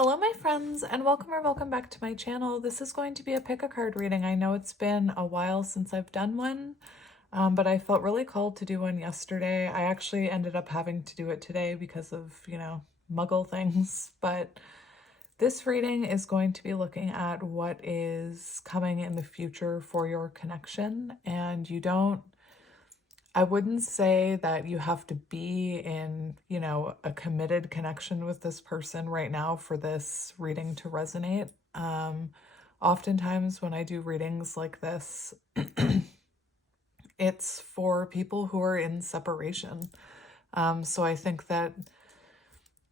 Hello my friends, and welcome or welcome back to my channel. This is going to be a pick a card reading. I know it's been a while since I've done one, but I felt really called to do one yesterday. I actually ended up having to do it today because of, muggle things, but this reading is going to be looking at what is coming in the future for your connection, and I wouldn't say that you have to be in, a committed connection with this person right now for this reading to resonate. Oftentimes when I do readings like this, it's for people who are in separation. So I think that,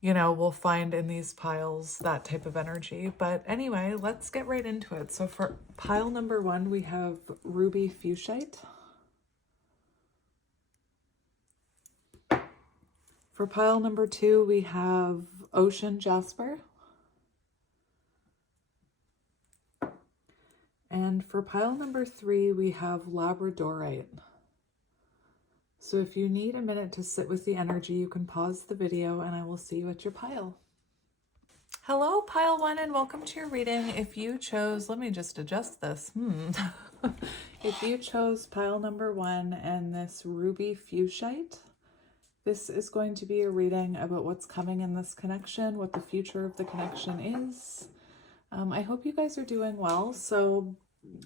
we'll find in these piles that type of energy. But anyway, let's get right into it. So for pile number 1, we have Ruby Fuchsite. For pile number 2, we have Ocean Jasper. And for pile number 3, we have Labradorite. So if you need a minute to sit with the energy, you can pause the video and I will see you at your pile. Hello, pile 1, and welcome to your reading. If you chose, let me just adjust this. If you chose pile number 1 and this Ruby Fuchsite, this is going to be a reading about what's coming in this connection, what the future of the connection is. I hope you guys are doing well. So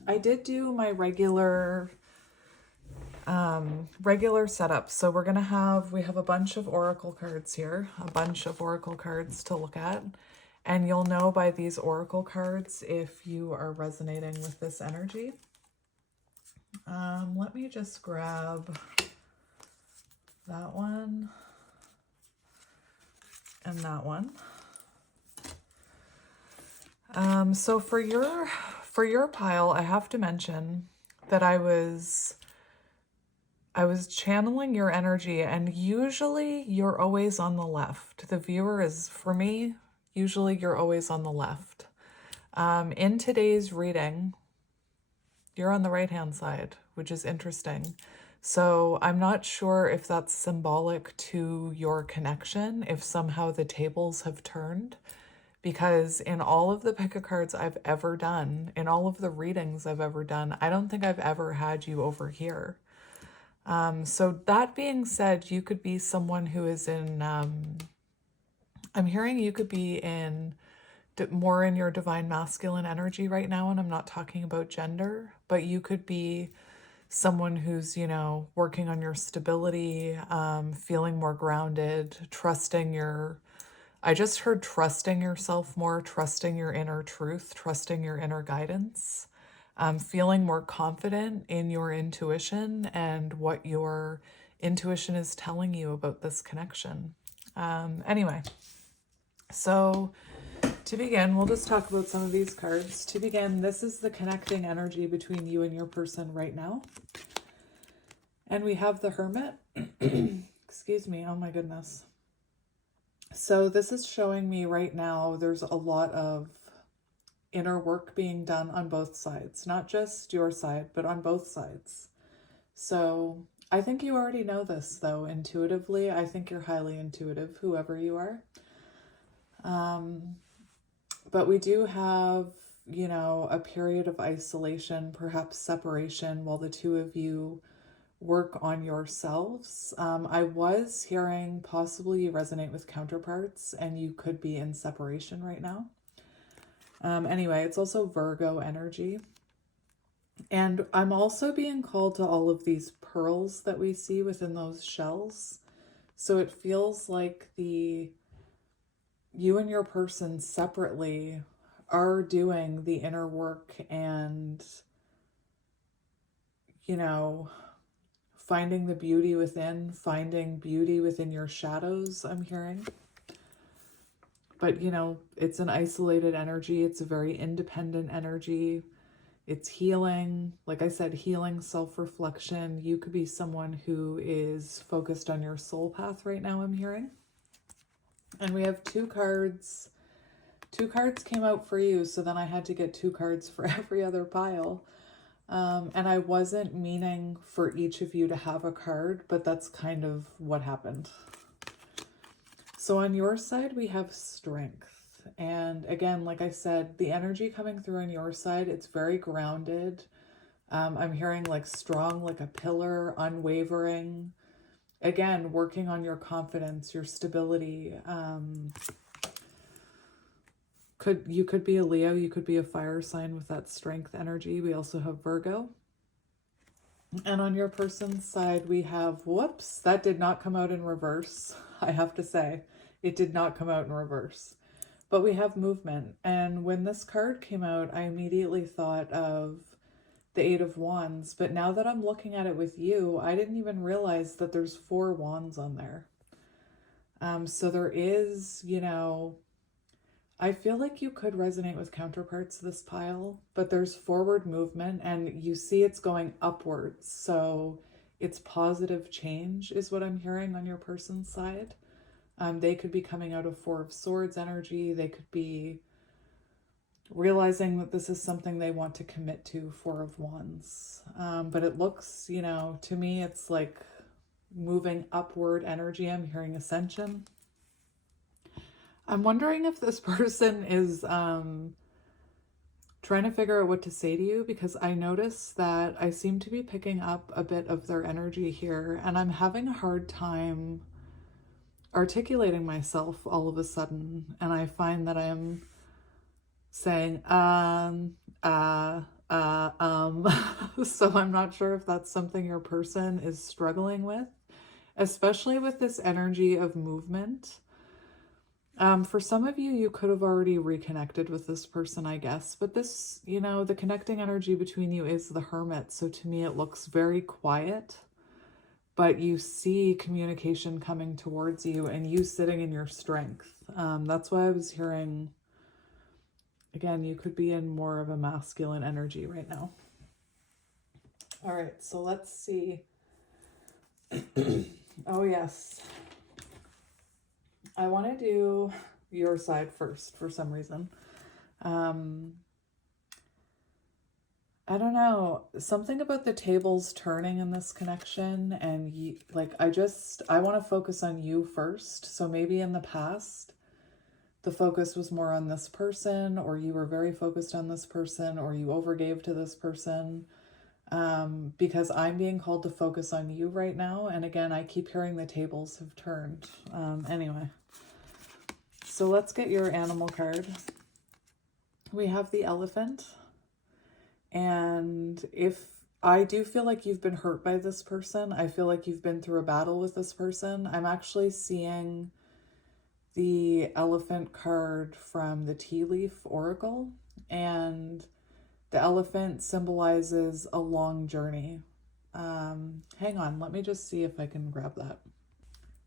I did do my regular setup. So we have a bunch of oracle cards here, a bunch of oracle cards to look at. And you'll know by these oracle cards if you are resonating with this energy. Let me just grab that one and that one. So for your pile, I have to mention that I was channeling your energy, and usually you're always on the left. The viewer is, for me, usually you're always on the left. In today's reading, you're on the right-hand side, which is interesting. So I'm not sure if that's symbolic to your connection, if somehow the tables have turned, because in all of the pick-a cards I've ever done, in all of the readings I've ever done, I don't think I've ever had you over here. So that being said, you could be someone who is in, I'm hearing you could be in more in your divine masculine energy right now, and I'm not talking about gender, but you could be someone who's, working on your stability, feeling more grounded, I just heard trusting yourself more, trusting your inner truth, trusting your inner guidance, feeling more confident in your intuition and what your intuition is telling you about this connection. Anyway, so to begin, we'll just talk about some of these cards. To begin, this is the connecting energy between you and your person right now. And we have the Hermit. Excuse me, oh my goodness. So this is showing me right now there's a lot of inner work being done on both sides, not just your side, but on both sides. So I think you already know this though, intuitively. I think you're highly intuitive, whoever you are. But we do have, a period of isolation, perhaps separation, while the two of you work on yourselves. I was hearing possibly you resonate with counterparts and you could be in separation right now. Anyway, it's also Virgo energy. And I'm also being called to all of these pearls that we see within those shells. So it feels like you and your person separately are doing the inner work and, finding the beauty within, finding beauty within your shadows, I'm hearing. But, it's an isolated energy. It's a very independent energy. It's healing. Like I said, healing, self-reflection. You could be someone who is focused on your soul path right now, I'm hearing. And we have two cards. Two cards came out for you, so then I had to get two cards for every other pile. And I wasn't meaning for each of you to have a card, but that's kind of what happened. So on your side, we have strength. And again, like I said, the energy coming through on your side, it's very grounded. I'm hearing like strong, like a pillar, unwavering. Again, working on your confidence, your stability. You could be a Leo, you could be a fire sign with that strength energy. We also have Virgo. And on your person's side, we have, whoops, that did not come out in reverse. I have to say, it did not come out in reverse. But we have movement. And when this card came out, I immediately thought of the Eight of Wands. But now that I'm looking at it with you, I didn't even realize that there's 4 wands on there. So there is, you know, I feel like you could resonate with counterparts of this pile, but there's forward movement and you see it's going upwards. So it's positive change is what I'm hearing on your person's side. They could be coming out of 4 of Swords energy. They could be realizing that this is something they want to commit to, 4 of Wands. But it looks, you know, to me, it's like moving upward energy. I'm hearing ascension. I'm wondering if this person is trying to figure out what to say to you, because I notice that I seem to be picking up a bit of their energy here, and I'm having a hard time articulating myself all of a sudden. And I find that I'm saying, so I'm not sure if that's something your person is struggling with, especially with this energy of movement. For some of you, you could have already reconnected with this person, I guess. But this, you know, the connecting energy between you is the Hermit. So to me, it looks very quiet. But you see communication coming towards you and you sitting in your strength. That's why I was hearing, again, you could be in more of a masculine energy right now. All right, so let's see. Oh, yes. I want to do your side first for some reason. I don't know, something about the tables turning in this connection, and I want to focus on you first. So maybe in the past, the focus was more on this person, or you were very focused on this person, or you overgave to this person. Because I'm being called to focus on you right now. And again, I keep hearing the tables have turned. Anyway. So let's get your animal card. We have the Elephant. And if I do feel like you've been hurt by this person, I feel like you've been through a battle with this person. I'm actually seeing the Elephant card from the Tea Leaf Oracle. And the elephant symbolizes a long journey. Hang on, let me just see if I can grab that.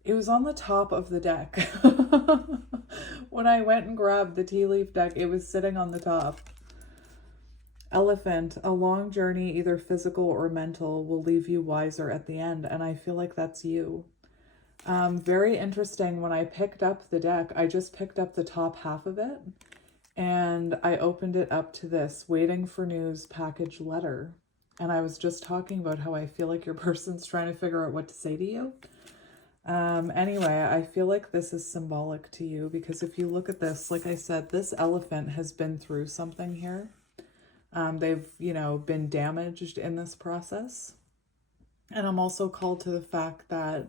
It was on the top of the deck. When I went and grabbed the tea leaf deck, it was sitting on the top. Elephant, a long journey, either physical or mental, will leave you wiser at the end. And I feel like that's you. Very interesting. When I picked up the deck, I just picked up the top half of it. And I opened it up to this, waiting for news, package letter. And I was just talking about how I feel like your person's trying to figure out what to say to you. Anyway, I feel like this is symbolic to you, because if you look at this, like I said, this elephant has been through something here. They've, you know, been damaged in this process. And I'm also called to the fact that,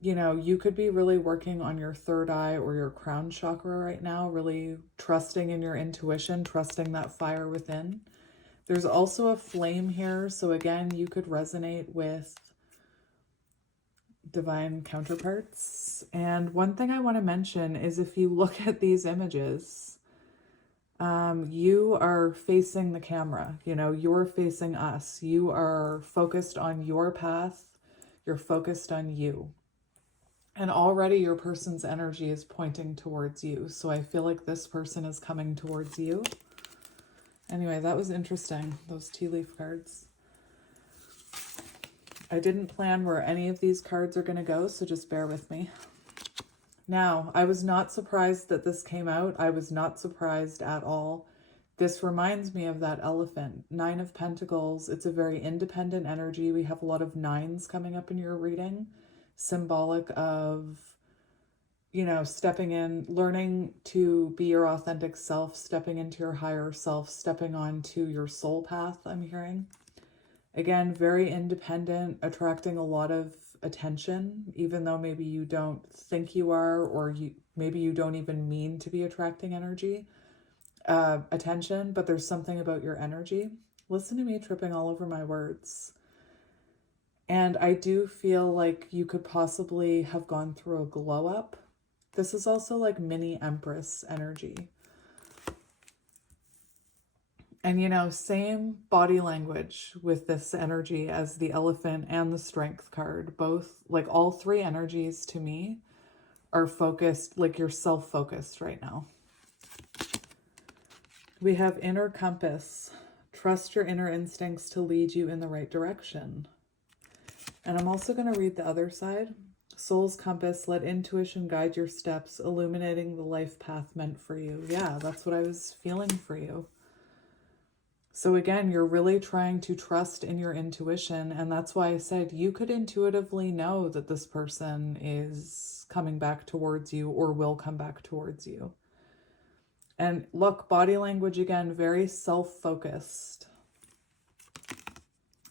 you know, you could be really working on your third eye or your crown chakra right now, really trusting in your intuition, trusting that fire within. There's also a flame here. So again, you could resonate with divine counterparts. And one thing I want to mention is, if you look at these images, you are facing the camera, you know, you're facing us. You are focused on your path. You're focused on you. And already your person's energy is pointing towards you. So I feel like this person is coming towards you. Anyway, that was interesting, those tea leaf cards. I didn't plan where any of these cards are going to go, so just bear with me. Now, I was not surprised that this came out. I was not surprised at all. This reminds me of that elephant. 9 of Pentacles. It's a very independent energy. We have a lot of 9s coming up in your reading, symbolic of you know, stepping in, learning to be your authentic self, stepping into your higher self, stepping onto your soul path, I'm hearing. Again, very independent, attracting a lot of attention, even though maybe you don't think you are, or maybe you don't even mean to be attracting attention, but there's something about your energy. Listen to me tripping all over my words. And I do feel like you could possibly have gone through a glow up. This is also like mini Empress energy. And, you know, same body language with this energy as the Elephant and the Strength card. Both, like all three energies to me are focused, like you're self-focused right now. We have Inner Compass. Trust your inner instincts to lead you in the right direction. And I'm also going to read the other side. Soul's Compass, let intuition guide your steps, illuminating the life path meant for you. Yeah, that's what I was feeling for you. So again, you're really trying to trust in your intuition. And that's why I said you could intuitively know that this person is coming back towards you or will come back towards you. And look, body language again, very self-focused.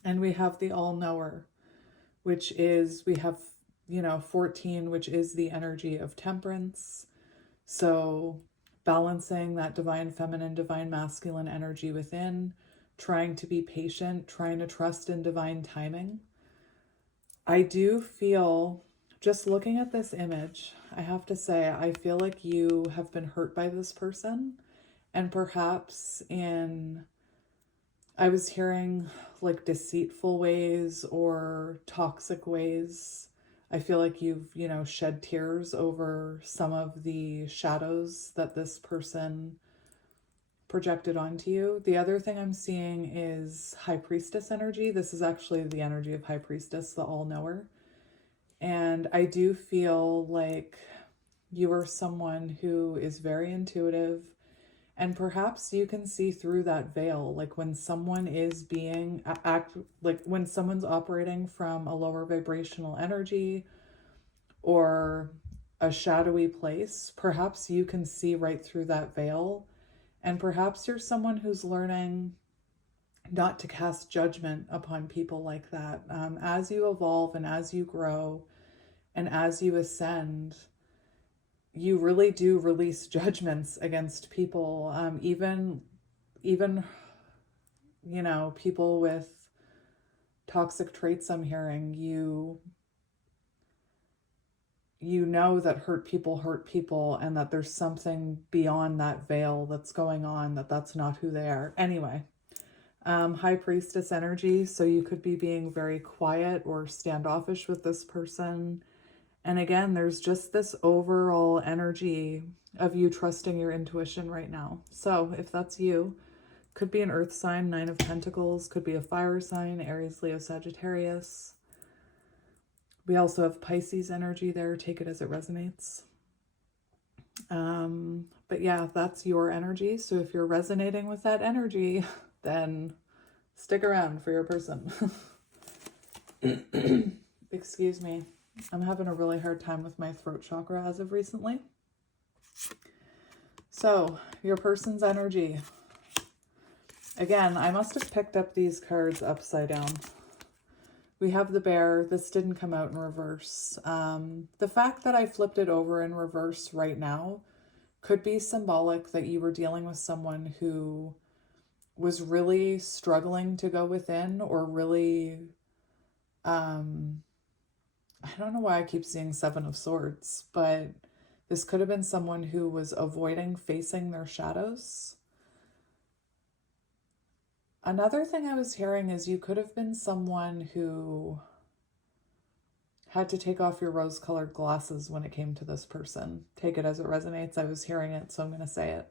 And we have the all-knower, which is, we have, you know, 14, which is the energy of temperance. So balancing that divine feminine, divine masculine energy within, trying to be patient, trying to trust in divine timing. I do feel, just looking at this image, I have to say, I feel like you have been hurt by this person. And perhaps I was hearing like deceitful ways or toxic ways. I feel like you've, you know, shed tears over some of the shadows that this person projected onto you. The other thing I'm seeing is High Priestess energy. This is actually the energy of High Priestess, the all-knower. And I do feel like you are someone who is very intuitive, and perhaps you can see through that veil. Like when someone is like when someone's operating from a lower vibrational energy or a shadowy place, perhaps you can see right through that veil. And perhaps you're someone who's learning not to cast judgment upon people like that. As you evolve and as you grow and as you ascend, you really do release judgments against people, even, you know, people with toxic traits. I'm hearing you know that hurt people and that there's something beyond that veil that's going on, that's not who they are. Anyway, High Priestess energy. So you could be being very quiet or standoffish with this person. And again, there's just this overall energy of you trusting your intuition right now. So if that's you, could be an earth sign, 9 of Pentacles, could be a fire sign, Aries, Leo, Sagittarius. We also have Pisces energy there. Take it as it resonates. But yeah, that's your energy. So if you're resonating with that energy, then stick around for your person. Excuse me. I'm having a really hard time with my throat chakra as of recently. So, your person's energy. Again, I must have picked up these cards upside down. We have the Bear. This didn't come out in reverse. The fact that I flipped it over in reverse right now could be symbolic that you were dealing with someone who was really struggling to go within, or really, I don't know why I keep seeing 7 of Swords, but this could have been someone who was avoiding facing their shadows. Another thing I was hearing is you could have been someone who had to take off your rose-colored glasses when it came to this person. Take it as it resonates. I was hearing it, so I'm going to say it.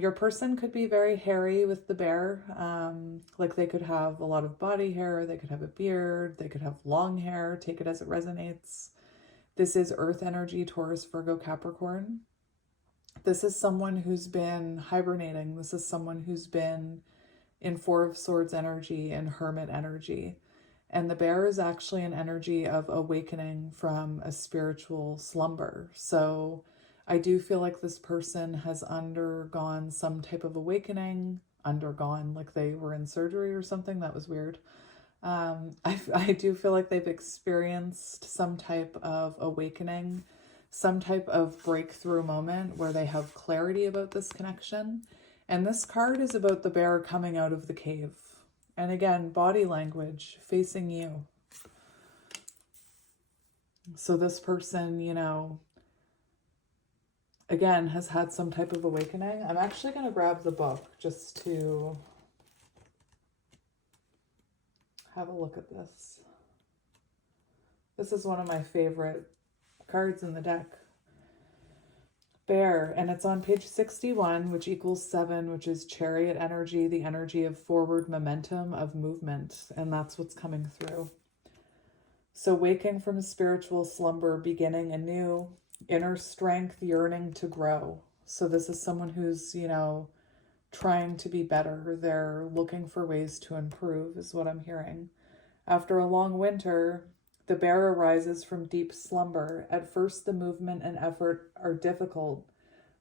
Your person could be very hairy with the Bear. Like they could have a lot of body hair, they could have a beard, they could have long hair. Take it as it resonates. This is earth energy, Taurus, Virgo, Capricorn. This is someone who's been hibernating. This is someone who's been in 4 of Swords energy and Hermit energy. And the bear is actually an energy of awakening from a spiritual slumber. So I do feel like this person has undergone some type of awakening, undergone like they were in surgery or something. That was weird. I do feel like they've experienced some type of awakening, some type of breakthrough moment where they have clarity about this connection. And this card is about the bear coming out of the cave. And again, body language facing you. So this person, you know, again, has had some type of awakening. I'm actually going to grab the book just to have a look at this. This is one of my favorite cards in the deck. Bear, and it's on page 61, which equals 7, which is chariot energy, the energy of forward momentum, of movement, and that's what's coming through. So waking from a spiritual slumber, beginning anew, inner strength, yearning to grow. So this is someone who's, you know, trying to be better. They're looking for ways to improve, is what I'm hearing. After a long winter, the bear arises from deep slumber. At first, the movement and effort are difficult,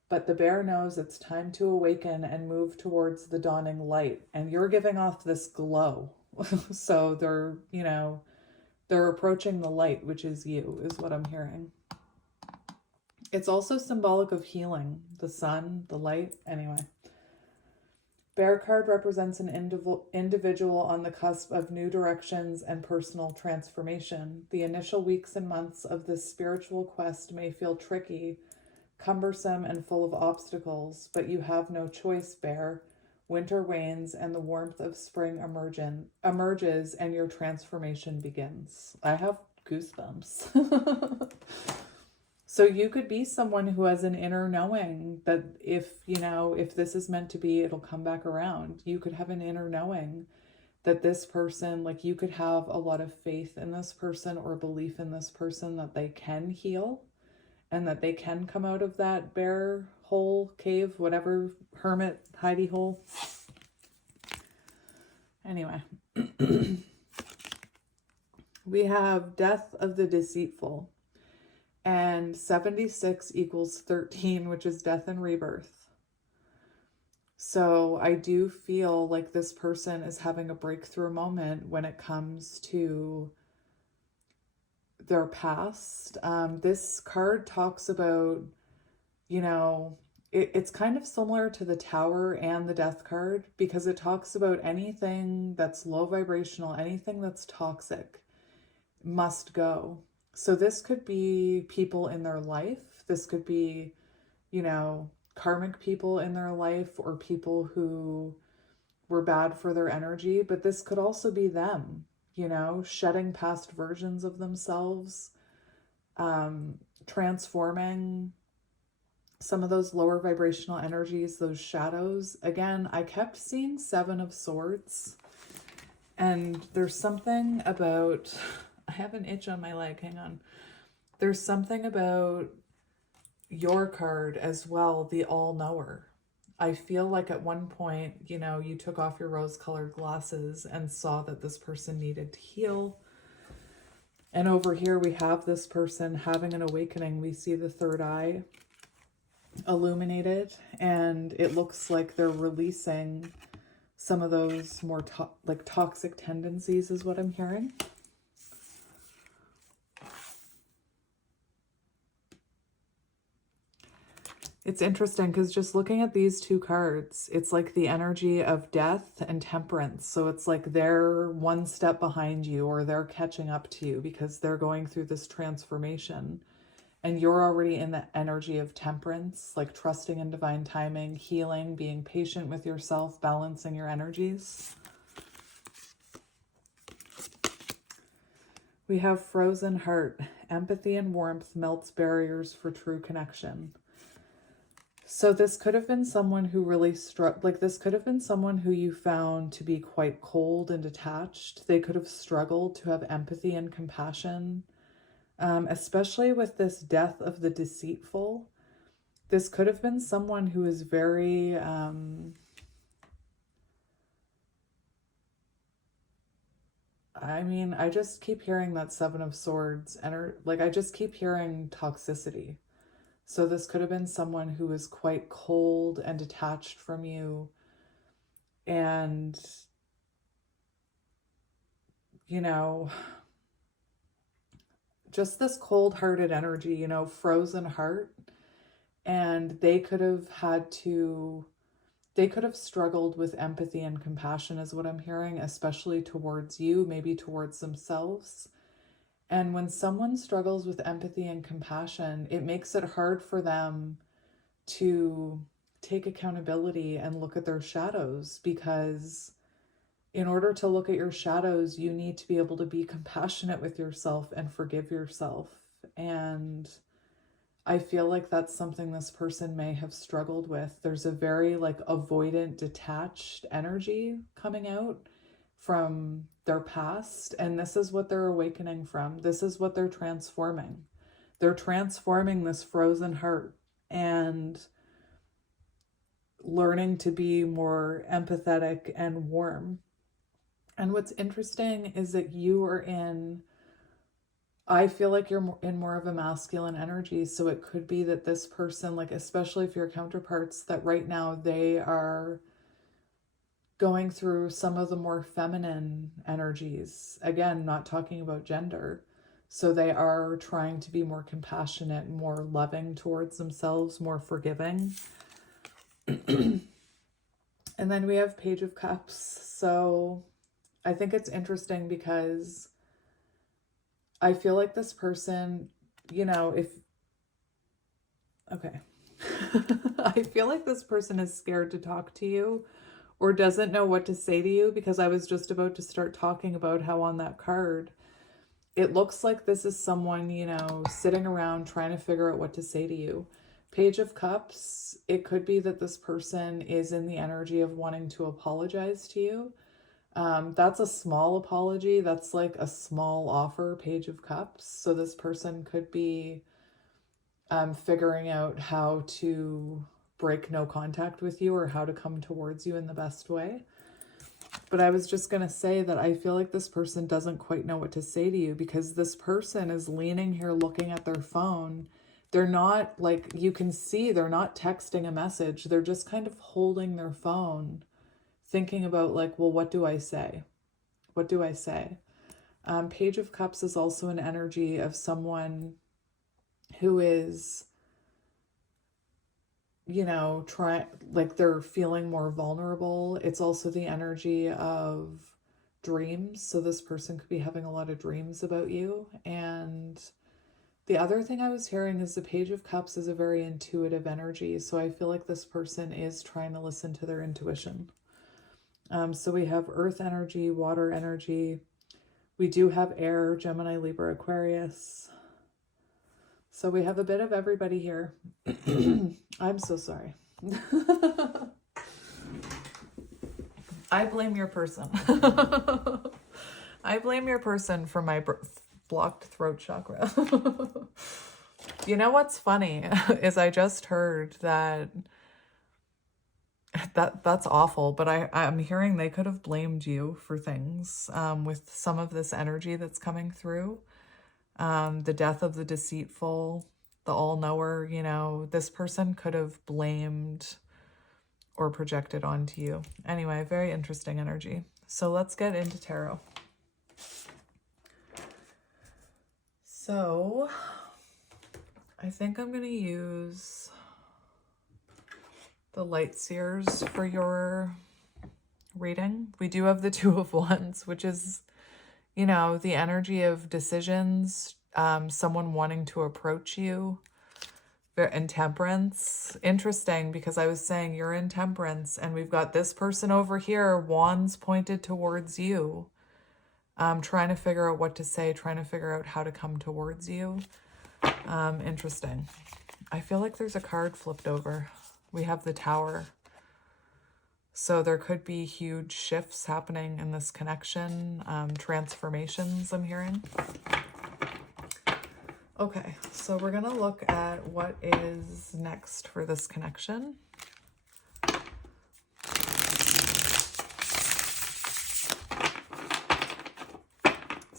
but the bear knows it's time to awaken and move towards the dawning light. And you're giving off this glow. So they're, you know, they're approaching the light, which is you, is what I'm hearing. It's also symbolic of healing, the sun, the light, anyway. Bear card represents an individual on the cusp of new directions and personal transformation. The initial weeks and months of this spiritual quest may feel tricky, cumbersome, and full of obstacles, but you have no choice, Bear. Winter wanes and the warmth of spring emerges and your transformation begins. I have goosebumps. So you could be someone who has an inner knowing that if, you know, if this is meant to be, it'll come back around. You could have an inner knowing that this person, like you could have a lot of faith in this person or belief in this person that they can heal and that they can come out of that bear hole, cave, whatever, hermit, hidey hole. Anyway, we have death of the deceitful. And 76 equals 13, which is death and rebirth. So I do feel like this person is having a breakthrough moment when it comes to their past. This card talks about, you know, it's kind of similar to the Tower and the Death card because it talks about anything that's low vibrational, anything that's toxic must go. So this could be people in their life. This could be, you know, karmic people in their life or people who were bad for their energy. But this could also be them, you know, shedding past versions of themselves, transforming some of those lower vibrational energies, those shadows. Again, I kept seeing 7 of Swords. And there's something about... I have an itch on my leg, hang on. There's something about your card as well, the all-knower. I feel like at one point, you know, you took off your rose-colored glasses and saw that this person needed to heal. And over here we have this person having an awakening. We see the third eye illuminated, and it looks like they're releasing some of those more toxic tendencies is what I'm hearing. It's interesting because just looking at these 2 cards, it's like the energy of death and temperance. So it's like they're one step behind you or they're catching up to you because they're going through this transformation. And you're already in the energy of temperance, like trusting in divine timing, healing, being patient with yourself, balancing your energies. We have frozen heart. Empathy and warmth melts barriers for true connection. So this could have been someone who really this could have been someone who you found to be quite cold and detached. They could have struggled to have empathy and compassion, especially with this death of the deceitful. This could have been someone who is very, I mean, I just keep hearing that Seven of Swords, and like I just keep hearing toxicity. So this could have been someone who was quite cold and detached from you, and, you know, just this cold-hearted energy, you know, frozen heart. And they could have struggled with empathy and compassion is what I'm hearing, especially towards you, maybe towards themselves. And when someone struggles with empathy and compassion, it makes it hard for them to take accountability and look at their shadows, because in order to look at your shadows, you need to be able to be compassionate with yourself and forgive yourself. And I feel like that's something this person may have struggled with. There's a very like avoidant, detached energy coming out from their past, and this is what they're awakening from. This is what they're transforming. They're transforming this frozen heart and learning to be more empathetic and warm. And what's interesting is that I feel like you're in more of a masculine energy. So it could be that this person, like, especially if you're counterparts, that right now they are going through some of the more feminine energies. Again, not talking about gender. So they are trying to be more compassionate, more loving towards themselves, more forgiving. And then we have Page of Cups. So I think it's interesting because I feel like this person, you know, I feel like this person is scared to talk to you or doesn't know what to say to you, because I was just about to start talking about how on that card, it looks like this is someone, you know, sitting around trying to figure out what to say to you. Page of Cups, it could be that this person is in the energy of wanting to apologize to you. That's a small apology. That's like a small offer, Page of Cups. So this person could be figuring out how to break no contact with you or how to come towards you in the best way. But I was just going to say that I feel like this person doesn't quite know what to say to you, because this person is leaning here looking at their phone. They're not, like, you can see they're not texting a message. They're just kind of holding their phone, thinking about like, well, what do I say? What do I say? Page of Cups is also an energy of someone who is, you know, they're feeling more vulnerable. It's also the energy of dreams. So this person could be having a lot of dreams about you. And the other thing I was hearing is the Page of Cups is a very intuitive energy. So I feel like this person is trying to listen to their intuition. So we have earth energy, water energy. We do have air, Gemini, Libra, Aquarius. So we have a bit of everybody here. I'm so sorry. I blame your person. I blame your person for my blocked throat chakra. You know what's funny is I just heard that's awful, but I'm hearing they could have blamed you for things with some of this energy that's coming through. The death of the deceitful, the all-knower, you know, this person could have blamed or projected onto you. Anyway, very interesting energy. So let's get into tarot. So I think I'm going to use the Light Seers for your reading. We do have the Two of Wands, which is, you know, the energy of decisions, someone wanting to approach you, and Temperance. Interesting, because I was saying you're in Temperance, and we've got this person over here, wands pointed towards you, trying to figure out what to say, trying to figure out how to come towards you. Interesting. I feel like there's a card flipped over. We have the Tower. So there could be huge shifts happening in this connection, transformations I'm hearing. Okay, so we're going to look at what is next for this connection.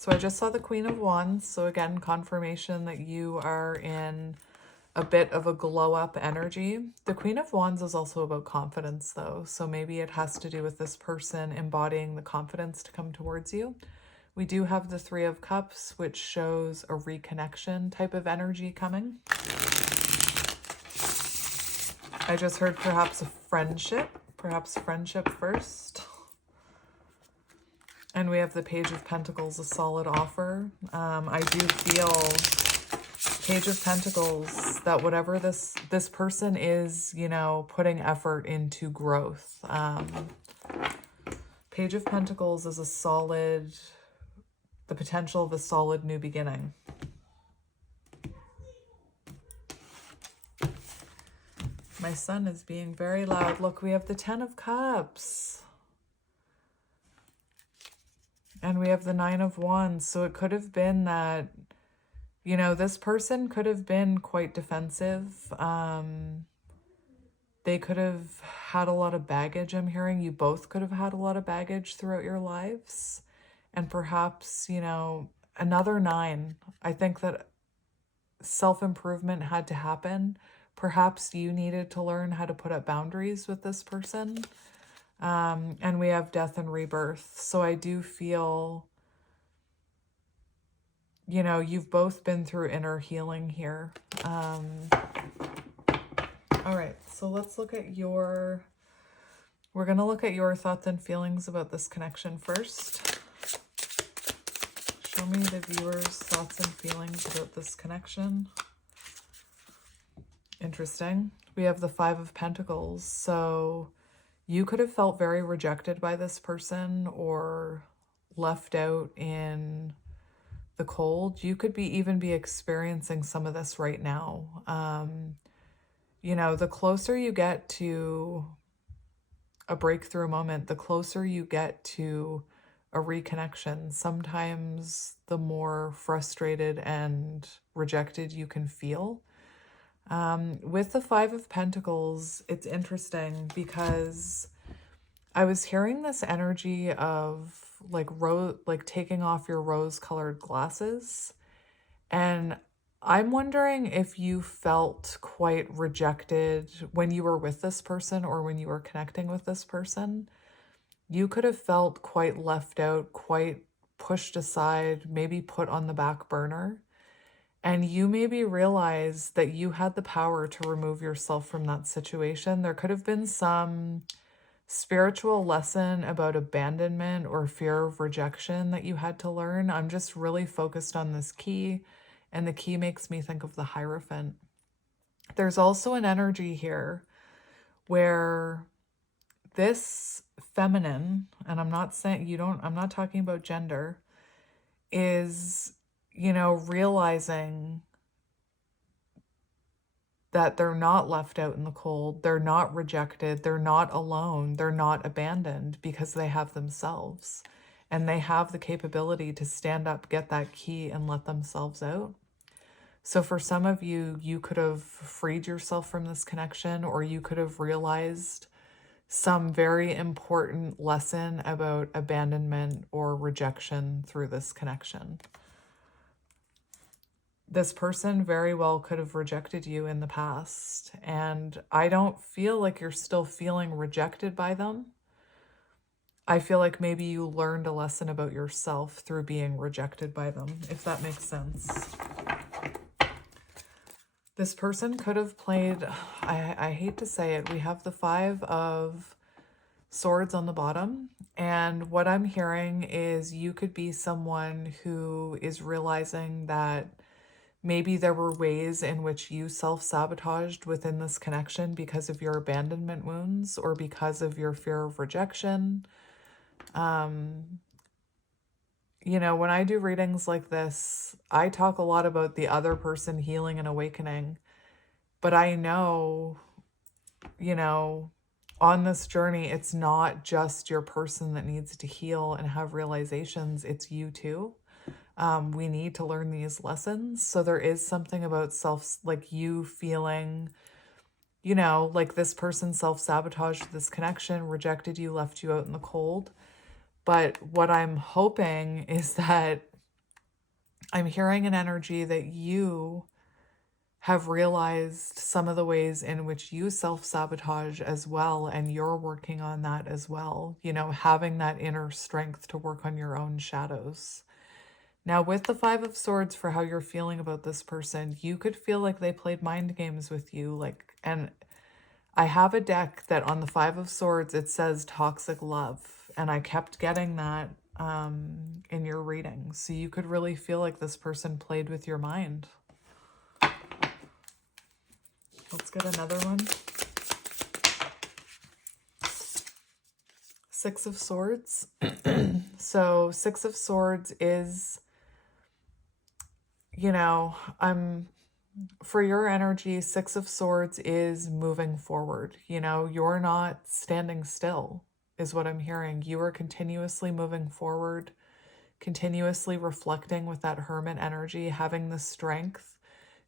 So I just saw the Queen of Wands. So again, confirmation that you are in a bit of a glow up energy. The Queen of Wands is also about confidence though. So maybe it has to do with this person embodying the confidence to come towards you. We do have the Three of Cups, which shows a reconnection type of energy coming. I just heard perhaps friendship first. And we have the Page of Pentacles, a solid offer. I do feel, Page of Pentacles, that whatever this person is, you know, putting effort into growth. Page of Pentacles is the potential of a solid new beginning. My son is being very loud. Look, we have the Ten of Cups. And we have the Nine of Wands. So it could have been that, you know, this person could have been quite defensive. They could have had a lot of baggage, I'm hearing. You both could have had a lot of baggage throughout your lives. And perhaps, you know, another 9. I think that self-improvement had to happen. Perhaps you needed to learn how to put up boundaries with this person. And we have death and rebirth. So I do feel, you know, you've both been through inner healing here. All right, so let's look at we're going to look at your thoughts and feelings about this connection first. Show me the viewer's thoughts and feelings about this connection. Interesting. We have the Five of Pentacles. So you could have felt very rejected by this person or left out in the cold. You could even be experiencing some of this right now. You know, the closer you get to a breakthrough moment, the closer you get to a reconnection, sometimes the more frustrated and rejected you can feel. With the Five of Pentacles, it's interesting because I was hearing this energy of like taking off your rose-colored glasses. And I'm wondering if you felt quite rejected when you were with this person or when you were connecting with this person. You could have felt quite left out, quite pushed aside, maybe put on the back burner. And you maybe realized that you had the power to remove yourself from that situation. There could have been some spiritual lesson about abandonment or fear of rejection that you had to learn. I'm just really focused on this key, and the key makes me think of the Hierophant. There's also an energy here where this feminine, and I'm not saying I'm not talking about gender, is, you know, realizing that they're not left out in the cold, they're not rejected, they're not alone, they're not abandoned because they have themselves. And they have the capability to stand up, get that key, and let themselves out. So for some of you, you could have freed yourself from this connection, or you could have realized some very important lesson about abandonment or rejection through this connection. This person very well could have rejected you in the past, and I don't feel like you're still feeling rejected by them. I feel like maybe you learned a lesson about yourself through being rejected by them, if that makes sense. This person could have played, I hate to say it, we have the Five of Swords on the bottom, and what I'm hearing is you could be someone who is realizing that maybe there were ways in which you self-sabotaged within this connection because of your abandonment wounds or because of your fear of rejection. You know, when I do readings like this, I talk a lot about the other person healing and awakening, but I know, you know, on this journey, it's not just your person that needs to heal and have realizations, it's you too. We need to learn these lessons. So there is something about like you feeling, you know, like this person self-sabotaged this connection, rejected you, left you out in the cold. But what I'm hoping is that I'm hearing an energy that you have realized some of the ways in which you self-sabotage as well, and you're working on that as well, you know, having that inner strength to work on your own shadows. Now, with the Five of Swords, for how you're feeling about this person, you could feel like they played mind games with you, like, and I have a deck that on the Five of Swords, it says toxic love, and I kept getting that in your reading. So you could really feel like this person played with your mind. Let's get another one. Six of Swords. So Six of Swords is, you know, for your energy, Six of Swords is moving forward. You know, you're not standing still, is what I'm hearing. You are continuously moving forward, continuously reflecting with that Hermit energy, having the strength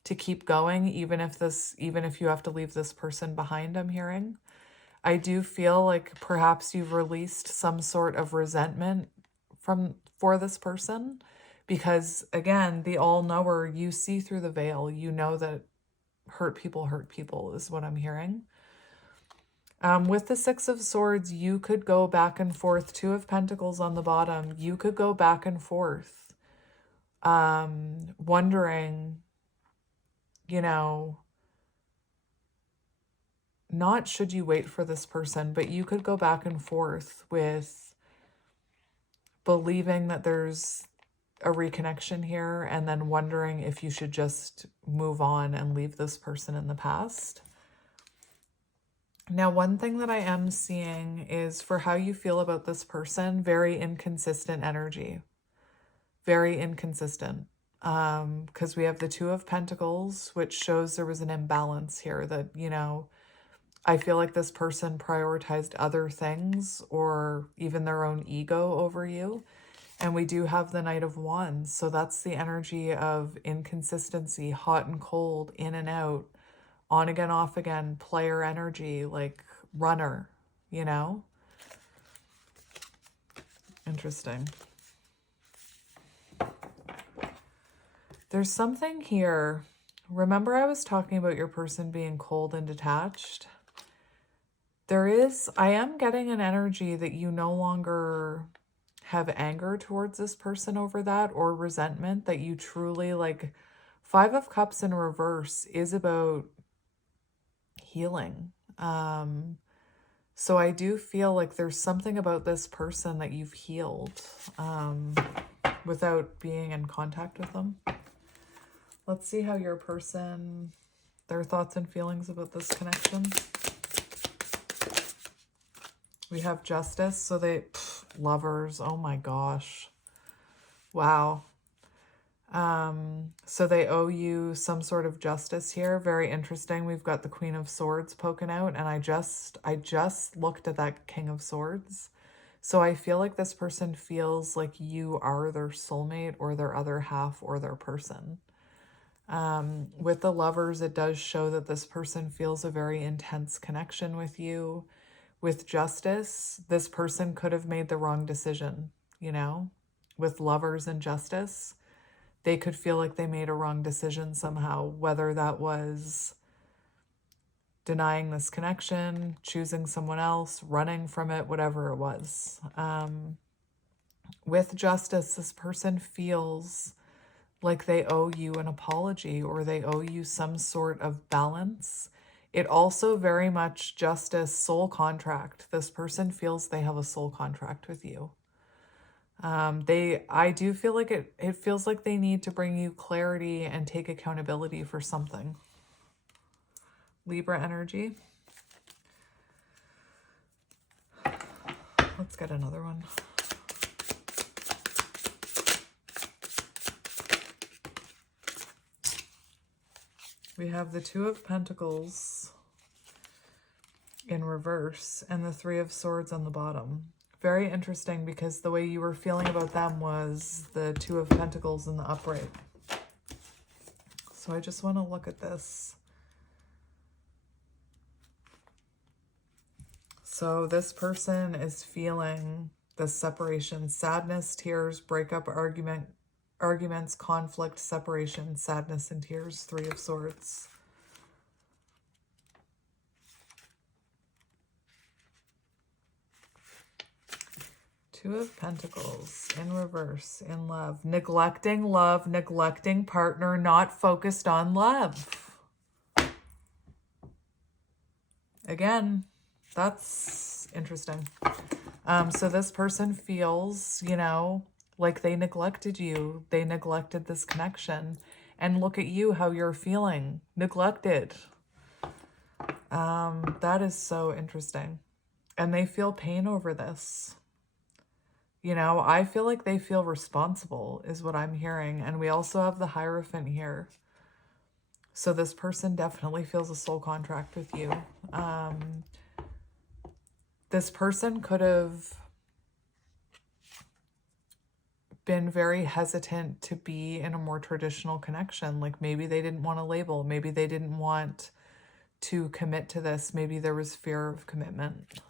to keep going, even if you have to leave this person behind, I'm hearing. I do feel like perhaps you've released some sort of resentment for this person, because again, the all-knower, you see through the veil. You know that hurt people is what I'm hearing. With the Six of Swords, you could go back and forth. Two of Pentacles on the bottom. You could go back and forth, wondering, you know, not should you wait for this person, but you could go back and forth with believing that there's a reconnection here, and then wondering if you should just move on and leave this person in the past. Now, one thing that I am seeing is for how you feel about this person, very inconsistent energy. Very inconsistent. Because we have the Two of Pentacles, which shows there was an imbalance here that, you know, I feel like this person prioritized other things or even their own ego over you. And we do have the Knight of Wands. So that's the energy of inconsistency, hot and cold, in and out, on again, off again, player energy, like runner, you know? Interesting. There's something here. Remember I was talking about your person being cold and detached? I am getting an energy that you no longer have anger towards this person over that, or resentment, that you truly, like, Five of Cups in reverse is about healing. So I do feel like there's something about this person that you've healed without being in contact with them. Let's see how your person, their thoughts and feelings about this connection. We have Justice, so Lovers, oh my gosh. Wow. So they owe you some sort of justice here. Very interesting. We've got the Queen of Swords poking out, and I just looked at that King of Swords. So I feel like this person feels like you are their soulmate or their other half or their person. With the Lovers, it does show that this person feels a very intense connection with you. With Justice, this person could have made the wrong decision, you know? With Lovers and Justice, they could feel like they made a wrong decision somehow, whether that was denying this connection, choosing someone else, running from it, whatever it was. With Justice, this person feels like they owe you an apology, or they owe you some sort of balance. It also very much Justice, soul contract. This person feels they have a soul contract with you. I do feel like it feels like they need to bring you clarity and take accountability for something. Libra energy. Let's get another one. We have the Two of Pentacles in reverse and the Three of Swords on the bottom. Very interesting, because the way you were feeling about them was the Two of Pentacles in the upright. So I just want to look at this. So this person is feeling the separation, sadness, tears, breakup, argument, arguments, conflict, separation, sadness, and tears. 3 of Swords. Two of Pentacles in reverse in love. Neglecting love, neglecting partner, not focused on love. Again, that's interesting. So this person feels, you know, like they neglected you. They neglected this connection. And look at you, how you're feeling. Neglected. That is so interesting. And they feel pain over this. You know, I feel like they feel responsible is what I'm hearing. And we also have the Hierophant here. So this person definitely feels a soul contract with you. This person could have been very hesitant to be in a more traditional connection. Like maybe they didn't want to label. Maybe they didn't want to commit to this. Maybe there was fear of commitment.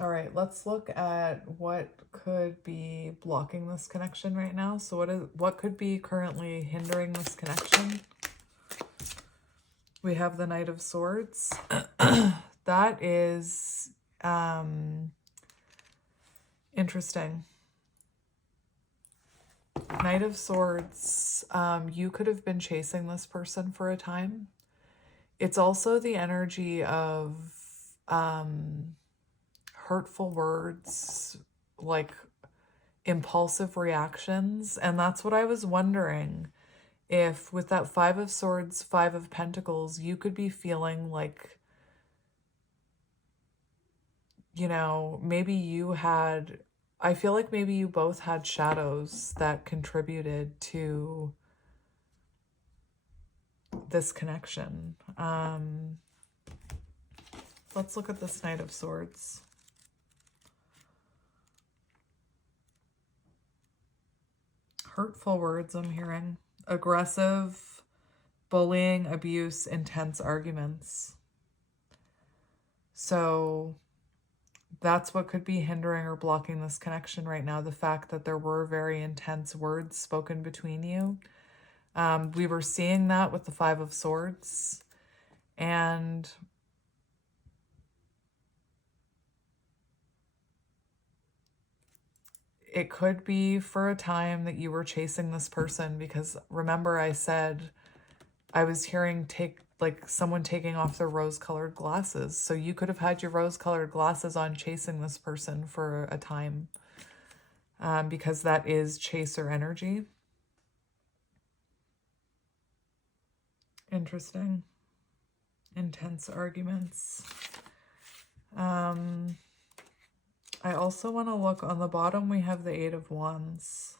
All right, let's look at what could be blocking this connection right now. So what could be currently hindering this connection? We have the Knight of Swords. That is interesting. Knight of Swords, you could have been chasing this person for a time. It's also the energy of hurtful words, like impulsive reactions. And that's what I was wondering, if with that 5 of Swords, 5 of Pentacles, you could be feeling like, you know, maybe you had, I feel like maybe you both had shadows that contributed to this connection. Let's look at this Knight of Swords. Hurtful words I'm hearing. Aggressive, bullying, abuse, intense arguments. So that's what could be hindering or blocking this connection right now. The fact that there were very intense words spoken between you. We were seeing that with the 5 of Swords. And it could be for a time that you were chasing this person, because remember I said I was hearing like someone taking off their rose-colored glasses. So you could have had your rose-colored glasses on chasing this person for a time, because that is chaser energy. Interesting. Intense arguments. I also want to look on the bottom. We have the 8 of Wands.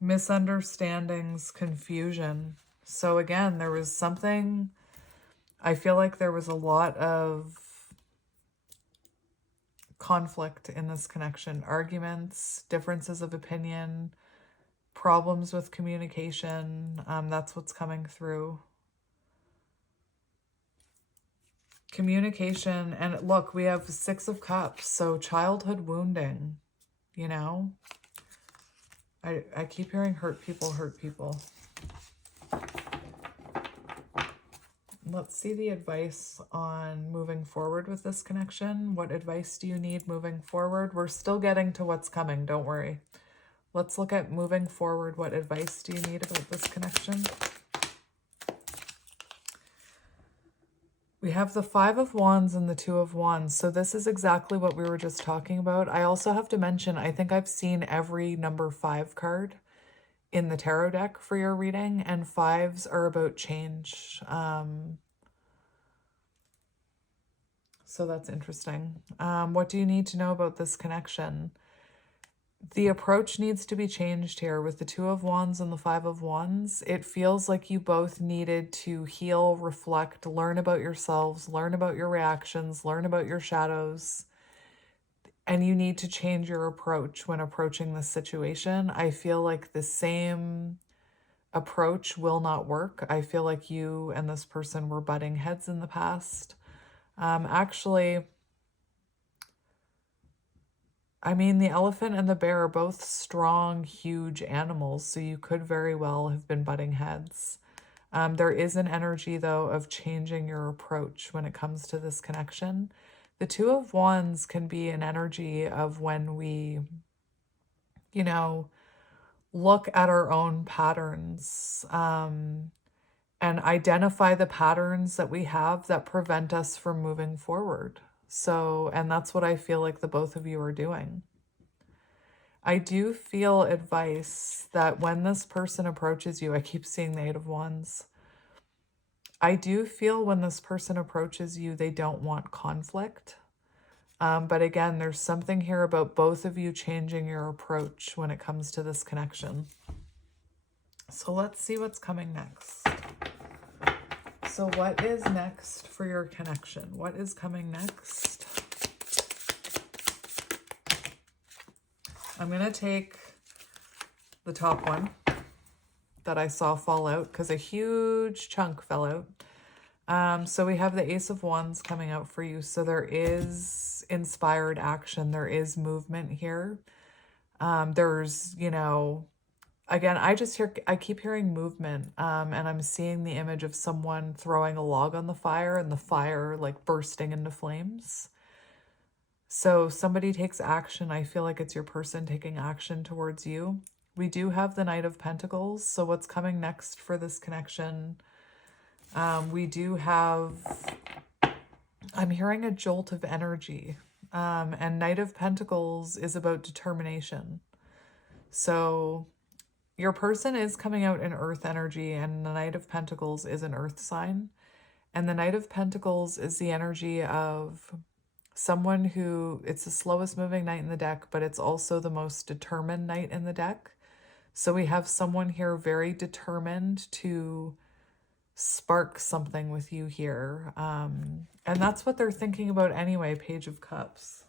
Misunderstandings, confusion. So again, there was something, I feel like there was a lot of conflict in this connection. Arguments, differences of opinion, problems with communication. That's what's coming through. Communication, and look, we have 6 of Cups, so childhood wounding, you know? I keep hearing hurt people, hurt people. Let's see the advice on moving forward with this connection. What advice do you need moving forward? We're still getting to what's coming, don't worry. Let's look at moving forward. What advice do you need about this connection? We have the 5 of Wands and the 2 of Wands. So this is exactly what we were just talking about. I also have to mention, I think I've seen every number 5 card in the tarot deck for your reading, and 5s are about change. So that's interesting. What do you need to know about this connection? The approach needs to be changed here with the 2 of Wands and the 5 of Wands. It feels like you both needed to heal, reflect, learn about yourselves, learn about your reactions, learn about your shadows. And you need to change your approach when approaching this situation. I feel like the same approach will not work. I feel like you and this person were butting heads in the past. Actually, I mean, the elephant and the bear are both strong, huge animals, so you could very well have been butting heads. There is an energy, though, of changing your approach when it comes to this connection. The Two of Wands can be an energy of when we, you know, look at our own patterns, and identify the patterns that we have that prevent us from moving forward. So, and that's what I feel like the both of you are doing. I do feel advice that when this person approaches you, I keep seeing the Eight of Wands. I do feel when this person approaches you, they don't want conflict. But again, there's something here about both of you changing your approach when it comes to this connection. So let's see what's coming next. So what is next for your connection? What is coming next? I'm going to take the top one that I saw fall out because a huge chunk fell out. So we have the Ace of Wands coming out for you. So there is inspired action. There is movement here. There's, you know, again, I keep hearing movement, and I'm seeing the image of someone throwing a log on the fire and the fire like bursting into flames. So somebody takes action. I feel like it's your person taking action towards you. We do have the Knight of Pentacles. So what's coming next for this connection? We do have, I'm hearing a jolt of energy. And Knight of Pentacles is about determination. So your person is coming out in earth energy, and the Knight of Pentacles is an earth sign. And the Knight of Pentacles is the energy of someone who, it's the slowest moving knight in the deck, but it's also the most determined knight in the deck. So we have someone here very determined to spark something with you here. And that's what they're thinking about anyway, Page of Cups.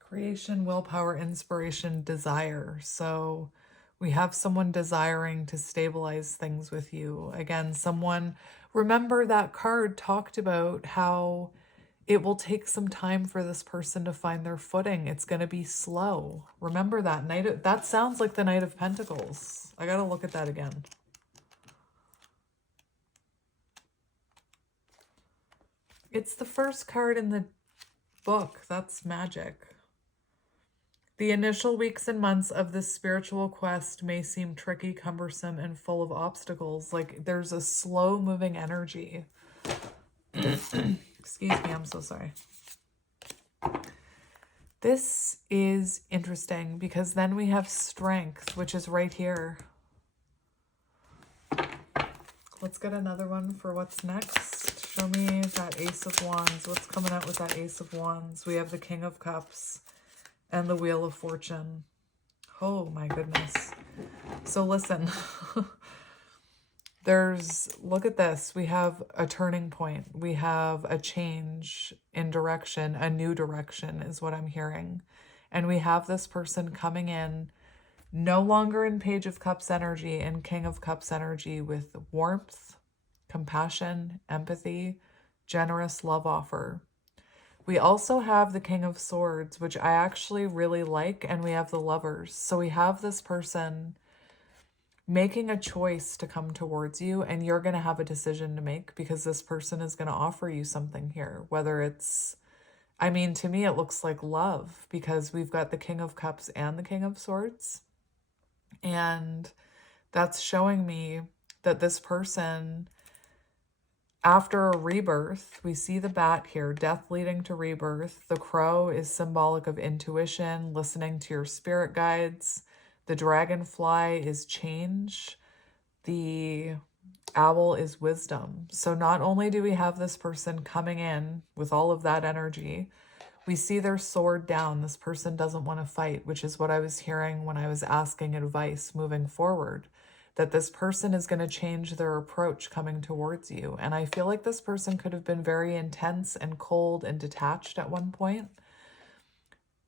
Creation, willpower, inspiration, desire. So we have someone desiring to stabilize things with you. Again, someone, remember that card talked about how it will take some time for this person to find their footing. It's going to be slow. Remember that. That sounds like the Knight of Pentacles. I got to look at that again. It's the first card in the book. That's magic. The initial weeks and months of this spiritual quest may seem tricky, cumbersome, and full of obstacles. Like there's a slow moving energy. Excuse me, I'm so sorry. This is interesting because then we have strength, which is right here. Let's get another one for what's next. Show me that Ace of Wands. What's coming out with that Ace of Wands? We have the King of Cups and the Wheel of Fortune. Oh my goodness. So listen, look at this. We have a turning point. We have a change in direction, a new direction is what I'm hearing. And we have this person coming in, no longer in Page of Cups energy and King of Cups energy, with warmth, compassion, empathy, generous love offer. We also have the King of Swords, which I actually really like, and we have the Lovers. So we have this person making a choice to come towards you, and you're going to have a decision to make because this person is going to offer you something here. Whether it's, I mean, to me, it looks like love because we've got the King of Cups and the King of Swords. And that's showing me that this person, after a rebirth, we see the bat here, death leading to rebirth. The crow is symbolic of intuition, listening to your spirit guides. The dragonfly is change. The owl is wisdom. So not only do we have this person coming in with all of that energy, we see their sword down. This person doesn't want to fight, which is what I was hearing when I was asking advice moving forward. That this person is going to change their approach coming towards you. And I feel like this person could have been very intense and cold and detached at one point.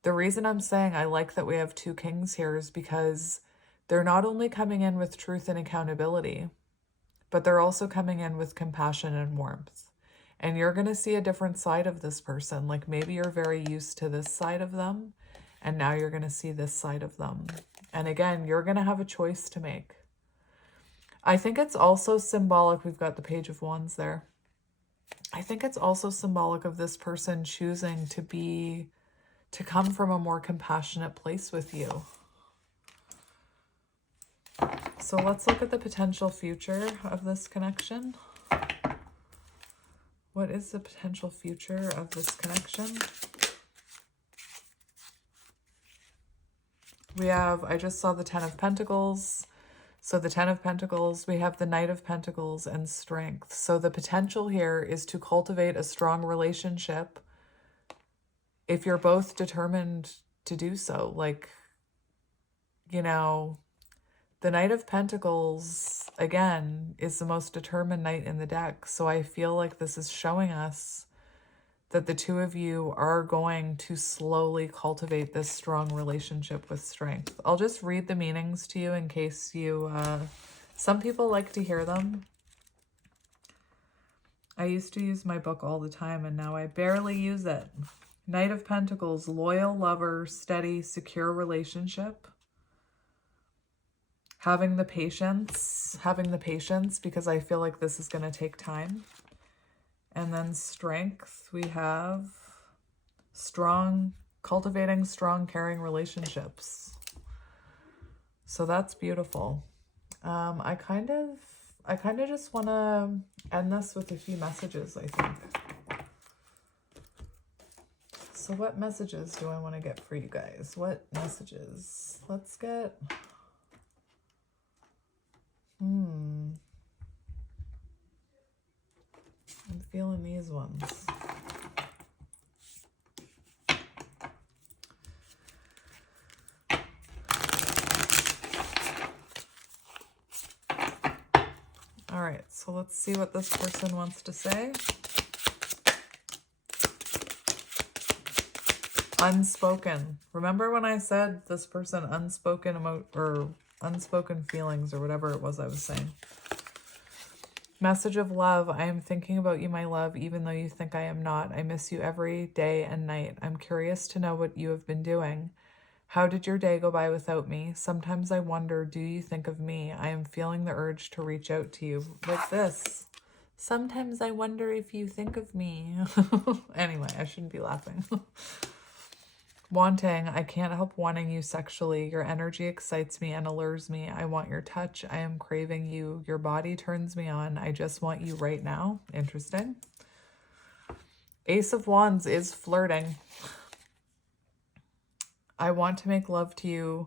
The reason I'm saying I like that we have two kings here is because they're not only coming in with truth and accountability, but they're also coming in with compassion and warmth. And you're going to see a different side of this person. Like maybe you're very used to this side of them, and now you're going to see this side of them. And again, you're going to have a choice to make. I think it's also symbolic. We've got the Page of Wands there. I think it's also symbolic of this person choosing to come from a more compassionate place with you. So let's look at the potential future of this connection. What is the potential future of this connection? We have, I just saw the Ten of Pentacles. So the Ten of Pentacles, we have the Knight of Pentacles and Strength. So the potential here is to cultivate a strong relationship if you're both determined to do so. Like, you know, the Knight of Pentacles, again, is the most determined knight in the deck. So I feel like this is showing us that the two of you are going to slowly cultivate this strong relationship with Strength. I'll just read the meanings to you in case you, some people like to hear them. I used to use my book all the time and now I barely use it. Knight of Pentacles, loyal lover, steady, secure relationship. Having the patience because I feel like this is going to take time. And then Strength, we have cultivating strong, caring relationships. So that's beautiful. I kind of just want to end this with a few messages, I think. So what messages do I want to get for you guys? What messages? Let's get... I'm feeling these ones. All right, so let's see what this person wants to say. Unspoken. Remember when I said this person unspoken unspoken feelings or whatever it was I was saying? Message of love. I am thinking about you, my love, even though you think I am not. I miss you every day and night. I'm curious to know what you have been doing. How did your day go by without me? Sometimes I wonder, do you think of me? I am feeling the urge to reach out to you. Like this. Sometimes I wonder if you think of me. Anyway, I shouldn't be laughing. Wanting, I can't help wanting you sexually. Your energy excites me and allures me. I want your touch. I am craving you. Your body turns me on. I just want you right now. Interesting. Ace of Wands is flirting. I want to make love to you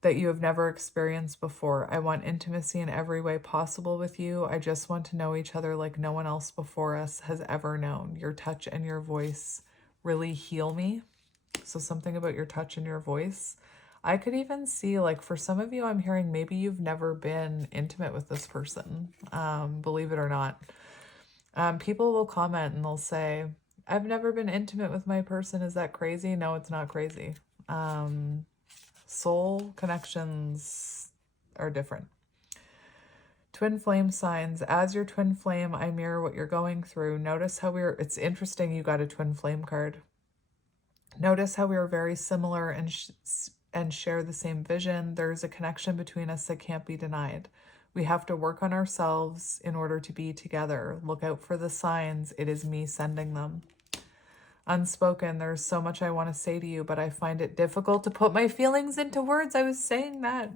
that you have never experienced before. I want intimacy in every way possible with you. I just want to know each other like no one else before us has ever known. Your touch and your voice really heal me. So something about your touch and your voice. I could even see, like, for some of you, I'm hearing maybe you've never been intimate with this person, believe it or not. People will comment and they'll say, I've never been intimate with my person. Is that crazy? No, it's not crazy. Soul connections are different. Twin flame signs. As your twin flame, I mirror what you're going through. Notice how it's interesting you got a twin flame card. Notice how we are very similar and share the same vision. There's a connection between us that can't be denied. We have to work on ourselves in order to be together. Look out for the signs. It is me sending them. Unspoken. There's so much I want to say to you, but I find it difficult to put my feelings into words. I was saying that.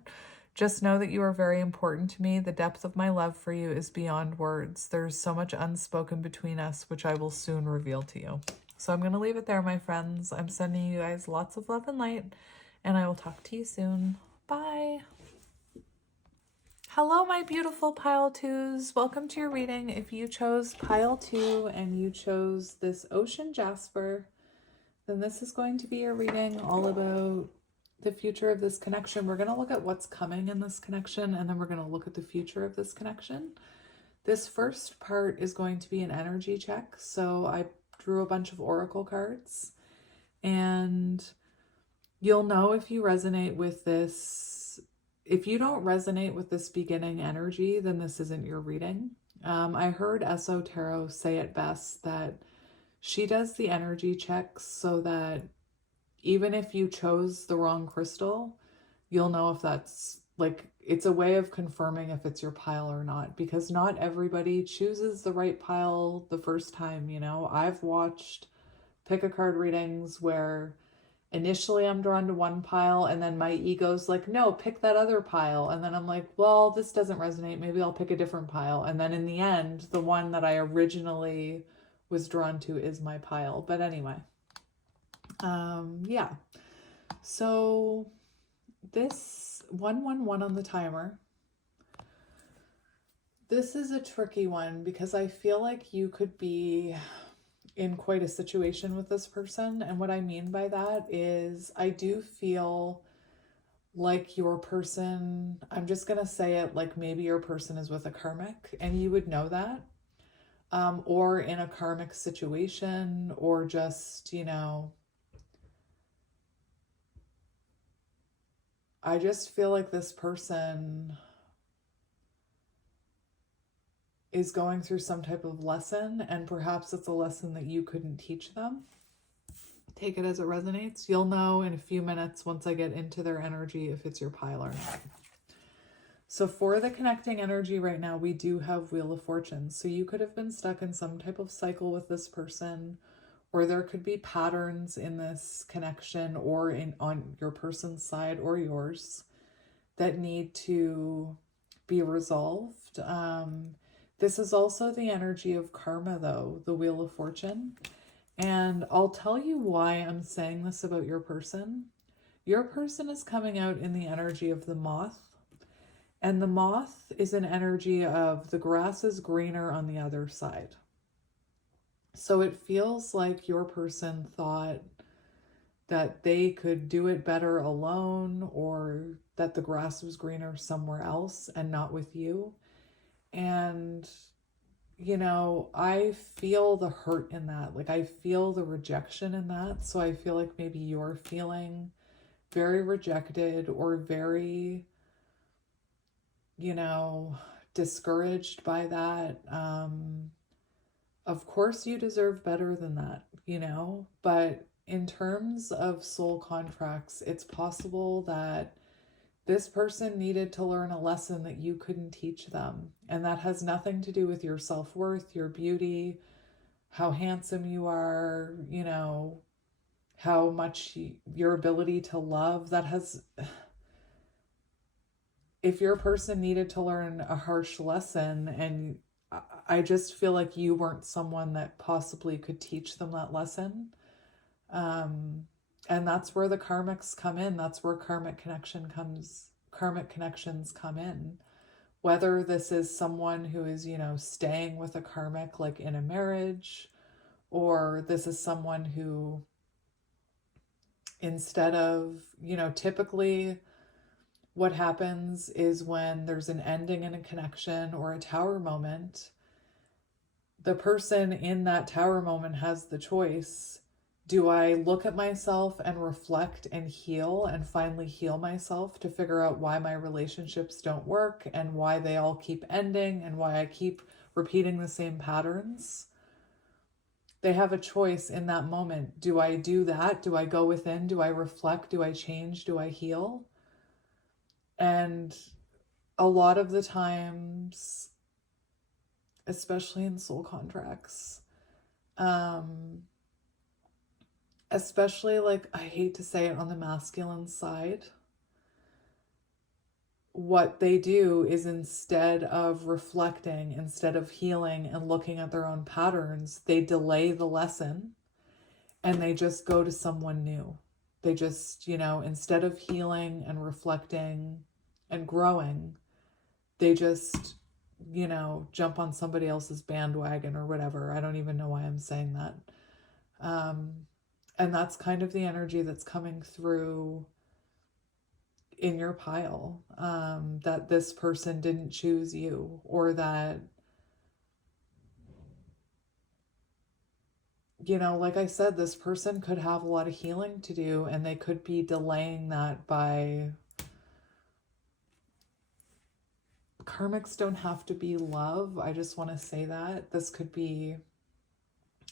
Just know that you are very important to me. The depth of my love for you is beyond words. There's so much unspoken between us, which I will soon reveal to you. So I'm going to leave it there, my friends. I'm sending you guys lots of love and light, and I will talk to you soon. Bye. Hello, my beautiful pile twos. Welcome to your reading. If you chose pile 2 and you chose this ocean jasper, then this is going to be your reading all about the future of this connection. We're going to look at what's coming in this connection, and then we're going to look at the future of this connection. This first part is going to be an energy check. So I drew a bunch of oracle cards, and you'll know if you resonate with this. If you don't resonate with this beginning energy, then this isn't your reading. I heard Esoteric say it best that she does the energy checks so that even if you chose the wrong crystal, you'll know if that's like, it's a way of confirming if it's your pile or not, because not everybody chooses the right pile the first time. You know, I've watched pick a card readings where initially I'm drawn to one pile and then my ego's like, no, pick that other pile. And then I'm like, well, this doesn't resonate. Maybe I'll pick a different pile. And then in the end, the one that I originally was drawn to is my pile. But anyway, yeah. So this 111 on the timer, this is a tricky one because I feel like you could be in quite a situation with this person. And what I mean by that is I do feel like your person, I'm just going to say it, like maybe your person is with a karmic and you would know that, or in a karmic situation, or just, you know, I just feel like this person is going through some type of lesson, and perhaps it's a lesson that you couldn't teach them. Take it as it resonates. You'll know in a few minutes once I get into their energy if it's your pile or not. So for the connecting energy right now, we do have Wheel of Fortune. So you could have been stuck in some type of cycle with this person, or there could be patterns in this connection or in on your person's side or yours that need to be resolved. This is also the energy of karma, though, the Wheel of Fortune. And I'll tell you why I'm saying this about your person. Your person is coming out in the energy of the moth. And the moth is an energy of the grass is greener on the other side. So it feels like your person thought that they could do it better alone, or that the grass was greener somewhere else and not with you. And, you know, I feel the hurt in that. Like, I feel the rejection in that. So I feel like maybe you're feeling very rejected or very, you know, discouraged by that. Of course you deserve better than that, you know, but in terms of soul contracts, it's possible that this person needed to learn a lesson that you couldn't teach them. And that has nothing to do with your self-worth, your beauty, how handsome you are, you know, how much your ability to love. That has, if your person needed to learn a harsh lesson, and I just feel like you weren't someone that possibly could teach them that lesson. And that's where the karmics come in. That's where karmic connections come in. Whether this is someone who is, you know, staying with a karmic, like in a marriage, or this is someone who, instead of, you know, typically what happens is when there's an ending in a connection or a tower moment, the person in that tower moment has the choice. Do I look at myself and reflect and heal and finally heal myself to figure out why my relationships don't work and why they all keep ending and why I keep repeating the same patterns? They have a choice in that moment. Do I do that? Do I go within? Do I reflect? Do I change? Do I heal? And a lot of the times, especially in soul contracts, especially, like, I hate to say it, on the masculine side, what they do is, instead of reflecting, instead of healing and looking at their own patterns, they delay the lesson and they just go to someone new. They just, you know, instead of healing and reflecting and growing, they just, you know, jump on somebody else's bandwagon or whatever. I don't even know why I'm saying that. And that's kind of the energy that's coming through in your pile, that this person didn't choose you, or that, you know, like I said, this person could have a lot of healing to do, and they could be delaying that by Karmics don't have to be love. I just want to say that. This could be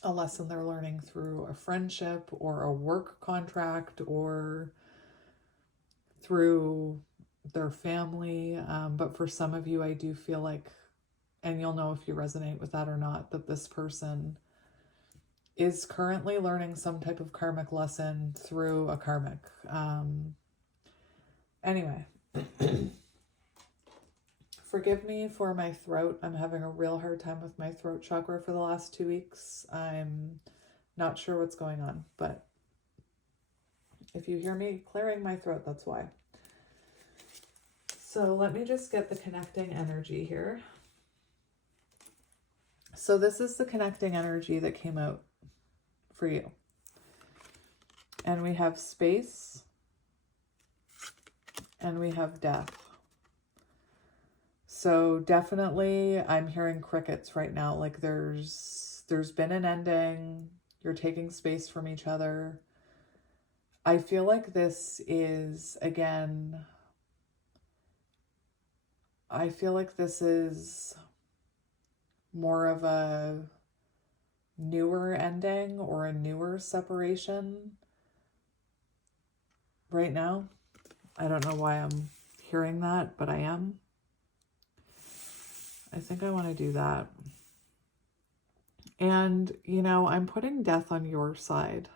a lesson they're learning through a friendship or a work contract or through their family. But for some of you, I do feel like, and you'll know if you resonate with that or not, that this person is currently learning some type of karmic lesson through a karmic. Anyway, forgive me for my throat. I'm having a real hard time with my throat chakra for the last 2 weeks. I'm not sure what's going on, but if you hear me clearing my throat, that's why. So let me just get the connecting energy here. So this is the connecting energy that came out for you. And we have space and we have death. So definitely I'm hearing crickets right now. Like there's been an ending. You're taking space from each other. I feel like this is, again, I feel like this is more of a newer ending or a newer separation right now. I don't know why I'm hearing that, but I am. I think I want to do that. And, you know, I'm putting death on your side.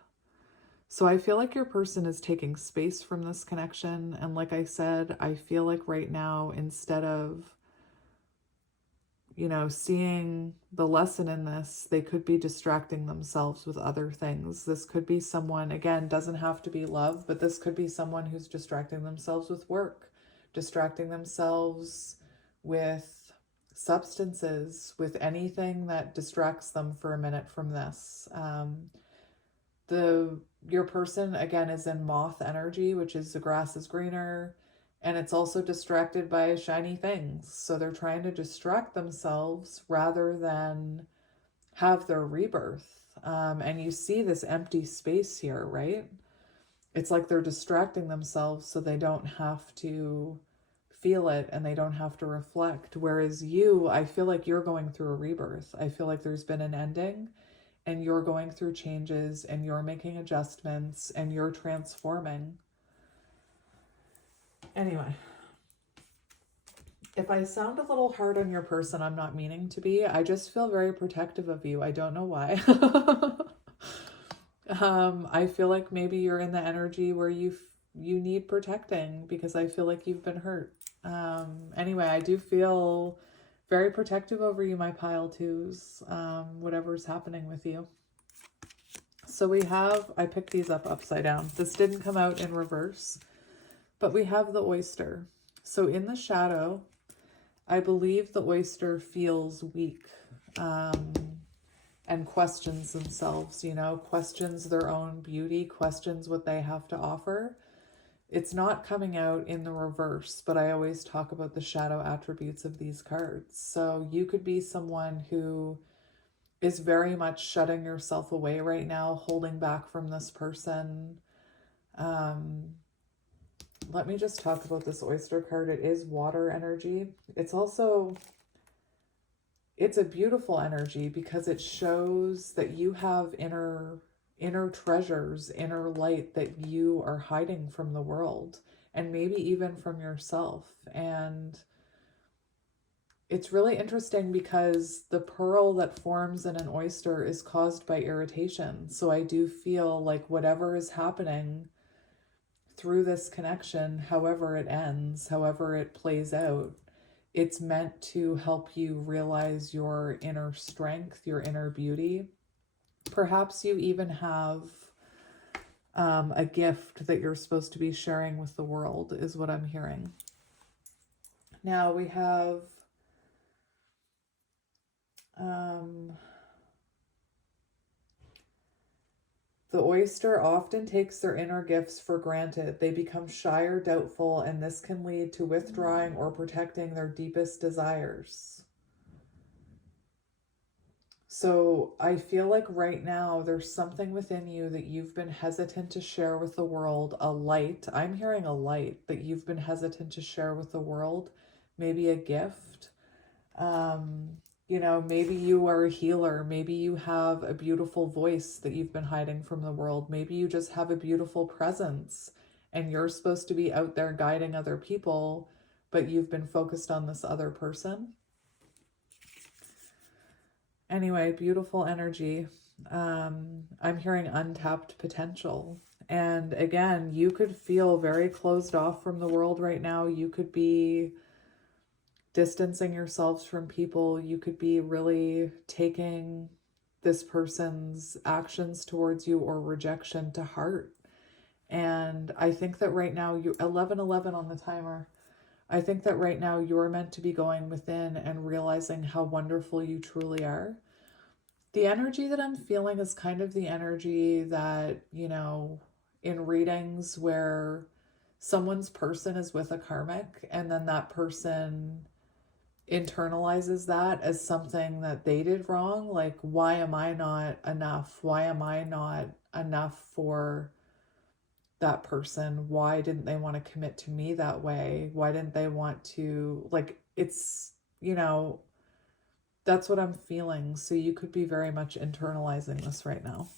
So I feel like your person is taking space from this connection. And like I said, I feel like right now, instead of, you know, seeing the lesson in this, they could be distracting themselves with other things. This could be someone, again, doesn't have to be love, but this could be someone who's distracting themselves with work, distracting themselves with substances, with anything that distracts them for a minute from this. Your person, again, is in moth energy, which is the grass is greener, and it's also distracted by shiny things. So they're trying to distract themselves rather than have their rebirth. And you see this empty space here, right? It's like they're distracting themselves so they don't have to feel it and they don't have to reflect. Whereas you, I feel like you're going through a rebirth. I feel like there's been an ending and you're going through changes and you're making adjustments and you're transforming. Anyway, if I sound a little hard on your person, I'm not meaning to be. I just feel very protective of you. I don't know why. I feel like maybe you're in the energy where you need protecting because I feel like you've been hurt. Anyway, I do feel very protective over you, my pile twos, whatever's happening with you. So we have, I picked these up upside down. This didn't come out in reverse, but we have the oyster. So in the shadow, I believe the oyster feels weak, and questions themselves, you know, questions their own beauty, questions what they have to offer. It's not coming out in the reverse, but I always talk about the shadow attributes of these cards. So you could be someone who is very much shutting yourself away right now, holding back from this person. Let me just talk about this oyster card. It is water energy. It's also, it's a beautiful energy because it shows that you have inner treasures, inner light that you are hiding from the world and maybe even from yourself. And it's really interesting because the pearl that forms in an oyster is caused by irritation. So I do feel like whatever is happening through this connection, however it ends, however it plays out, it's meant to help you realize your inner strength, your inner beauty. Perhaps you even have a gift that you're supposed to be sharing with the world, is what I'm hearing. Now we have the oyster often takes their inner gifts for granted. They become shy or doubtful, and this can lead to withdrawing or protecting their deepest desires. So I feel like right now there's something within you that you've been hesitant to share with the world, a light. I'm hearing a light that you've been hesitant to share with the world maybe a gift. You know, maybe you are a healer. Maybe you have a beautiful voice that you've been hiding from the world. Maybe you just have a beautiful presence and you're supposed to be out there guiding other people, but you've been focused on this other person. Anyway, beautiful energy. I'm hearing untapped potential. And again, you could feel very closed off from the world right now. You could be distancing yourselves from people. You could be really taking this person's actions towards you or rejection to heart. And I think that right now, 11:11 on the timer, I think that right now you're meant to be going within and realizing how wonderful you truly are. The energy that I'm feeling is kind of the energy that, you know, in readings where someone's person is with a karmic and then that person internalizes that as something that they did wrong. Like, why am I not enough? Why am I not enough for that person? Why didn't they want to commit to me that way? Why didn't they want to, like, it's, you know, that's what I'm feeling. So you could be very much internalizing this right now.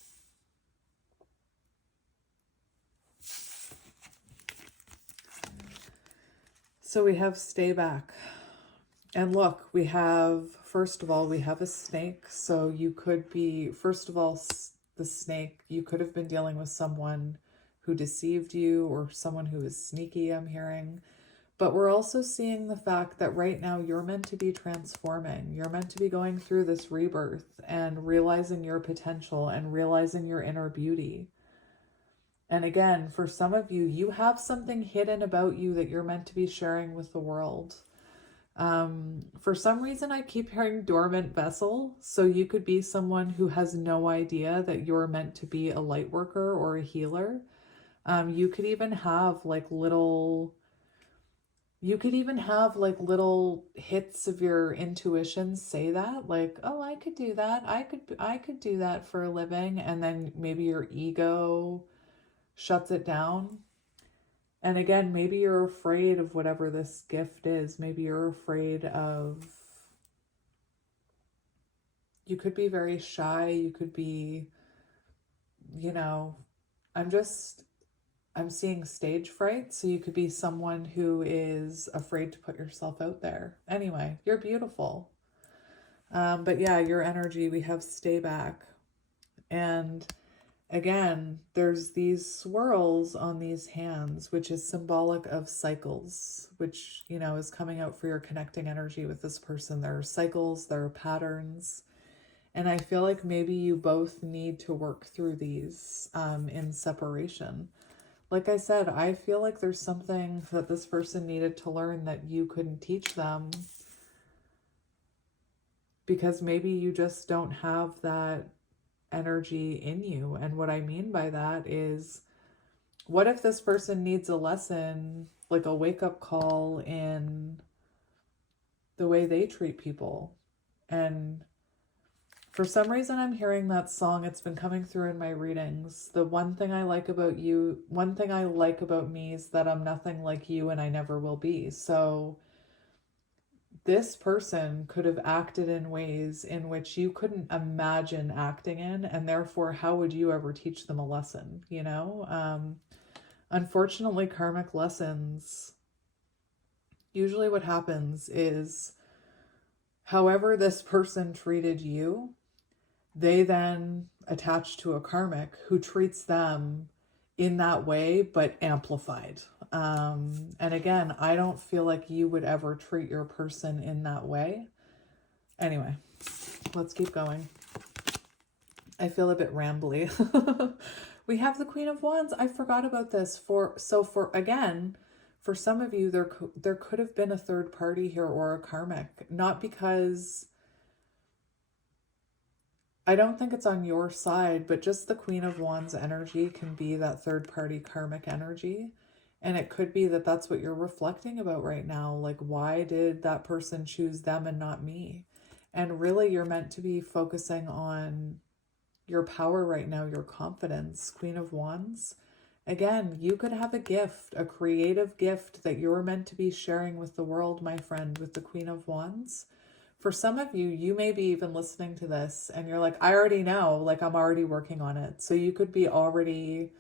So we have stay back. And look, we have, first of all, we have a snake. So you could be, first of all, the snake, you could have been dealing with someone who deceived you or someone who is sneaky, I'm hearing. But we're also seeing the fact that right now you're meant to be transforming. You're meant to be going through this rebirth and realizing your potential and realizing your inner beauty. And again, for some of you, you have something hidden about you that you're meant to be sharing with the world. For some reason, I keep hearing dormant vessel. So you could be someone who has no idea that you're meant to be a light worker or a healer. You could even have like little hits of your intuition say that, like, oh, I could do that. I could do that for a living. And then maybe your ego shuts it down. And again, maybe you're afraid of whatever this gift is. Maybe you're afraid of, you could be very shy. You could be, you know, I'm seeing stage fright. So you could be someone who is afraid to put yourself out there. Anyway, you're beautiful. But yeah, your energy, we have stay back. And again, there's these swirls on these hands, which is symbolic of cycles, which, you know, is coming out for your connecting energy with this person. There are cycles, there are patterns. And I feel like maybe you both need to work through these in separation. Like I said, I feel like there's something that this person needed to learn that you couldn't teach them because maybe you just don't have that energy in you. And what I mean by that is, what if this person needs a lesson, like a wake-up call in the way they treat people? And for some reason, I'm hearing that song. It's been coming through in my readings. The one thing I like about you, one thing I like about me is that I'm nothing like you and I never will be. So this person could have acted in ways in which you couldn't imagine acting in, and therefore, how would you ever teach them a lesson, you know? Unfortunately, karmic lessons, usually what happens is, however this person treated you, they then attach to a karmic who treats them in that way, but amplified. And again, I don't feel like you would ever treat your person in that way. Anyway, let's keep going. I feel a bit rambly. We have the Queen of Wands. I forgot about this. For some of you, there could have been a third party here or a karmic, not because I don't think it's on your side, but just the Queen of Wands energy can be that third party karmic energy. And it could be that that's what you're reflecting about right now. Like, why did that person choose them and not me? And really, you're meant to be focusing on your power right now, your confidence, Queen of Wands. Again, you could have a gift, a creative gift that you're meant to be sharing with the world, my friend, with the Queen of Wands. For some of you, you may be even listening to this and you're like, I already know, like I'm already working on it. So you could be already,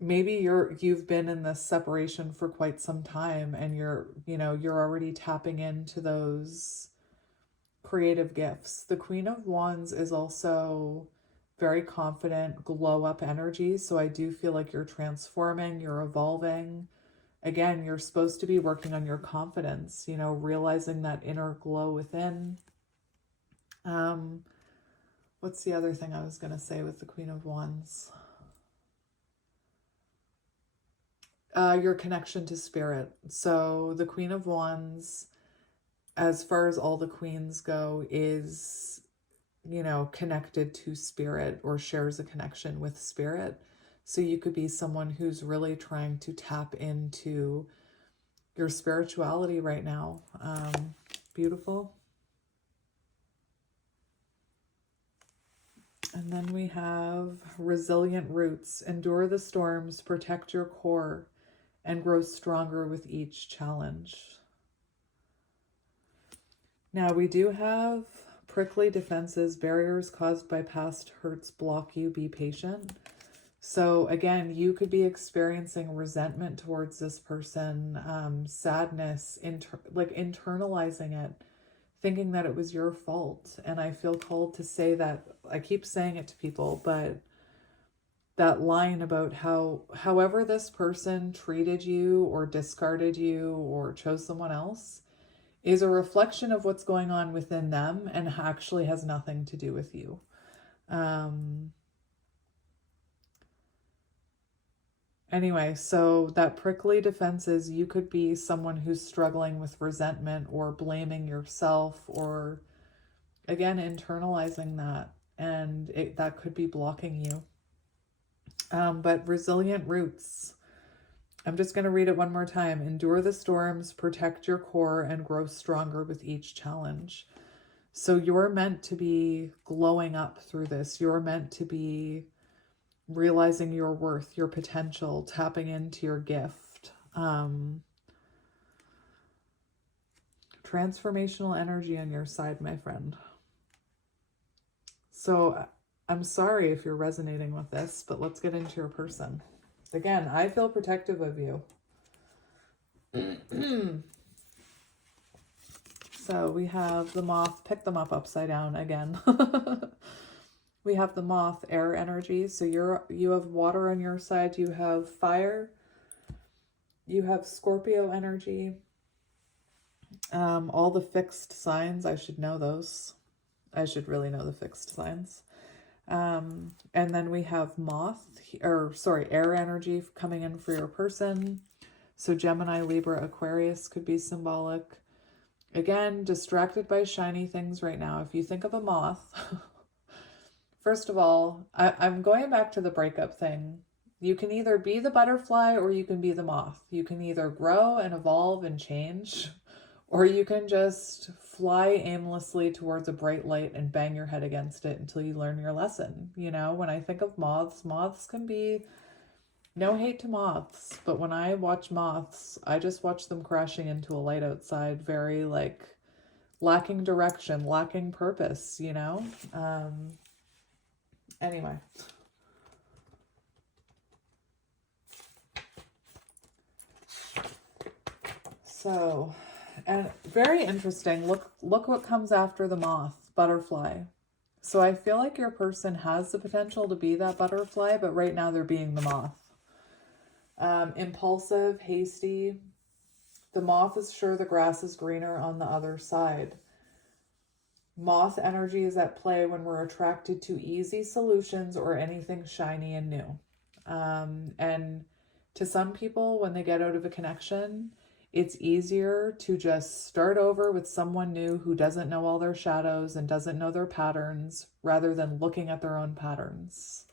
maybe you've been in this separation for quite some time and you're already tapping into those creative gifts. The Queen of Wands is also very confident, glow up energy. So I do feel like you're transforming, you're evolving. Again, you're supposed to be working on your confidence, realizing that inner glow within. What's the other thing I was going to say with the Queen of Wands? Your connection to spirit. So the Queen of Wands, as far as all the queens go, is, connected to spirit or shares a connection with spirit. So you could be someone who's really trying to tap into your spirituality right now. Beautiful. And then we have resilient roots. Endure the storms, protect your core, and grow stronger with each challenge. Now we do have prickly defenses, barriers caused by past hurts block you, be patient. So again, you could be experiencing resentment towards this person, sadness, internalizing it, thinking that it was your fault. And I feel called to say that, I keep saying it to people, but that line about however this person treated you or discarded you or chose someone else is a reflection of what's going on within them and actually has nothing to do with you. Anyway, so that prickly defenses, you could be someone who's struggling with resentment or blaming yourself or, again, internalizing that. And that could be blocking you. But resilient roots. I'm just going to read it one more time. Endure the storms, protect your core, and grow stronger with each challenge. So you're meant to be glowing up through this. You're meant to be realizing your worth, your potential, tapping into your gift. Transformational energy on your side, my friend. So I'm sorry if you're resonating with this, but let's get into your person. Again, I feel protective of you. So we have the moth. Pick them up upside down again. We have the moth, air energy. So you have water on your side. You have fire. You have Scorpio energy. All the fixed signs. I should know those. I should really know the fixed signs. And then we have air energy coming in for your person. So Gemini, Libra, Aquarius could be symbolic. Again, distracted by shiny things right now. If you think of a moth, first of all, I'm going back to the breakup thing. You can either be the butterfly or you can be the moth. You can either grow and evolve and change, or you can just fly aimlessly towards a bright light and bang your head against it until you learn your lesson. When I think of moths can be, no hate to moths, but when I watch moths, I just watch them crashing into a light outside, very lacking direction, lacking purpose, Anyway. So, and very interesting. Look what comes after the moth, butterfly. So I feel like your person has the potential to be that butterfly, but right now they're being the moth. Impulsive, hasty. The moth is sure the grass is greener on the other side. Moth energy is at play when we're attracted to easy solutions or anything shiny and new. And to some people, when they get out of a connection, it's easier to just start over with someone new who doesn't know all their shadows and doesn't know their patterns, rather than looking at their own patterns.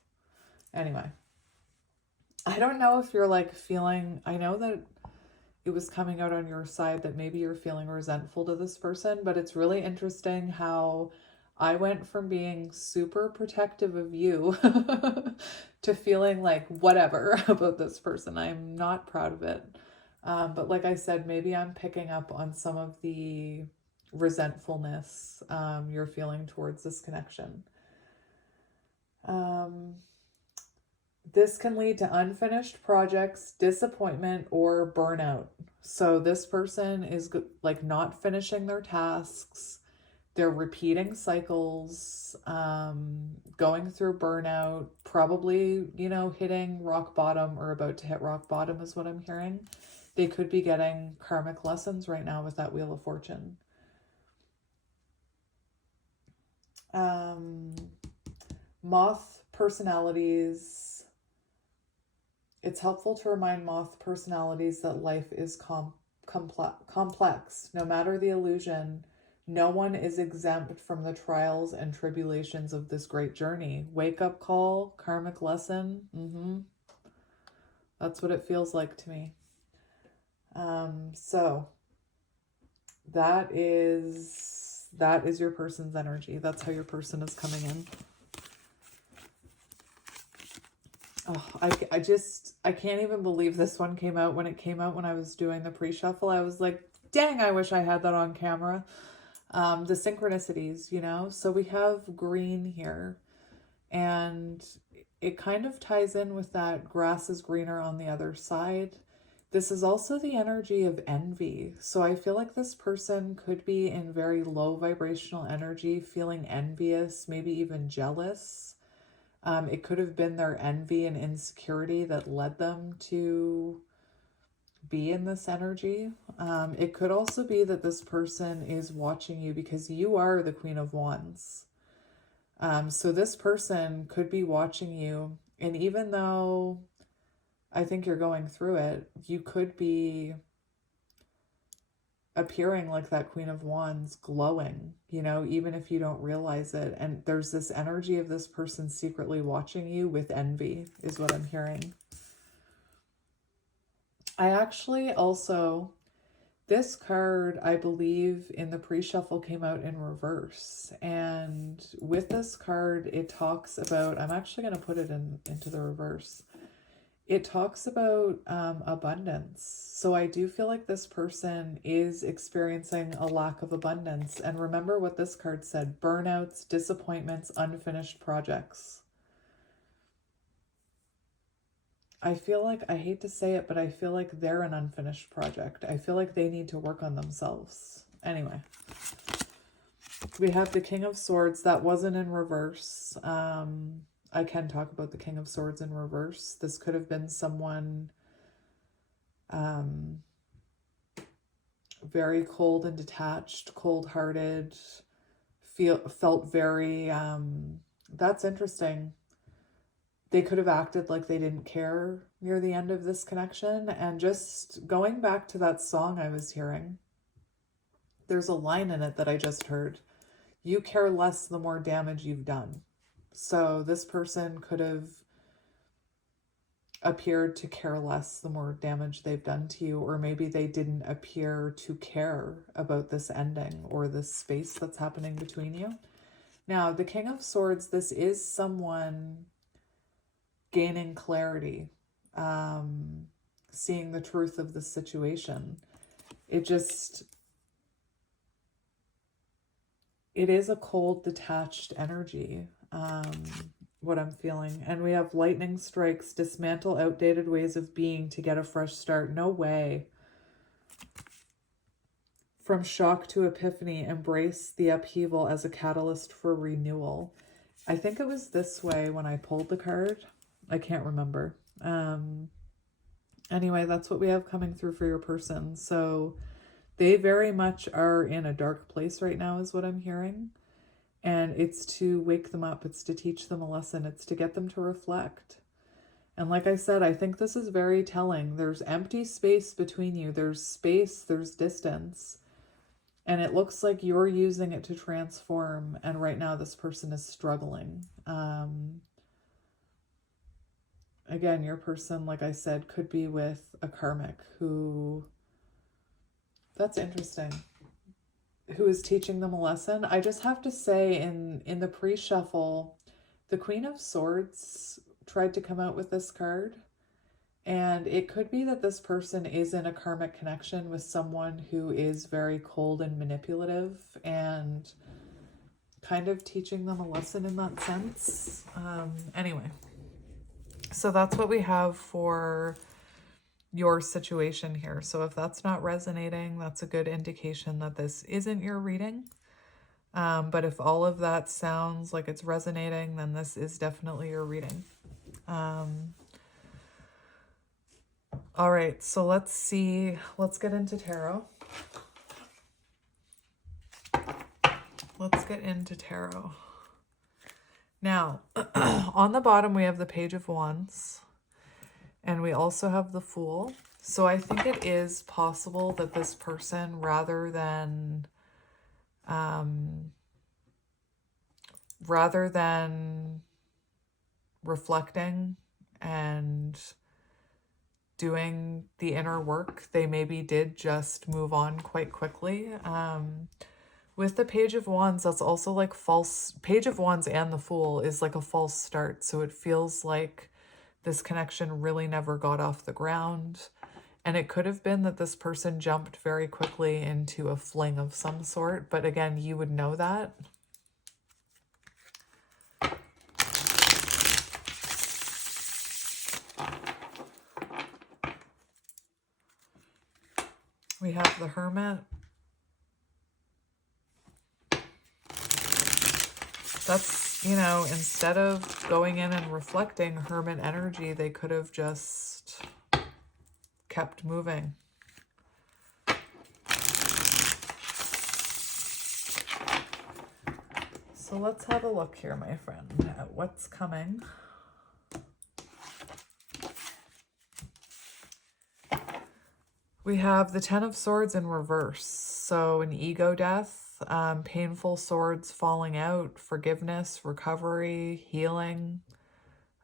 Anyway, I don't know if you're feeling, I know that it was coming out on your side that maybe you're feeling resentful to this person, but it's really interesting how I went from being super protective of you to feeling like whatever about this person. I'm not proud of it. But like I said, maybe I'm picking up on some of the resentfulness you're feeling towards this connection. This can lead to unfinished projects, disappointment, or burnout. So this person is like not finishing their tasks. They're repeating cycles, going through burnout, probably, hitting rock bottom or about to hit rock bottom is what I'm hearing. They could be getting karmic lessons right now with that Wheel of Fortune. Moth personalities. It's helpful to remind moth personalities that life is complex. No matter the illusion, no one is exempt from the trials and tribulations of this great journey. Wake up call, karmic lesson. That's what it feels like to me. So that is your person's energy. That's how your person is coming in. Oh, I can't even believe this one came out. When it came out when I was doing the pre-shuffle, I was like, dang, I wish I had that on camera. The synchronicities, so we have green here, and it kind of ties in with that grass is greener on the other side. This is also the energy of envy. So I feel like this person could be in very low vibrational energy, feeling envious, maybe even jealous. It could have been their envy and insecurity that led them to be in this energy. It could also be that this person is watching you because you are the Queen of Wands. So this person could be watching you, and even though I think you're going through it, you could be appearing like that Queen of Wands, glowing, even if you don't realize it. And there's this energy of this person secretly watching you with envy, is what I'm hearing. I actually also, this card, I believe in the pre-shuffle came out in reverse. And with this card, it talks about, I'm actually going to put it into the reverse. It talks about abundance. So I do feel like this person is experiencing a lack of abundance. And remember what this card said: burnouts, disappointments, unfinished projects. I feel like, I hate to say it, but I feel like they're an unfinished project. I feel like they need to work on themselves. Anyway, we have the King of Swords. That wasn't in reverse. I can talk about the King of Swords in reverse. This could have been someone very cold and detached, cold-hearted, felt very, that's interesting. They could have acted like they didn't care near the end of this connection. And just going back to that song I was hearing, there's a line in it that I just heard. You care less the more damage you've done. So this person could have appeared to care less the more damage they've done to you, or maybe they didn't appear to care about this ending or this space that's happening between you. Now, the King of Swords, this is someone gaining clarity, seeing the truth of the situation. It is a cold, detached energy, what I'm feeling. And we have lightning strikes, dismantle outdated ways of being to get a fresh start. No way. From shock to epiphany, embrace the upheaval as a catalyst for renewal. I think it was this way when I pulled the card. I can't remember. Anyway, that's what we have coming through for your person. So they very much are in a dark place right now, is what I'm hearing. And it's to wake them up. It's to teach them a lesson. It's to get them to reflect. And like I said, I think this is very telling. There's empty space between you. There's space, there's distance. And it looks like you're using it to transform. And right now this person is struggling. Again, your person, like I said, could be with a karmic who... That's interesting. who is teaching them a lesson. I just have to say, in the pre-shuffle, the Queen of Swords tried to come out with this card. And it could be that this person is in a karmic connection with someone who is very cold and manipulative and kind of teaching them a lesson in that sense. Anyway, so that's what we have for your situation here. So if that's not resonating, that's a good indication that this isn't your reading. But if all of that sounds like it's resonating, then this is definitely your reading. All right, so let's see. Let's get into tarot. Let's get into tarot. Now, on the bottom, we have the Page of Wands, and we also have the Fool. So I think it is possible that this person, rather than reflecting and doing the inner work, they maybe did just move on quite quickly. With the Page of Wands, that's also like false. Page of Wands and the Fool is like a false start. So it feels like this connection really never got off the ground. And it could have been that this person jumped very quickly into a fling of some sort. But again, you would know that. We have the Hermit. That's, you know, instead of going in and reflecting Hermit energy, they could have just kept moving. So let's have a look here, my friend, at what's coming. We have the Ten of Swords in reverse. So an ego death, painful swords falling out, forgiveness, recovery, healing.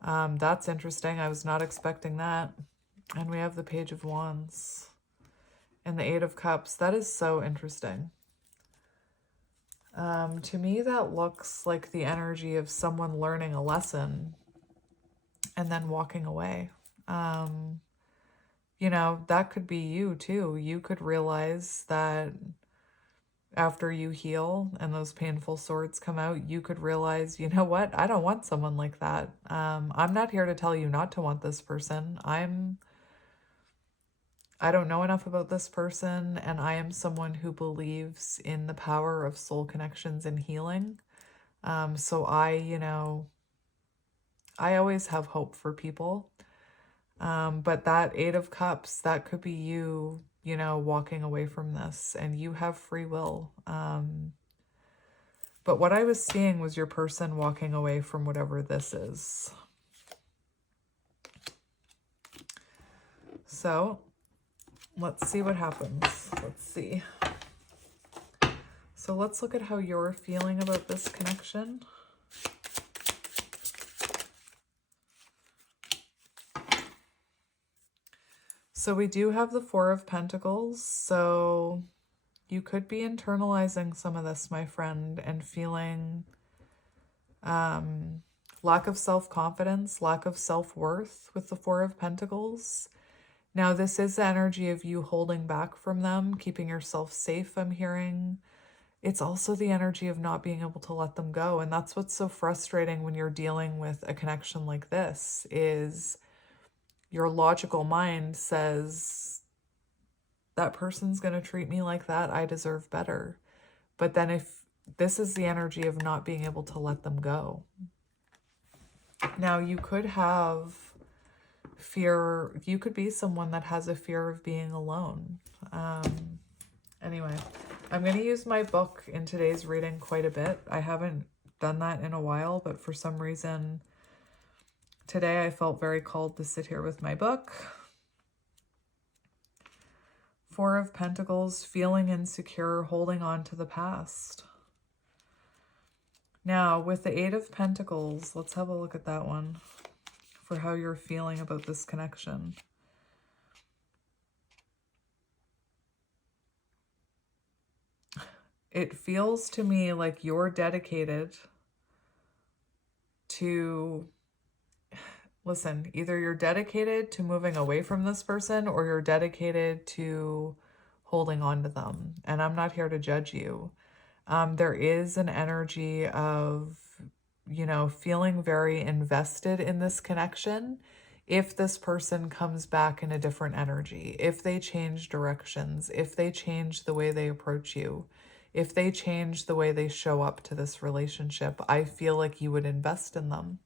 That's interesting. I was not expecting that. And we have the Page of Wands and the Eight of Cups. That is so interesting. To me, that looks like the energy of someone learning a lesson and then walking away. You know, that could be you too. You could realize that after you heal and those painful swords come out, you could realize, you know what? I don't want someone like that. I'm not here to tell you not to want this person. I don't know enough about this person, and I am someone who believes in the power of soul connections and healing. So I always have hope for people. But that Eight of Cups, that could be you, you know, walking away from this, and you have free will. But what I was seeing was your person walking away from whatever this is. So let's see what happens. Let's see. So let's look at how you're feeling about this connection. So we do have the Four of Pentacles. So you could be internalizing some of this, my friend, and feeling lack of self-confidence, lack of self-worth with the Four of Pentacles. Now, this is the energy of you holding back from them, keeping yourself safe, I'm hearing. It's also the energy of not being able to let them go. And that's what's so frustrating when you're dealing with a connection like this, is your logical mind says, that person's going to treat me like that, I deserve better. But then if this is the energy of not being able to let them go. Now, you could have fear. You could be someone that has a fear of being alone. Anyway, I'm going to use my book in today's reading quite a bit. I haven't done that in a while, but for some reason today I felt very called to sit here with my book. Four of Pentacles, feeling insecure, holding on to the past. Now, with the Eight of Pentacles, let's have a look at that one for how you're feeling about this connection. It feels to me like you're dedicated to, listen, either you're dedicated to moving away from this person or you're dedicated to holding on to them. And I'm not here to judge you. There is an energy of, feeling very invested in this connection. If this person comes back in a different energy, if they change directions, if they change the way they approach you, if they change the way they show up to this relationship, I feel like you would invest in them.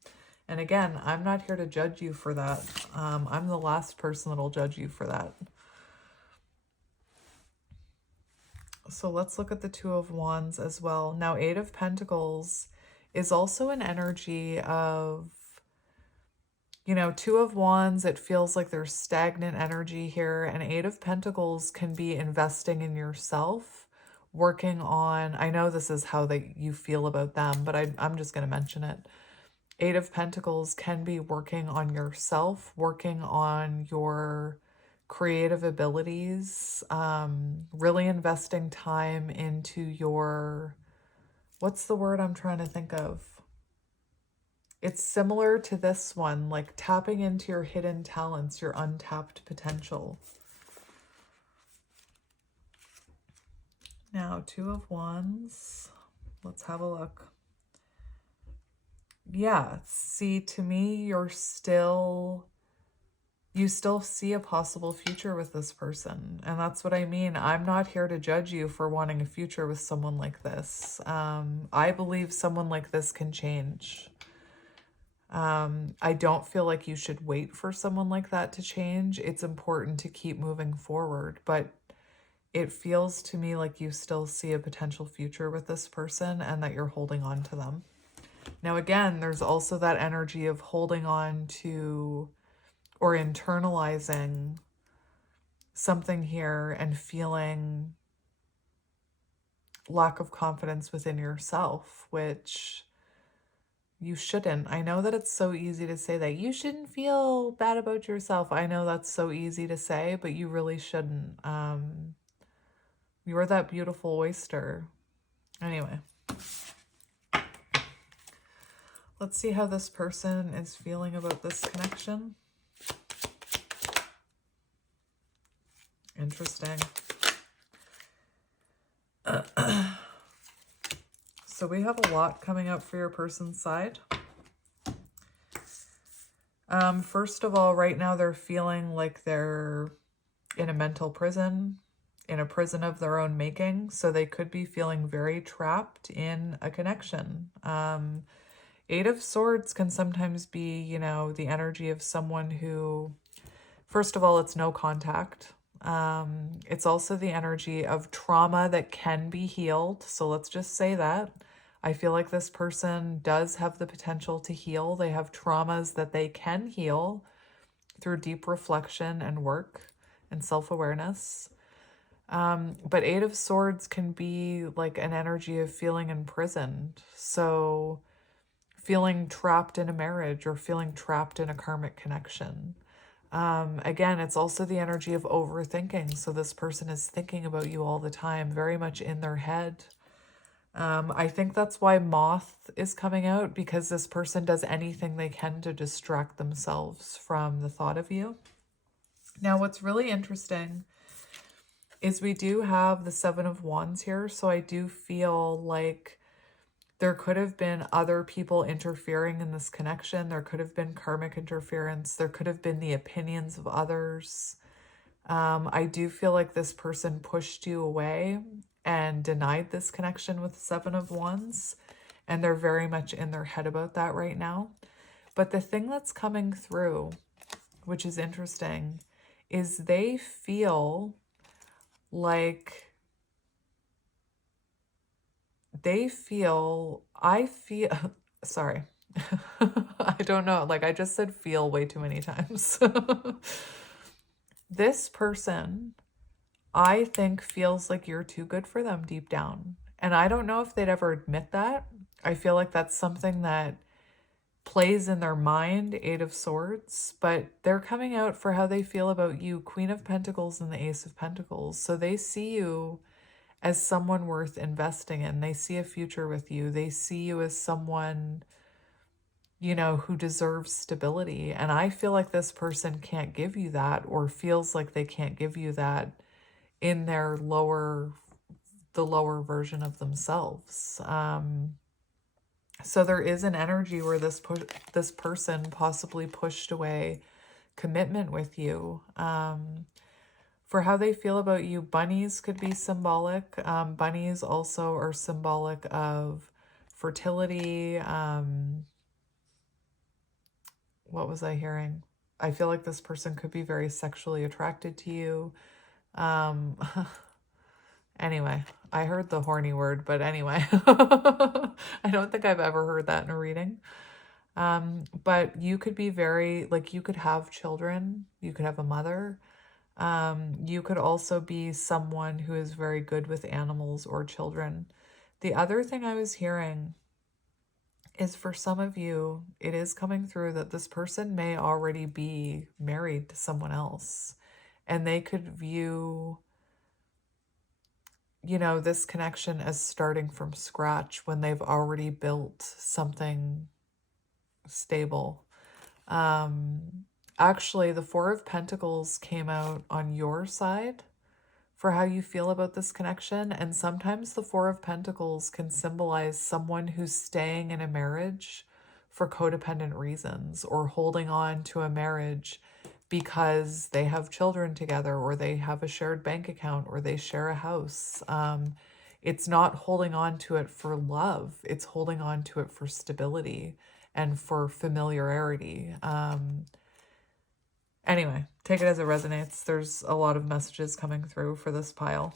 And again, I'm not here to judge you for that. I'm the last person that'll judge you for that. So let's look at the Two of Wands as well. Now, Eight of Pentacles is also an energy of, Two of Wands, it feels like there's stagnant energy here. And Eight of Pentacles can be investing in yourself, working on, I know this is how you feel about them, but I'm just going to mention it. Eight of Pentacles can be working on yourself, working on your creative abilities, really investing time into your, what's the word I'm trying to think of? It's similar to this one, like tapping into your hidden talents, your untapped potential. Now, Two of Wands, let's have a look. Yeah, see, to me, you still see a possible future with this person. And that's what I mean. I'm not here to judge you for wanting a future with someone like this. I believe someone like this can change. I don't feel like you should wait for someone like that to change. It's important to keep moving forward, but it feels to me like you still see a potential future with this person and that you're holding on to them. Now, again, there's also that energy of holding on to or internalizing something here and feeling lack of confidence within yourself, which you shouldn't. I know that it's so easy to say that you shouldn't feel bad about yourself. I know that's so easy to say, but you really shouldn't. You're that beautiful oyster. Anyway, let's see how this person is feeling about this connection. Interesting. So we have a lot coming up for your person's side. First of all, right now they're feeling like they're in a mental prison, in a prison of their own making. So they could be feeling very trapped in a connection. Eight of Swords can sometimes be, the energy of someone who, first of all, it's no contact. It's also the energy of trauma that can be healed. So let's just say that. I feel like this person does have the potential to heal. They have traumas that they can heal through deep reflection and work and self-awareness. But Eight of Swords can be like an energy of feeling imprisoned. So feeling trapped in a marriage or feeling trapped in a karmic connection. Again, it's also the energy of overthinking. So this person is thinking about you all the time, very much in their head. I think that's why Moth is coming out, because this person does anything they can to distract themselves from the thought of you. Now, what's really interesting is we do have the Seven of Wands here. So I do feel like there could have been other people interfering in this connection. There could have been karmic interference. There could have been the opinions of others. I do feel like this person pushed you away and denied this connection with Seven of Wands. And they're very much in their head about that right now. But the thing that's coming through, which is interesting, is they feel like sorry, I don't know, like I just said feel way too many times. This person, I think, feels like you're too good for them deep down. And I don't know if they'd ever admit that. I feel like that's something that plays in their mind, Eight of Swords, but they're coming out for how they feel about you, Queen of Pentacles and the Ace of Pentacles. So they see you as someone worth investing in. They see a future with you. They see you as someone, you know, who deserves stability. And I feel like this person can't give you that, or feels like they can't give you that in their the lower version of themselves. So there is an energy where this person possibly pushed away commitment with you. For how they feel about you, bunnies could be symbolic. Bunnies also are symbolic of fertility. What was I hearing? I feel like this person could be very sexually attracted to you. Anyway, I heard the horny word, but anyway, I don't think I've ever heard that in a reading. But you could be very, like, you could have children, you could have a mother. You could also be someone who is very good with animals or children. The other thing I was hearing is, for some of you, it is coming through that this person may already be married to someone else, and they could view, you know, this connection as starting from scratch when they've already built something stable. Actually, the Four of Pentacles came out on your side for how you feel about this connection. And sometimes the Four of Pentacles can symbolize someone who's staying in a marriage for codependent reasons, or holding on to a marriage because they have children together, or they have a shared bank account, or they share a house. It's not holding on to it for love. It's holding on to it for stability and for familiarity. Anyway, take it as it resonates. There's a lot of messages coming through for this pile.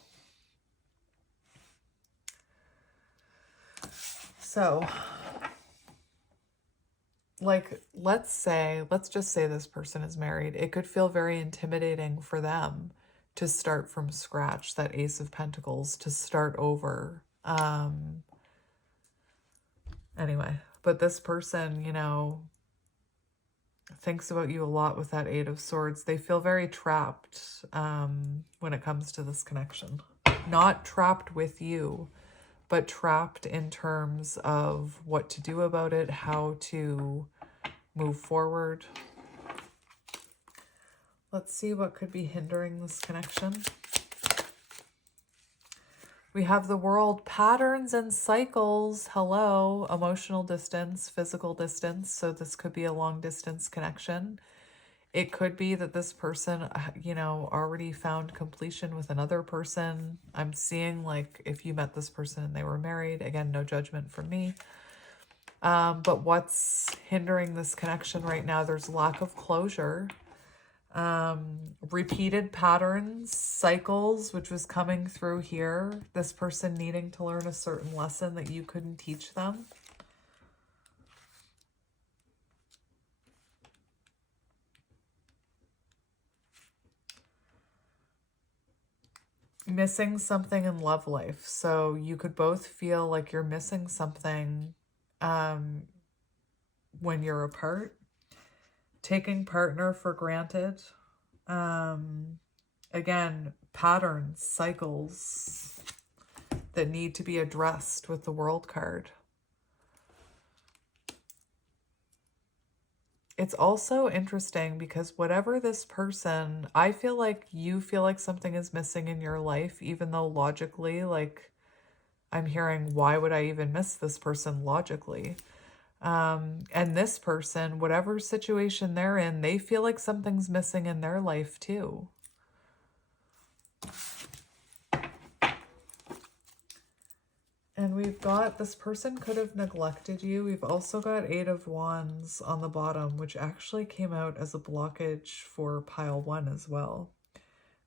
So, like, let's just say this person is married. It could feel very intimidating for them to start from scratch, that Ace of Pentacles, to start over. Anyway, but this person, you know, thinks about you a lot with that Eight of Swords. They feel very trapped when it comes to this connection. Not trapped with you, but trapped in terms of what to do about it, how to move forward. Let's see what could be hindering this connection. We have the World, patterns and cycles. Hello, emotional distance, physical distance. So this could be a long distance connection. It could be that this person, you know, already found completion with another person. I'm seeing, like, if you met this person and they were married, again, no judgment from me. But what's hindering this connection right now? There's lack of closure. Repeated patterns, cycles, which was coming through here. This person needing to learn a certain lesson that you couldn't teach them. Missing something in love life. So you could both feel like you're missing something when you're apart. Taking partner for granted. Again, patterns, cycles that need to be addressed with the World card. It's also interesting because whatever this person, I feel like you feel like something is missing in your life, even though logically, like, I'm hearing, why would I even miss this person logically? And this person, whatever situation they're in, they feel like something's missing in their life too. And we've got, this person could have neglected you. We've also got Eight of Wands on the bottom, which actually came out as a blockage for pile 1 as well.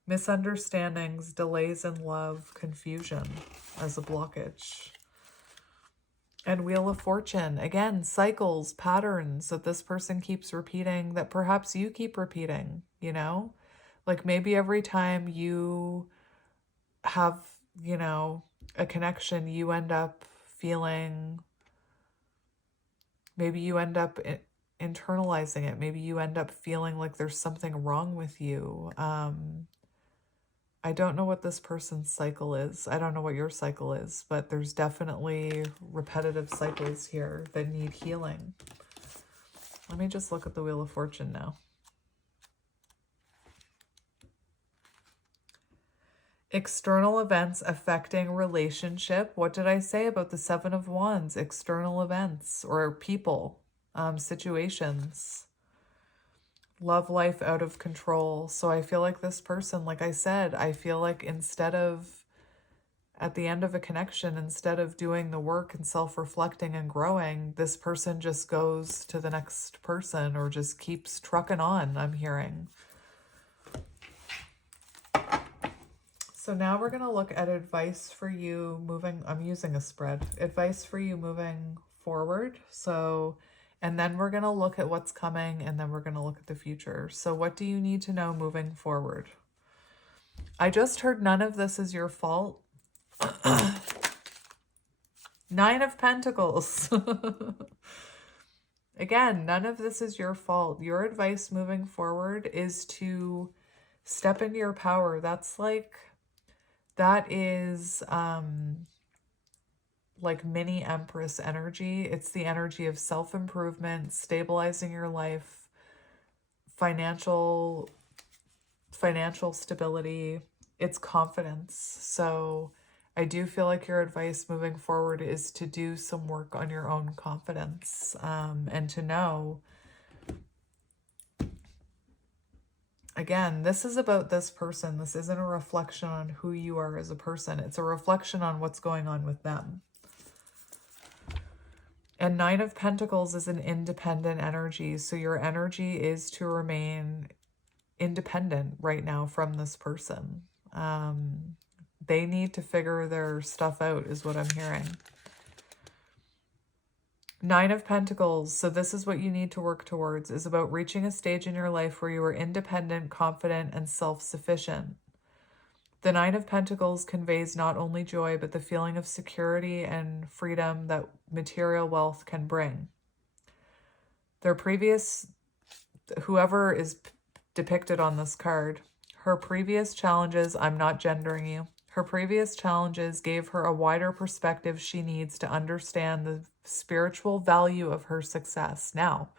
Misunderstandings, delays in love, confusion as a blockage. And Wheel of Fortune, again, cycles, patterns that this person keeps repeating, that perhaps you keep repeating, you know? Like, maybe every time you have, you know, a connection, you end up feeling, maybe you end up internalizing it. Maybe you end up feeling like there's something wrong with you. I don't know what this person's cycle is. I don't know what your cycle is, but there's definitely repetitive cycles here that need healing. Let me just look at the Wheel of Fortune now. External events affecting relationship. What did I say about the Seven of Wands? External events or people, situations. Love life out of control. So I feel like this person, like I said, I feel like instead of, at the end of a connection, instead of doing the work and self-reflecting and growing, this person just goes to the next person or just keeps trucking on, I'm hearing. So now we're going to look at advice for you moving, I'm using a spread, advice for you moving forward. So, and then we're going to look at what's coming, and then we're going to look at the future. So what do you need to know moving forward? I just heard none of this is your fault. Nine of Pentacles. Again, none of this is your fault. Your advice moving forward is to step into your power. That is like mini Empress energy. It's the energy of self-improvement, stabilizing your life, financial stability. It's confidence. So I do feel like your advice moving forward is to do some work on your own confidence, and to know, again, this is about this person. This isn't a reflection on who you are as a person. It's a reflection on what's going on with them. And Nine of Pentacles is an independent energy. So your energy is to remain independent right now from this person. They need to figure their stuff out is what I'm hearing. Nine of Pentacles, so this is what you need to work towards, is about reaching a stage in your life where you are independent, confident, and self-sufficient. The Nine of Pentacles conveys not only joy, but the feeling of security and freedom that material wealth can bring. Whoever is depicted on this card, her previous challenges, I'm not gendering you, her previous challenges gave her a wider perspective she needs to understand the spiritual value of her success. Now,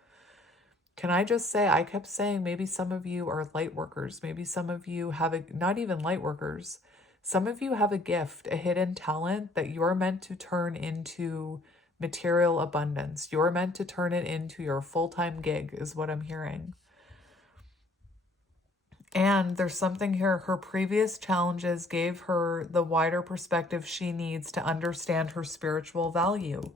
can I just say, I kept saying maybe some of you are light workers. Maybe some of you have not even light workers. Some of you have a gift, a hidden talent that you're meant to turn into material abundance. You're meant to turn it into your full-time gig is what I'm hearing. And there's something here, her previous challenges gave her the wider perspective she needs to understand her spiritual value.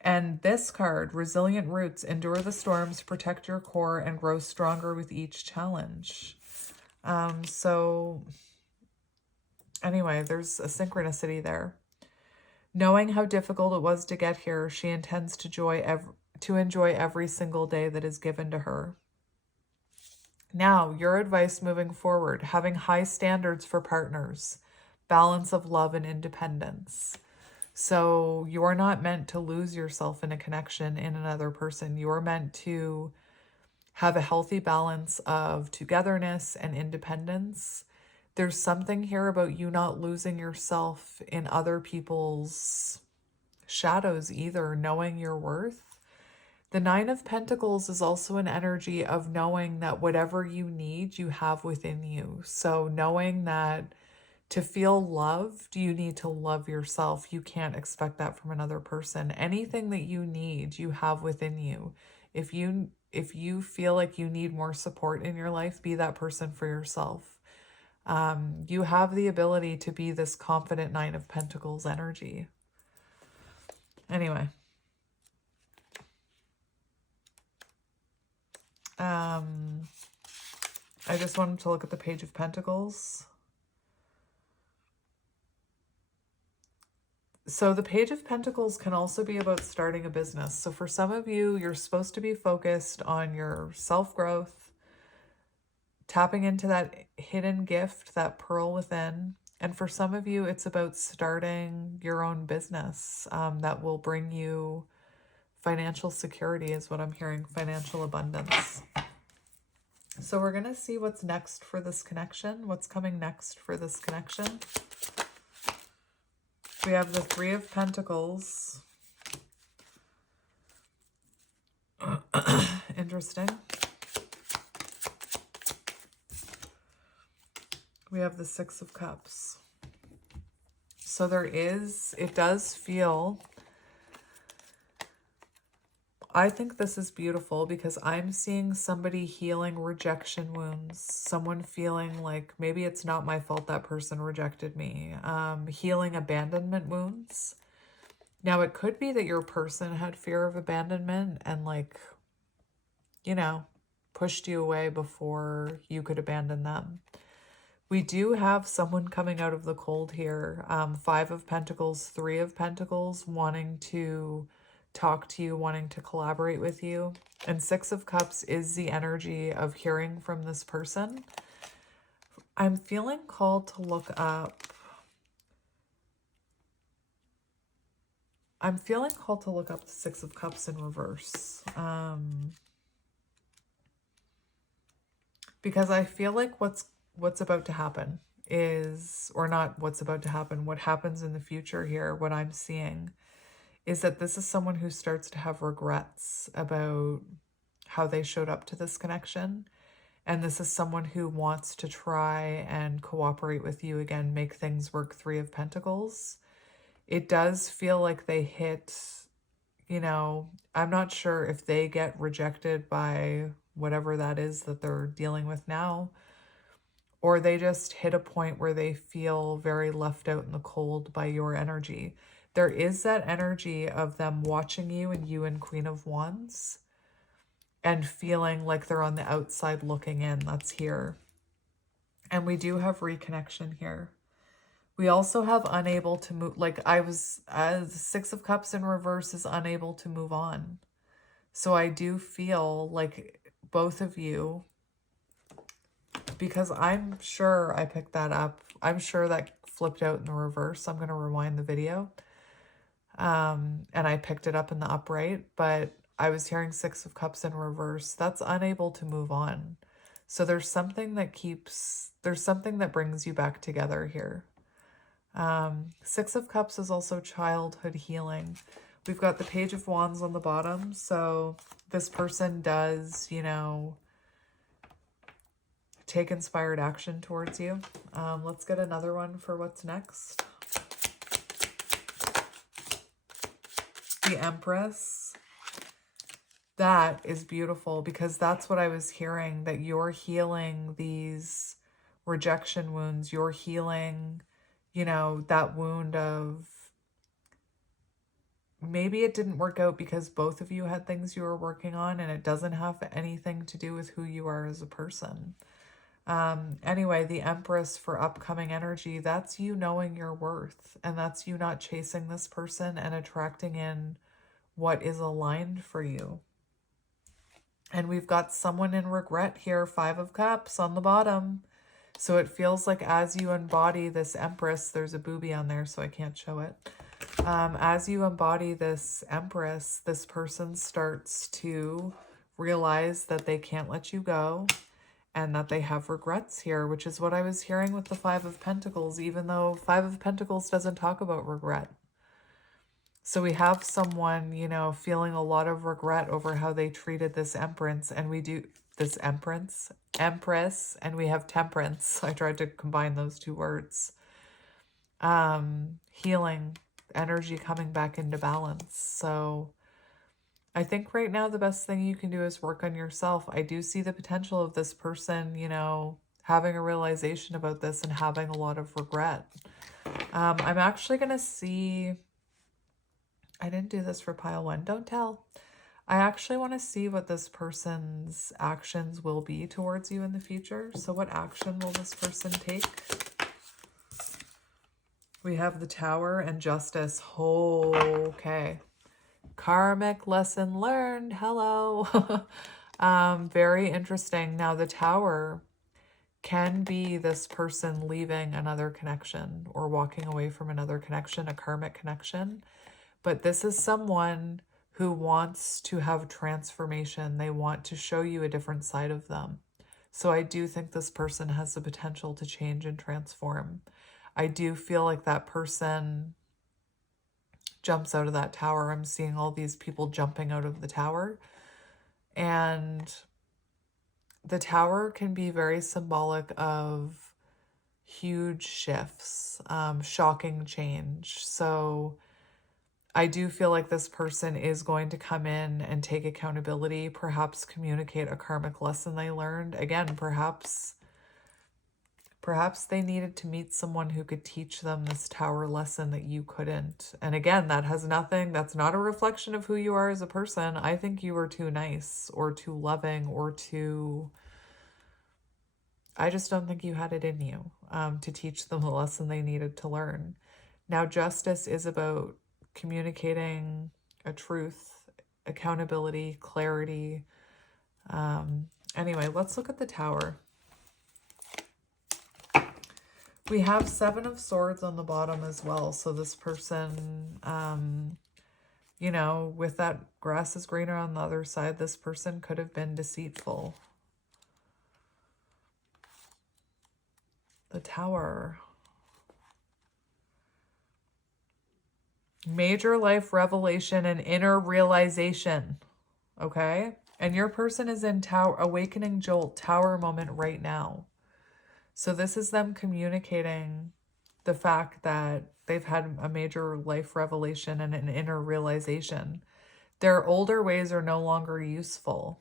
And this card, resilient roots, endure the storms, protect your core, and grow stronger with each challenge. So anyway, there's a synchronicity there. Knowing how difficult it was to get here, she intends to enjoy every single day that is given to her. Now, your advice moving forward, having high standards for partners, balance of love and independence. So you're not meant to lose yourself in a connection in another person. You're meant to have a healthy balance of togetherness and independence. There's something here about you not losing yourself in other people's shadows either, knowing your worth. The Nine of Pentacles is also an energy of knowing that whatever you need, you have within you. So knowing that to feel loved, you need to love yourself. You can't expect that from another person. Anything that you need, you have within you. If you feel like you need more support in your life, be that person for yourself. You have the ability to be this confident Nine of Pentacles energy. Anyway. I just wanted to look at the Page of Pentacles. So the Page of Pentacles can also be about starting a business. So for some of you, you're supposed to be focused on your self-growth, tapping into that hidden gift, that pearl within. And for some of you, it's about starting your own business that will bring you financial security is what I'm hearing, financial abundance. So we're going to see what's next for this connection. What's coming next for this connection? We have the Three of Pentacles. Interesting. We have the Six of Cups. So it does feel, I think this is beautiful because I'm seeing somebody healing rejection wounds. Someone feeling like maybe it's not my fault that person rejected me. Healing abandonment wounds. Now it could be that your person had fear of abandonment and like, you know, pushed you away before you could abandon them. We do have someone coming out of the cold here. Five of Pentacles, Three of Pentacles, wanting to talk to you, wanting to collaborate with you. And Six of Cups is the energy of hearing from this person. I'm feeling called to look up. I'm feeling called to look up the Six of Cups in reverse. Because I feel like what's about to happen is, or not what's about to happen, what happens in the future here, what I'm seeing is that this is someone who starts to have regrets about how they showed up to this connection. And this is someone who wants to try and cooperate with you again, make things work. Three of Pentacles. It does feel like they hit, you know, I'm not sure if they get rejected by whatever that is that they're dealing with now, or they just hit a point where they feel very left out in the cold by your energy. There is that energy of them watching you and you and Queen of Wands and feeling like they're on the outside looking in. That's here. And we do have reconnection here. We also have unable to move, like the Six of Cups in reverse is unable to move on. So I do feel like both of you, because I'm sure I picked that up. I'm sure that flipped out in the reverse. I'm going to rewind the video. And I picked it up in the upright, but I was hearing Six of Cups in reverse. That's unable to move on. So there's something that brings you back together here. Six of Cups is also childhood healing. We've got the Page of Wands on the bottom. So this person does, you know, take inspired action towards you. Let's get another one for what's next. The Empress. That is beautiful because that's what I was hearing, that you're healing these rejection wounds. You're healing, you know, that wound of maybe it didn't work out because both of you had things you were working on and it doesn't have anything to do with who you are as a person. Anyway, the Empress for upcoming energy, that's you knowing your worth, and that's you not chasing this person and attracting in what is aligned for you. And we've got someone in regret here, Five of Cups on the bottom. So it feels like as you embody this Empress, there's a booby on there, so I can't show it. As you embody this Empress, this person starts to realize that they can't let you go and that they have regrets here, which is what I was hearing with the Five of Pentacles, even though Five of Pentacles doesn't talk about regret. So we have someone, you know, feeling a lot of regret over how they treated this Empress, and we do this Empress, and we have Temperance. I tried to combine those two words. Healing, energy coming back into balance. So I think right now the best thing you can do is work on yourself. I do see the potential of this person, you know, having a realization about this and having a lot of regret. I'm actually going to see... I didn't do this for pile one. Don't tell. I actually want to see what this person's actions will be towards you in the future. So what action will this person take? We have the Tower and Justice. Oh, okay. Karmic lesson learned. Hello. Very interesting. Now the Tower can be this person leaving another connection or walking away from another connection, a karmic connection. But this is someone who wants to have transformation. They want to show you a different side of them. So I do think this person has the potential to change and transform. I do feel like that person jumps out of that tower. I'm seeing all these people jumping out of the tower. And the tower can be very symbolic of huge shifts, shocking change. So I do feel like this person is going to come in and take accountability, perhaps communicate a karmic lesson they learned. Again, perhaps they needed to meet someone who could teach them this tower lesson that you couldn't. And again, that's not a reflection of who you are as a person. I think you were too nice or too loving or I just don't think you had it in you to teach them the lesson they needed to learn. Now, justice is about communicating a truth, accountability, clarity. Anyway, let's look at the tower. We have 7 of Swords on the bottom as well. So this person, you know, with that grass is greener on the other side, this person could have been deceitful. The Tower. Major life revelation and inner realization. Okay? And your person is in awakening jolt, tower moment right now. So this is them communicating the fact that they've had a major life revelation and an inner realization. Their older ways are no longer useful.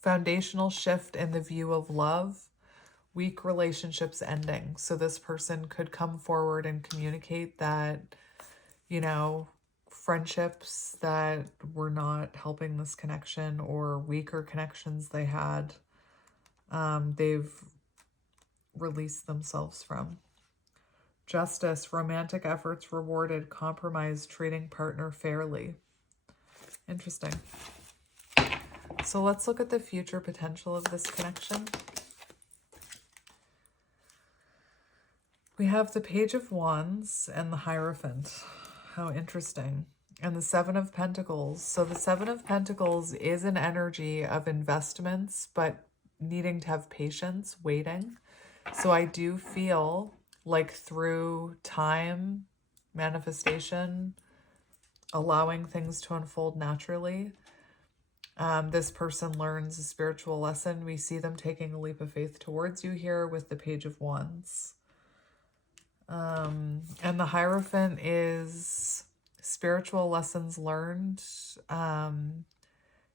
Foundational shift in the view of love. Weak relationships ending. So this person could come forward and communicate that, you know, friendships that were not helping this connection or weaker connections they had, they've released themselves from. Justice, romantic efforts rewarded, compromise, treating partner fairly. Interesting. So let's look at the future potential of this connection. We have the Page of Wands and the Hierophant. How interesting. And the 7 of Pentacles. So the 7 of Pentacles is an energy of investments, but needing to have patience, waiting. So I do feel like through time, manifestation, allowing things to unfold naturally, this person learns a spiritual lesson. We see them taking a leap of faith towards you here with the Page of Wands. And the Hierophant is spiritual lessons learned.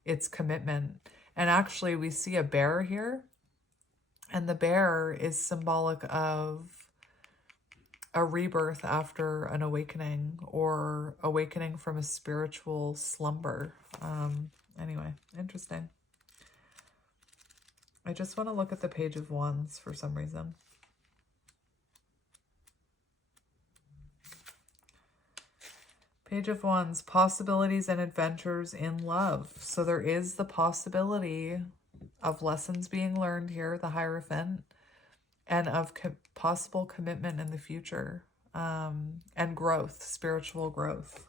It's commitment. And actually we see a bear here. And the bear is symbolic of a rebirth after an awakening or awakening from a spiritual slumber. Anyway, interesting. I just want to look at the Page of Wands for some reason. Page of Wands, possibilities and adventures in love. So there is the possibility of lessons being learned here, the Hierophant, and of possible commitment in the future, and growth, spiritual growth.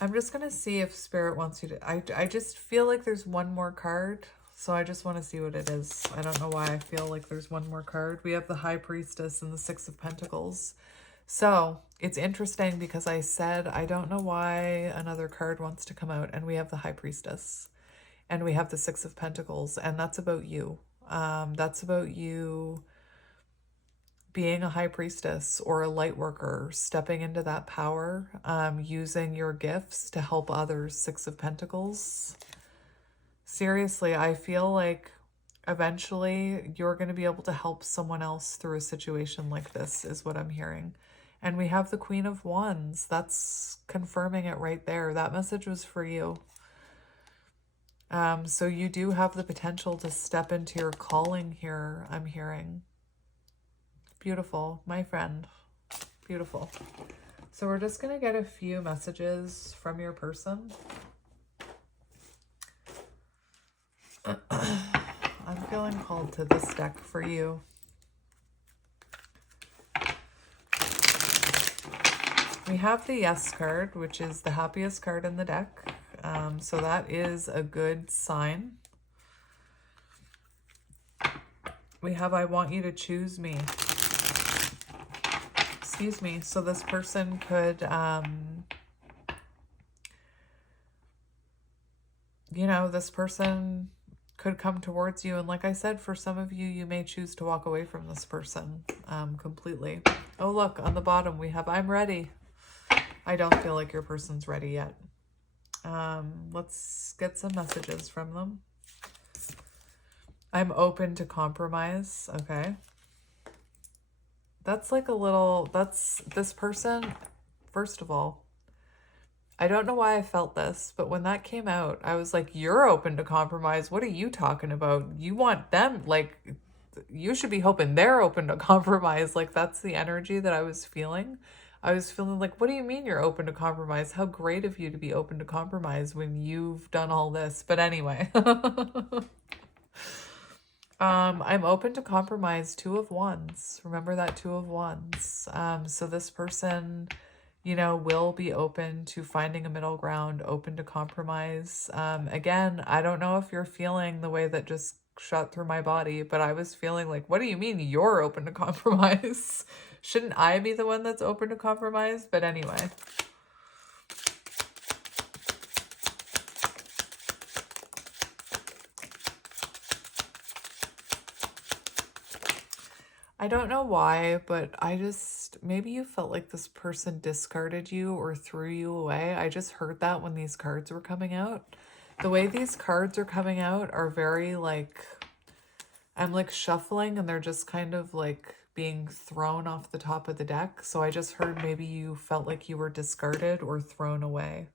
I'm just going to see if Spirit wants you to... I just feel like there's one more card, so I just want to see what it is. I don't know why I feel like there's one more card. We have the High Priestess and the 6 of Pentacles. So it's interesting because I said, I don't know why another card wants to come out, and we have the High Priestess and we have the 6 of Pentacles, and that's about you. That's about you being a high priestess or a light worker, stepping into that power, using your gifts to help others. 6 of Pentacles. Seriously, I feel like eventually you're going to be able to help someone else through a situation like this, is what I'm hearing. And we have the Queen of Wands. That's confirming it right there. That message was for you. So you do have the potential to step into your calling here, I'm hearing. Beautiful, my friend. Beautiful. So we're just going to get a few messages from your person. I'm feeling called to this deck for you. We have the Yes card, which is the happiest card in the deck. So that is a good sign. We have, I want you to choose me. Excuse me. So this person could, you know, this person could come towards you. And like I said, for some of you, you may choose to walk away from this person completely. Oh, look, on the bottom we have, I'm ready. I don't feel like your person's ready yet. Let's get some messages from them. I'm open to compromise. Okay. That's like a little, that's this person, first of all, I don't know why I felt this, but when that came out, I was like, you're open to compromise. What are you talking about? You want them, like, you should be hoping they're open to compromise. Like, that's the energy that I was feeling. I was feeling like, what do you mean you're open to compromise? How great of you to be open to compromise when you've done all this. But anyway, I'm open to compromise. 2 of Wands. Remember that 2 of Wands. So this person, you know, will be open to finding a middle ground, open to compromise. Again, I don't know if you're feeling the way that just shot through my body, but I was feeling like, what do you mean you're open to compromise? Shouldn't I be the one that's open to compromise? But anyway. I don't know why, but I just, maybe you felt like this person discarded you or threw you away. I just heard that when these cards were coming out. The way these cards are coming out are very like, I'm like shuffling and they're just kind of like being thrown off the top of the deck. So I just heard maybe you felt like you were discarded or thrown away.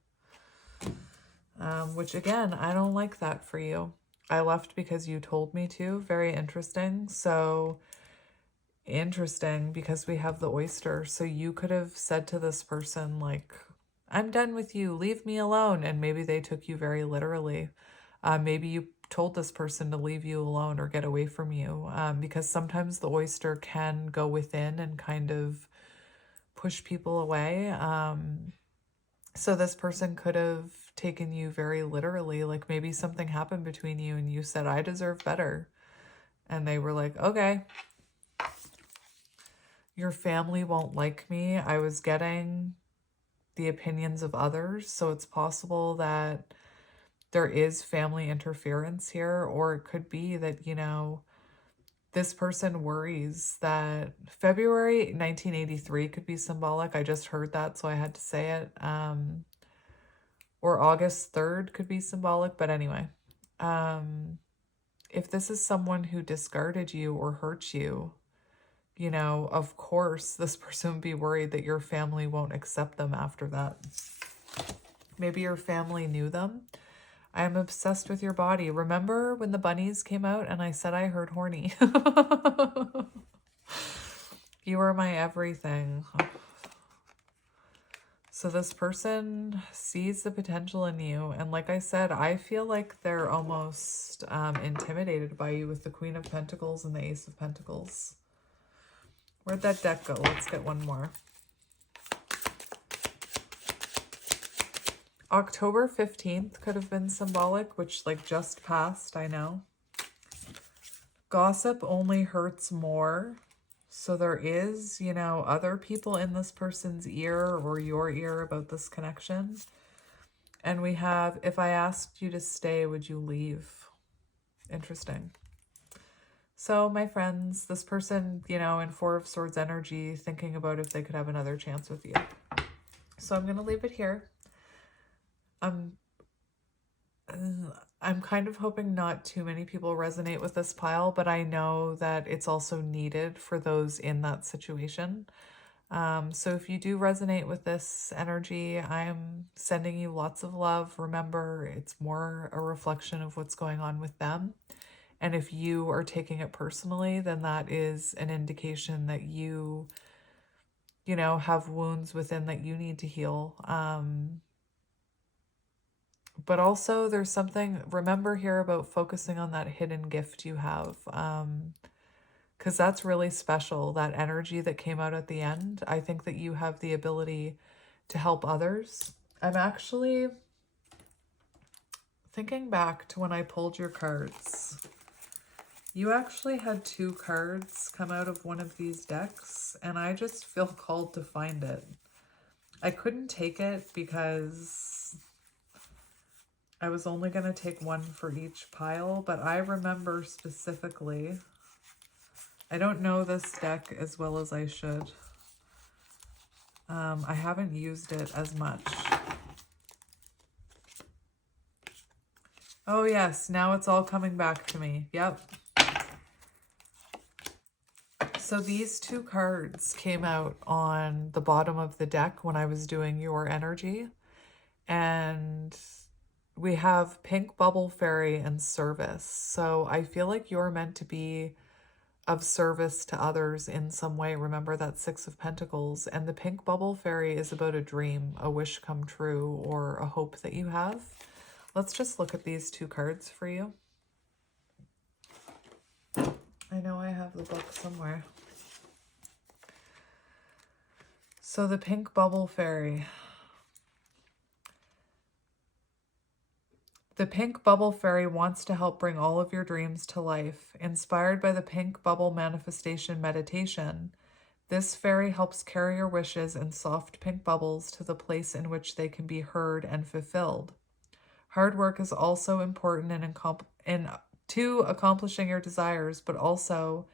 Which again, I don't like that for you. I left because you told me to. Very interesting. So interesting because we have the oyster. So you could have said to this person, like, I'm done with you, leave me alone. And maybe they took you very literally. Maybe you told this person to leave you alone or get away from you, because sometimes the oyster can go within and kind of push people away. So this person could have taken you very literally. Like maybe something happened between you and you said, I deserve better. And they were like, okay. Your family won't like me. I was getting the opinions of others. So it's possible that there is family interference here, or it could be that, you know, this person worries that February 1983 could be symbolic. I just heard that, so I had to say it. Or August 3rd could be symbolic. But anyway, if this is someone who discarded you or hurt you, you know, of course, this person would be worried that your family won't accept them after that. Maybe your family knew them. I am obsessed with your body. Remember when the bunnies came out and I said I heard horny? You are my everything. So this person sees the potential in you. And like I said, I feel like they're almost intimidated by you with the Queen of Pentacles and the Ace of Pentacles. Where'd that deck go? Let's get one more. October 15th could have been symbolic, which like just passed, I know. Gossip only hurts more. So there is, you know, other people in this person's ear or your ear about this connection. And we have, if I asked you to stay, would you leave? Interesting. So my friends, this person, you know, in 4 of Swords energy, thinking about if they could have another chance with you. So I'm going to leave it here. I'm kind of hoping not too many people resonate with this pile, but I know that it's also needed for those in that situation. So if you do resonate with this energy, I am sending you lots of love. Remember, it's more a reflection of what's going on with them. And if you are taking it personally, then that is an indication that you know, have wounds within that you need to heal. But also there's something, remember here about focusing on that hidden gift you have. Because that's really special, that energy that came out at the end. I think that you have the ability to help others. I'm actually thinking back to when I pulled your cards, you actually had 2 cards come out of one of these decks, and I just feel called to find it. I couldn't take it because I was only going to take one for each pile, but I remember specifically, I don't know this deck as well as I should. I haven't used it as much. Oh yes, now it's all coming back to me. Yep. So these 2 cards came out on the bottom of the deck when I was doing your energy. And we have Pink Bubble Fairy and Service. So I feel like you're meant to be of service to others in some way. Remember that 6 of Pentacles. And the Pink Bubble Fairy is about a dream, a wish come true, or a hope that you have. Let's just look at these 2 cards for you. I know I have the book somewhere. So the Pink Bubble Fairy. The Pink Bubble Fairy wants to help bring all of your dreams to life. Inspired by the Pink Bubble Manifestation Meditation, this fairy helps carry your wishes in soft pink bubbles to the place in which they can be heard and fulfilled. Hard work is also important in accomplishing your desires, but also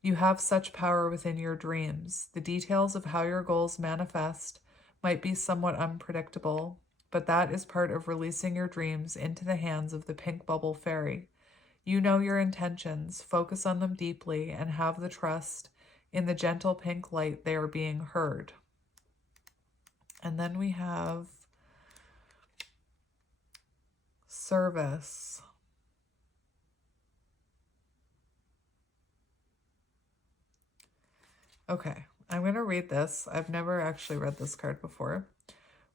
you have such power within your dreams. The details of how your goals manifest might be somewhat unpredictable, but that is part of releasing your dreams into the hands of the Pink Bubble Fairy. You know your intentions, focus on them deeply, and have the trust in the gentle pink light they are being heard. And then we have Service. Okay, I'm going to read this. I've never actually read this card before.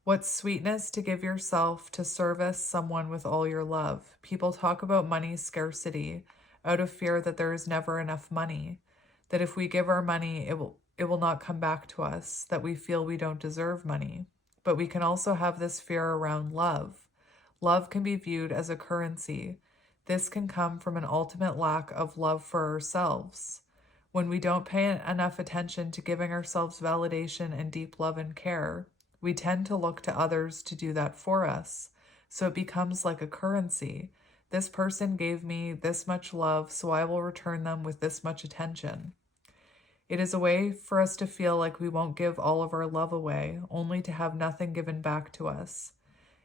What sweetness to give yourself to service someone with all your love. People talk about money scarcity out of fear that there is never enough money, that if we give our money, it will not come back to us, that we feel we don't deserve money. But we can also have this fear around love. Love can be viewed as a currency. This can come from an ultimate lack of love for ourselves. When we don't pay enough attention to giving ourselves validation and deep love and care, we tend to look to others to do that for us. So it becomes like a currency. This person gave me this much love, so I will return them with this much attention. It is a way for us to feel like we won't give all of our love away, only to have nothing given back to us.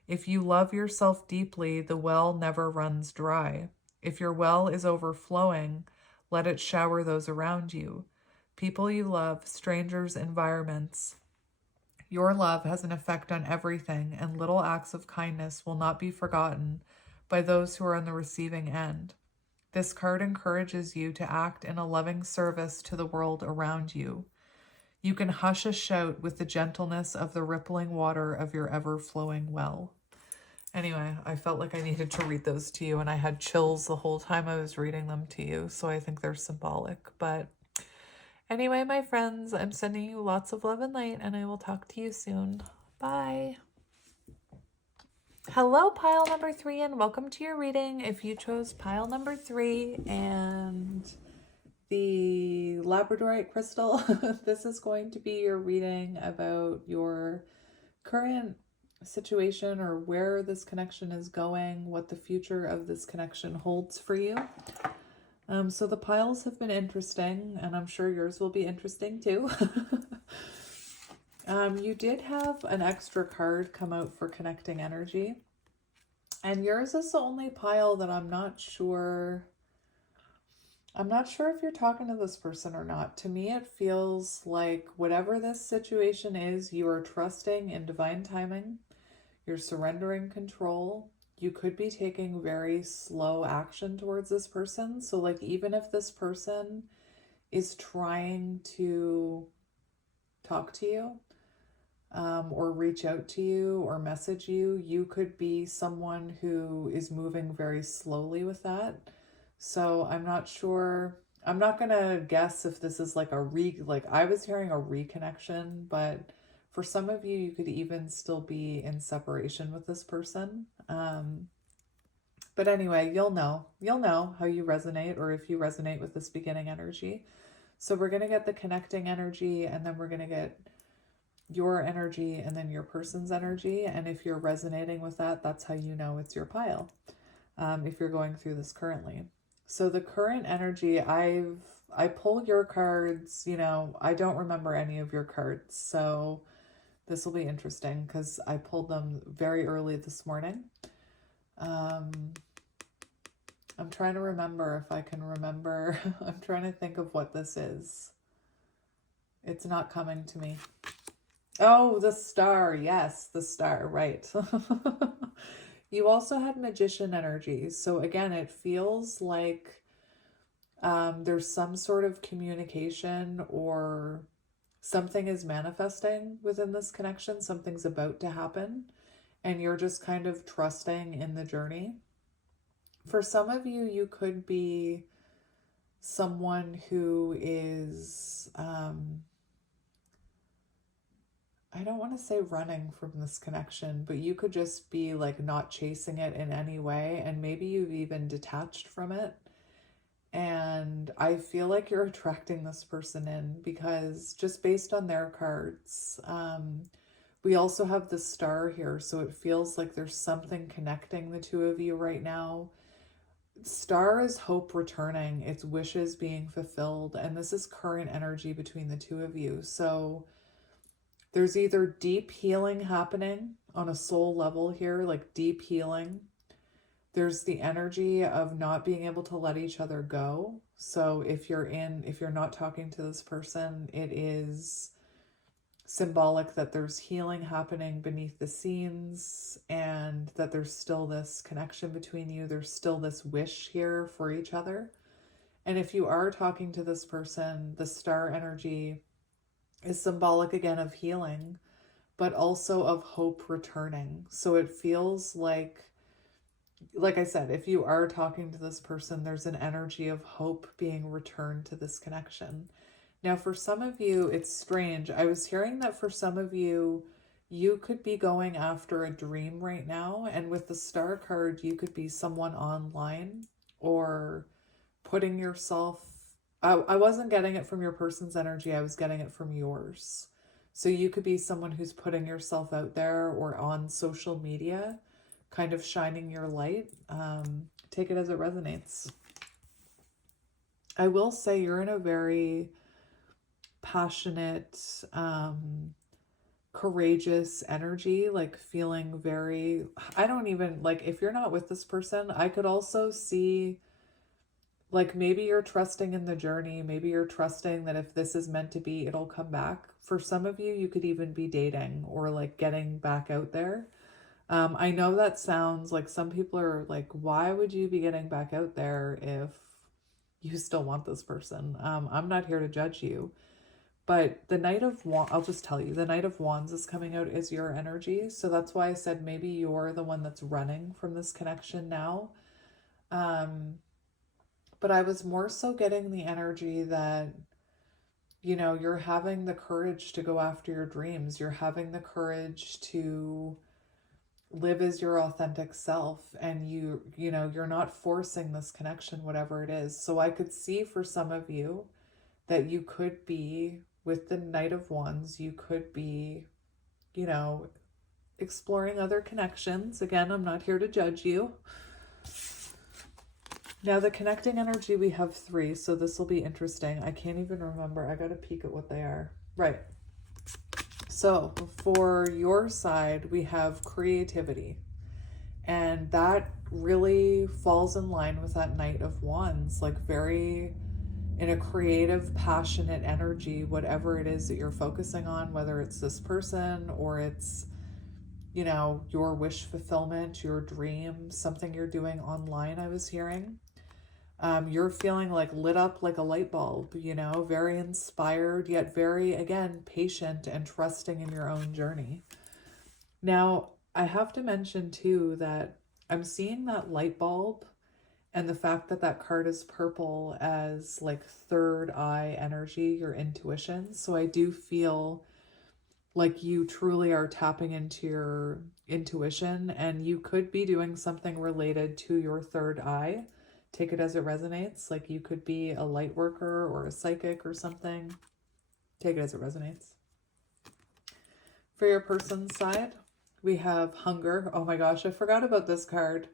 If you love yourself deeply, the well never runs dry. If your well is overflowing, let it shower those around you. People you love, strangers, environments. Your love has an effect on everything, and little acts of kindness will not be forgotten by those who are on the receiving end. This card encourages you to act in a loving service to the world around you. You can hush a shout with the gentleness of the rippling water of your ever-flowing well. Anyway, I felt like I needed to read those to you, and I had chills the whole time I was reading them to you, so I think they're symbolic. But anyway, my friends, I'm sending you lots of love and light, and I will talk to you soon. Bye. Hello, pile number 3, and welcome to your reading. If you chose pile number 3 and the labradorite crystal, this is going to be your reading about your current situation or where this connection is going, what the future of this connection holds for you. So the piles have been interesting, and I'm sure yours will be interesting too. You did have an extra card come out for connecting energy, and yours is the only pile that I'm not sure if you're talking to this person or not. To me, it feels like whatever this situation is, you are trusting in divine timing. You're surrendering control. You could be taking very slow action towards this person. So like, even if this person is trying to talk to you, or reach out to you or message you, you could be someone who is moving very slowly with that. So I'm not sure. I'm not going to guess if this is like I was hearing a reconnection, but for some of you, you could even still be in separation with this person. But anyway, you'll know how you resonate, or if you resonate with this beginning energy. So we're going to get the connecting energy, and then we're going to get your energy, and then your person's energy. And if you're resonating with that, that's how you know it's your pile, if you're going through this currently. So the current energy, I pull your cards, I don't remember any of your cards. So this will be interesting because I pulled them very early this morning. I'm trying to remember if I can remember. I'm trying to think of what this is. It's not coming to me. Oh, the star. Yes, the star. Right. You also had magician energy. So again, it feels like there's some sort of communication, or something is manifesting within this connection. Something's about to happen, and you're just kind of trusting in the journey. For some of you, you could be someone who is, I don't want to say running from this connection, but you could just be like not chasing it in any way. And maybe you've even detached from it. And I feel like you're attracting this person in, because just based on their cards, we also have the star here. So it feels like there's something connecting the two of you right now. Star is hope returning. It's wishes being fulfilled. And this is current energy between the two of you. So there's either deep healing happening on a soul level here, like deep healing. There's the energy of not being able to let each other go. So if you're not talking to this person, it is symbolic that there's healing happening beneath the scenes, and that there's still this connection between you. There's still this wish here for each other. And if you are talking to this person, the star energy is symbolic again of healing, but also of hope returning. So it feels like I said, if you are talking to this person, there's an energy of hope being returned to this connection. Now, for some of you, it's strange. I was hearing that for some of you, you could be going after a dream right now. And with the star card, you could be someone online, or putting yourself, I wasn't getting it from your person's energy. I was getting it from yours. So you could be someone who's putting yourself out there, or on social media, kind of shining your light. Take it as it resonates. I will say you're in a very passionate, courageous energy, like feeling very, I don't even, like, if you're not with this person, I could also see, like, maybe you're trusting in the journey. Maybe you're trusting that if this is meant to be, it'll come back. For some of you, you could even be dating, or like getting back out there. I know that sounds like, some people are like, why would you be getting back out there if you still want this person? I'm not here to judge you, but the Knight of Wands, I'll just tell you, the Knight of Wands is coming out as your energy. So that's why I said maybe you're the one that's running from this connection now. But I was more so getting the energy that, you're having the courage to go after your dreams. You're having the courage to live as your authentic self, and you're not forcing this connection, whatever it is. So I could see for some of you that you could be, with the Knight of Wands, you could be, exploring other connections. Again, I'm not here to judge you. Now, the connecting energy, we have 3, so this will be interesting. I can't even remember. I got to peek at what they are. Right. So for your side, we have creativity. And that really falls in line with that Knight of Wands, like very in a creative, passionate energy, whatever it is that you're focusing on, whether it's this person, or it's, your wish fulfillment, your dream, something you're doing online, I was hearing. You're feeling like lit up like a light bulb, very inspired, yet very, again, patient and trusting in your own journey. Now, I have to mention too that I'm seeing that light bulb, and the fact that that card is purple as like third eye energy, your intuition. So I do feel Like you truly are tapping into your intuition, and you could be doing something related to your third eye. Take it as it resonates. Like you could be a light worker or a psychic or something. Take it as it resonates. For your person's side, we have hunger. Oh my gosh, I forgot about this card.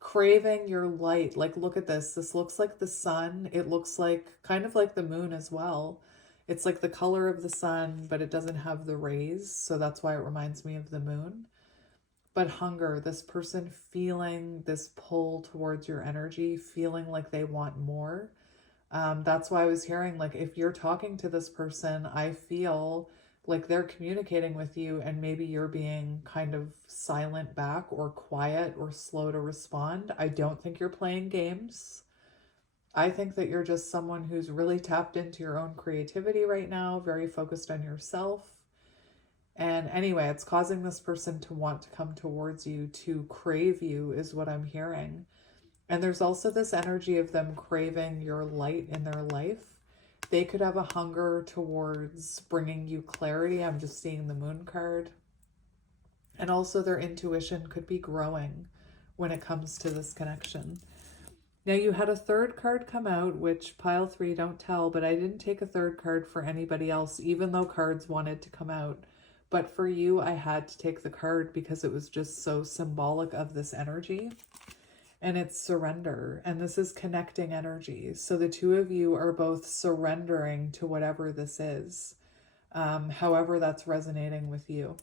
Craving your light. Like, look at this. This looks like the sun. It looks like kind of like the moon as well. It's like the color of the sun, but it doesn't have the rays. So that's why it reminds me of the moon. But hunger, this person feeling this pull towards your energy, feeling like they want more. That's why I was hearing, like, if you're talking to this person, I feel like they're communicating with you and maybe you're being kind of silent back or quiet or slow to respond. I don't think you're playing games. I think that you're just someone who's really tapped into your own creativity right now, very focused on yourself. And anyway, it's causing this person to want to come towards you, to crave you, is what I'm hearing. And there's also this energy of them craving your light in their life. They could have a hunger towards bringing you clarity. I'm just seeing the moon card. And also their intuition could be growing when it comes to this connection. Now you had a third card come out, which pile 3, don't tell, but I didn't take a third card for anybody else, even though cards wanted to come out. But for you, I had to take the card because it was just so symbolic of this energy. And it's surrender. And this is connecting energy. So the two of you are both surrendering to whatever this is, however that's resonating with you.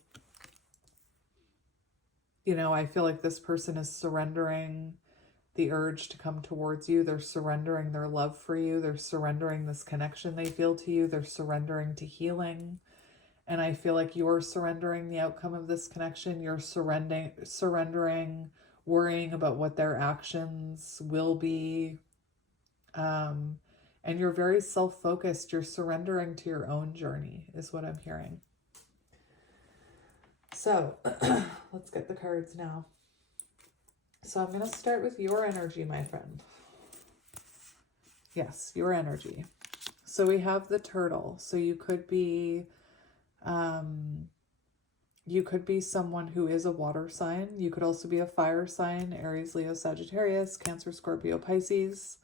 You know, I feel like this person is surrendering the urge to come towards you. They're surrendering their love for you. They're surrendering this connection they feel to you. They're surrendering to healing. And I feel like you're surrendering the outcome of this connection. You're surrendering worrying about what their actions will be. And you're very self-focused. You're surrendering to your own journey is what I'm hearing. So let's get the cards now. So I'm going to start with your energy, my friend. Yes, your energy. So we have the turtle. So you could be someone who is a water sign. You could also be a fire sign, Aries, Leo, Sagittarius, Cancer, Scorpio, Pisces.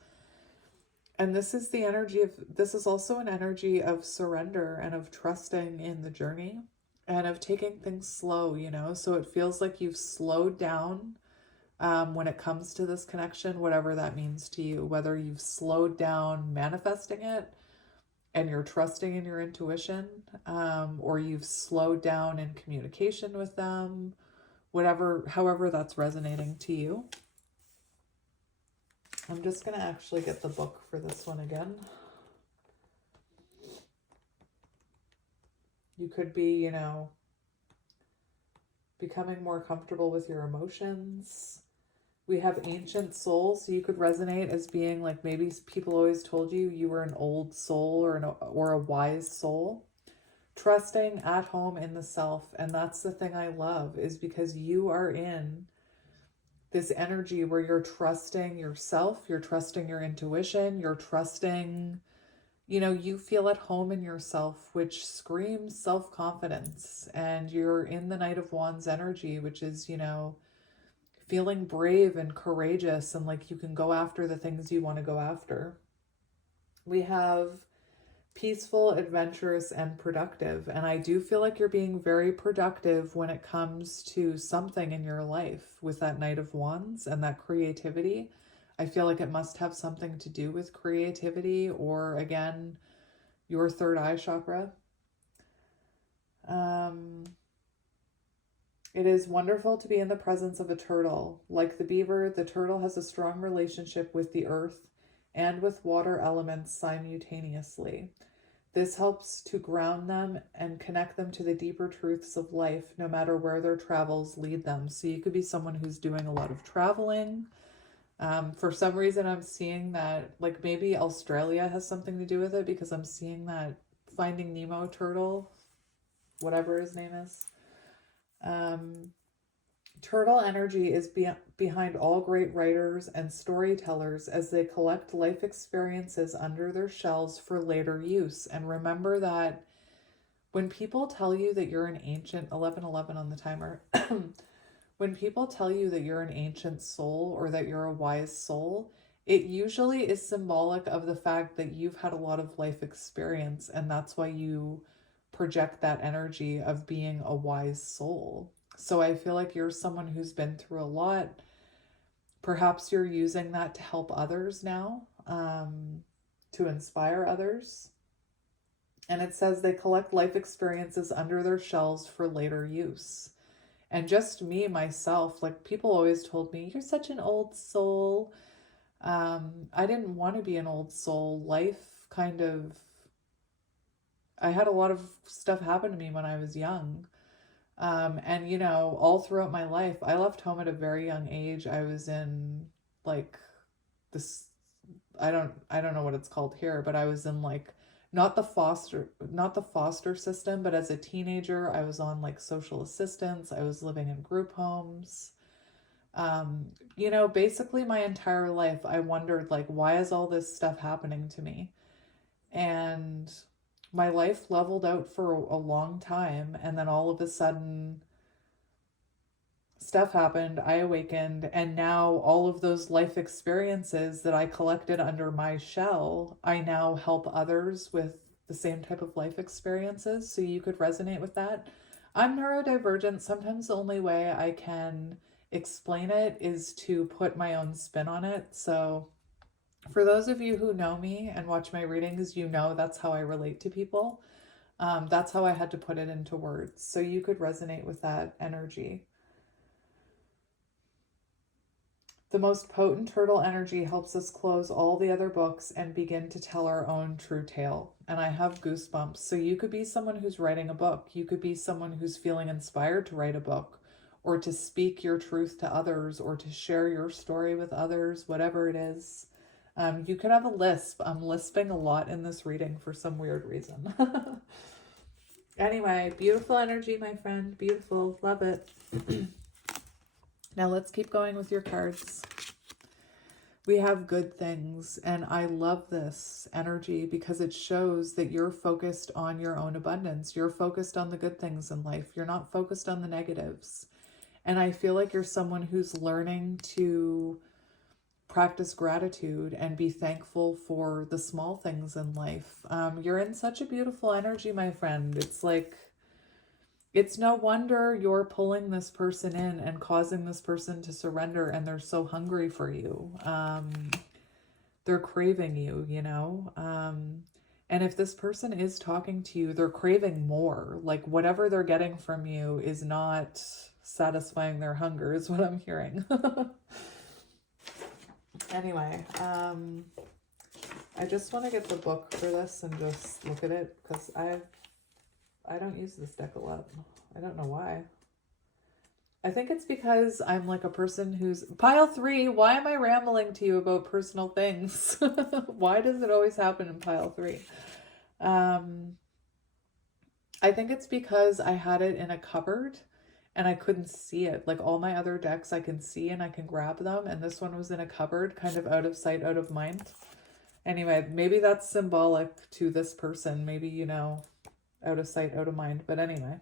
And this is the energy of, this is also an energy of surrender and of trusting in the journey and of taking things slow, you know? So it feels like you've slowed down when it comes to this connection, whatever that means to you, whether you've slowed down manifesting it and you're trusting in your intuition, or you've slowed down in communication with them, however that's resonating to you. I'm just going to actually get the book for this one again. You could be, you know, becoming more comfortable with your emotions. We have ancient soul, so you could resonate as being like, maybe people always told you you were an old soul or a wise soul. Trusting at home in the self, and that's the thing I love, is because you are in this energy where you're trusting yourself, you're trusting your intuition, you're trusting, you know, you feel at home in yourself, which screams self-confidence, and you're in the Knight of Wands energy, which is, you know, feeling brave and courageous and like you can go after the things you want to go after. We have peaceful, adventurous, and productive. And I do feel like you're being very productive when it comes to something in your life with that Knight of Wands and that creativity. I feel like it must have something to do with creativity or, again, your third eye chakra. It is wonderful to be in the presence of a turtle. Like the beaver, the turtle has a strong relationship with the earth and with water elements simultaneously. This helps to ground them and connect them to the deeper truths of life, no matter where their travels lead them. So you could be someone who's doing a lot of traveling. For some reason, I'm seeing that, like, maybe Australia has something to do with it, because I'm seeing that Finding Nemo turtle, whatever his name is. Turtle energy is behind all great writers and storytellers as they collect life experiences under their shells for later use. And remember that When people tell you that you're an ancient, 11:11 on the timer, when people tell you that you're an ancient soul or that you're a wise soul, it usually is symbolic of the fact that you've had a lot of life experience, and that's why you project that energy of being a wise soul. So I feel like you're someone who's been through a lot. Perhaps you're using that to help others now, to inspire others. And it says they collect life experiences under their shells for later use. And just me, myself, like people always told me, you're such an old soul. I didn't want to be an old soul. Life kind of, I had a lot of stuff happen to me when I was young. And you know, all throughout my life, I left home at a very young age. I was in like this, I don't know what it's called here, but I was in like not the foster system, but as a teenager, I was on like social assistance. I was living in group homes. You know, basically my entire life, I wondered like, why is all this stuff happening to me? And my life leveled out for a long time, and then all of a sudden stuff happened, I awakened, and now all of those life experiences that I collected under my shell, I now help others with the same type of life experiences. So you could resonate with that. I'm neurodivergent. Sometimes the only way I can explain it is to put my own spin on it. So for those of you who know me and watch my readings, you know that's how I relate to people. That's how I had to put it into words. So you could resonate with that energy. The most potent turtle energy helps us close all the other books and begin to tell our own true tale. And I have goosebumps. So you could be someone who's writing a book. You could be someone who's feeling inspired to write a book, or to speak your truth to others, or to share your story with others, whatever it is. You could have a lisp. I'm lisping a lot in this reading for some weird reason. Anyway, beautiful energy, my friend. Beautiful. Love it. Now let's keep going with your cards. We have good things, and I love this energy because it shows that you're focused on your own abundance. You're focused on the good things in life. You're not focused on the negatives. And I feel like you're someone who's learning to practice gratitude and be thankful for the small things in life. You're in such a beautiful energy, my friend. It's like, it's no wonder you're pulling this person in and causing this person to surrender, and they're so hungry for you. They're craving you, you know? And if this person is talking to you, they're craving more. Like whatever they're getting from you is not satisfying their hunger, is what I'm hearing. Anyway, I just want to get the book for this and just look at it, because I don't use this deck a lot. I don't know why. I think it's because I'm like a person who's... Pile 3, why am I rambling to you about personal things? Why does it always happen in pile 3? I think it's because I had it in a cupboard and I couldn't see it. Like all my other decks I can see and I can grab them, and this one was in a cupboard, kind of out of sight, out of mind. Anyway, maybe that's symbolic to this person. Maybe, you know, out of sight, out of mind. But anyway,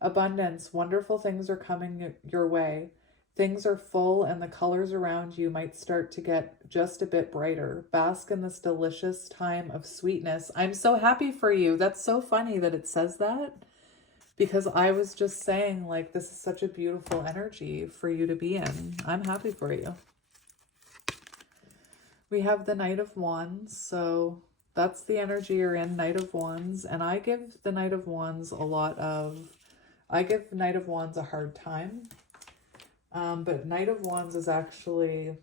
abundance, wonderful things are coming your way. Things are full and the colors around you might start to get just a bit brighter. Bask in this delicious time of sweetness. I'm so happy for you. That's so funny that it says that, because I was just saying, like, this is such a beautiful energy for you to be in. I'm happy for you. We have the Knight of Wands, so that's the energy you're in, Knight of Wands. And I give the Knight of Wands I give Knight of Wands a hard time. But Knight of Wands is actually,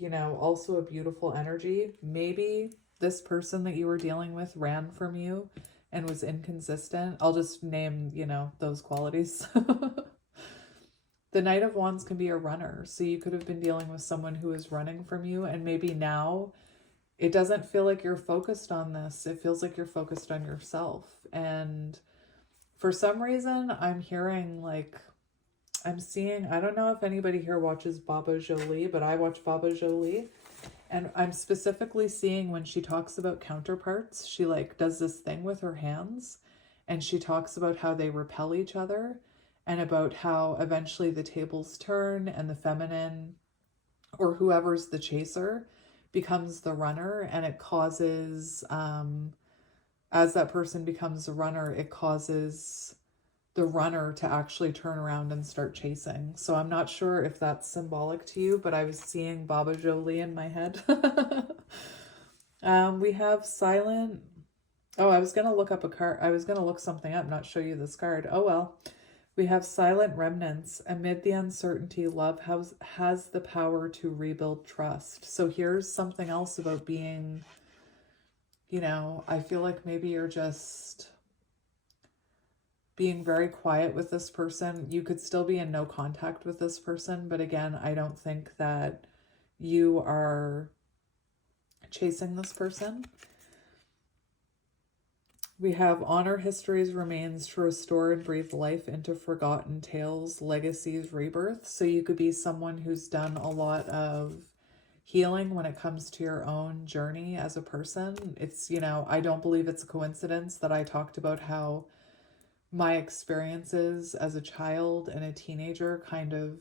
you know, also a beautiful energy. Maybe this person that you were dealing with ran from you and was inconsistent. I'll just name, you know, those qualities. The Knight of Wands can be a runner. So you could have been dealing with someone who is running from you, and maybe now it doesn't feel like you're focused on this. It feels like you're focused on yourself. And for some reason, I'm hearing like, I'm seeing, I don't know if anybody here watches Baba Jolie, but I watch Baba Jolie. And I'm specifically seeing when she talks about counterparts, she like does this thing with her hands. And she talks about how they repel each other and about how eventually the tables turn and the feminine, or whoever's the chaser, becomes the runner, and it causes, as that person becomes the runner, it causes the runner to actually turn around and start chasing. So I'm not sure if that's symbolic to you, but I was seeing Baba Jolie in my head. We have silent. Oh, I was going to look up a card. I was going to look something up, not show you this card. Oh, well. We have silent remnants. Amid the uncertainty, love has the power to rebuild trust. So here's something else about being, you know, I feel like maybe you're just being very quiet with this person. You could still be in no contact with this person, but again, I don't think that you are chasing this person. We have honor history's remains to restore and breathe life into forgotten tales, legacies, rebirth. So you could be someone who's done a lot of healing when it comes to your own journey as a person. It's, you know, I don't believe it's a coincidence that I talked about how my experiences as a child and a teenager kind of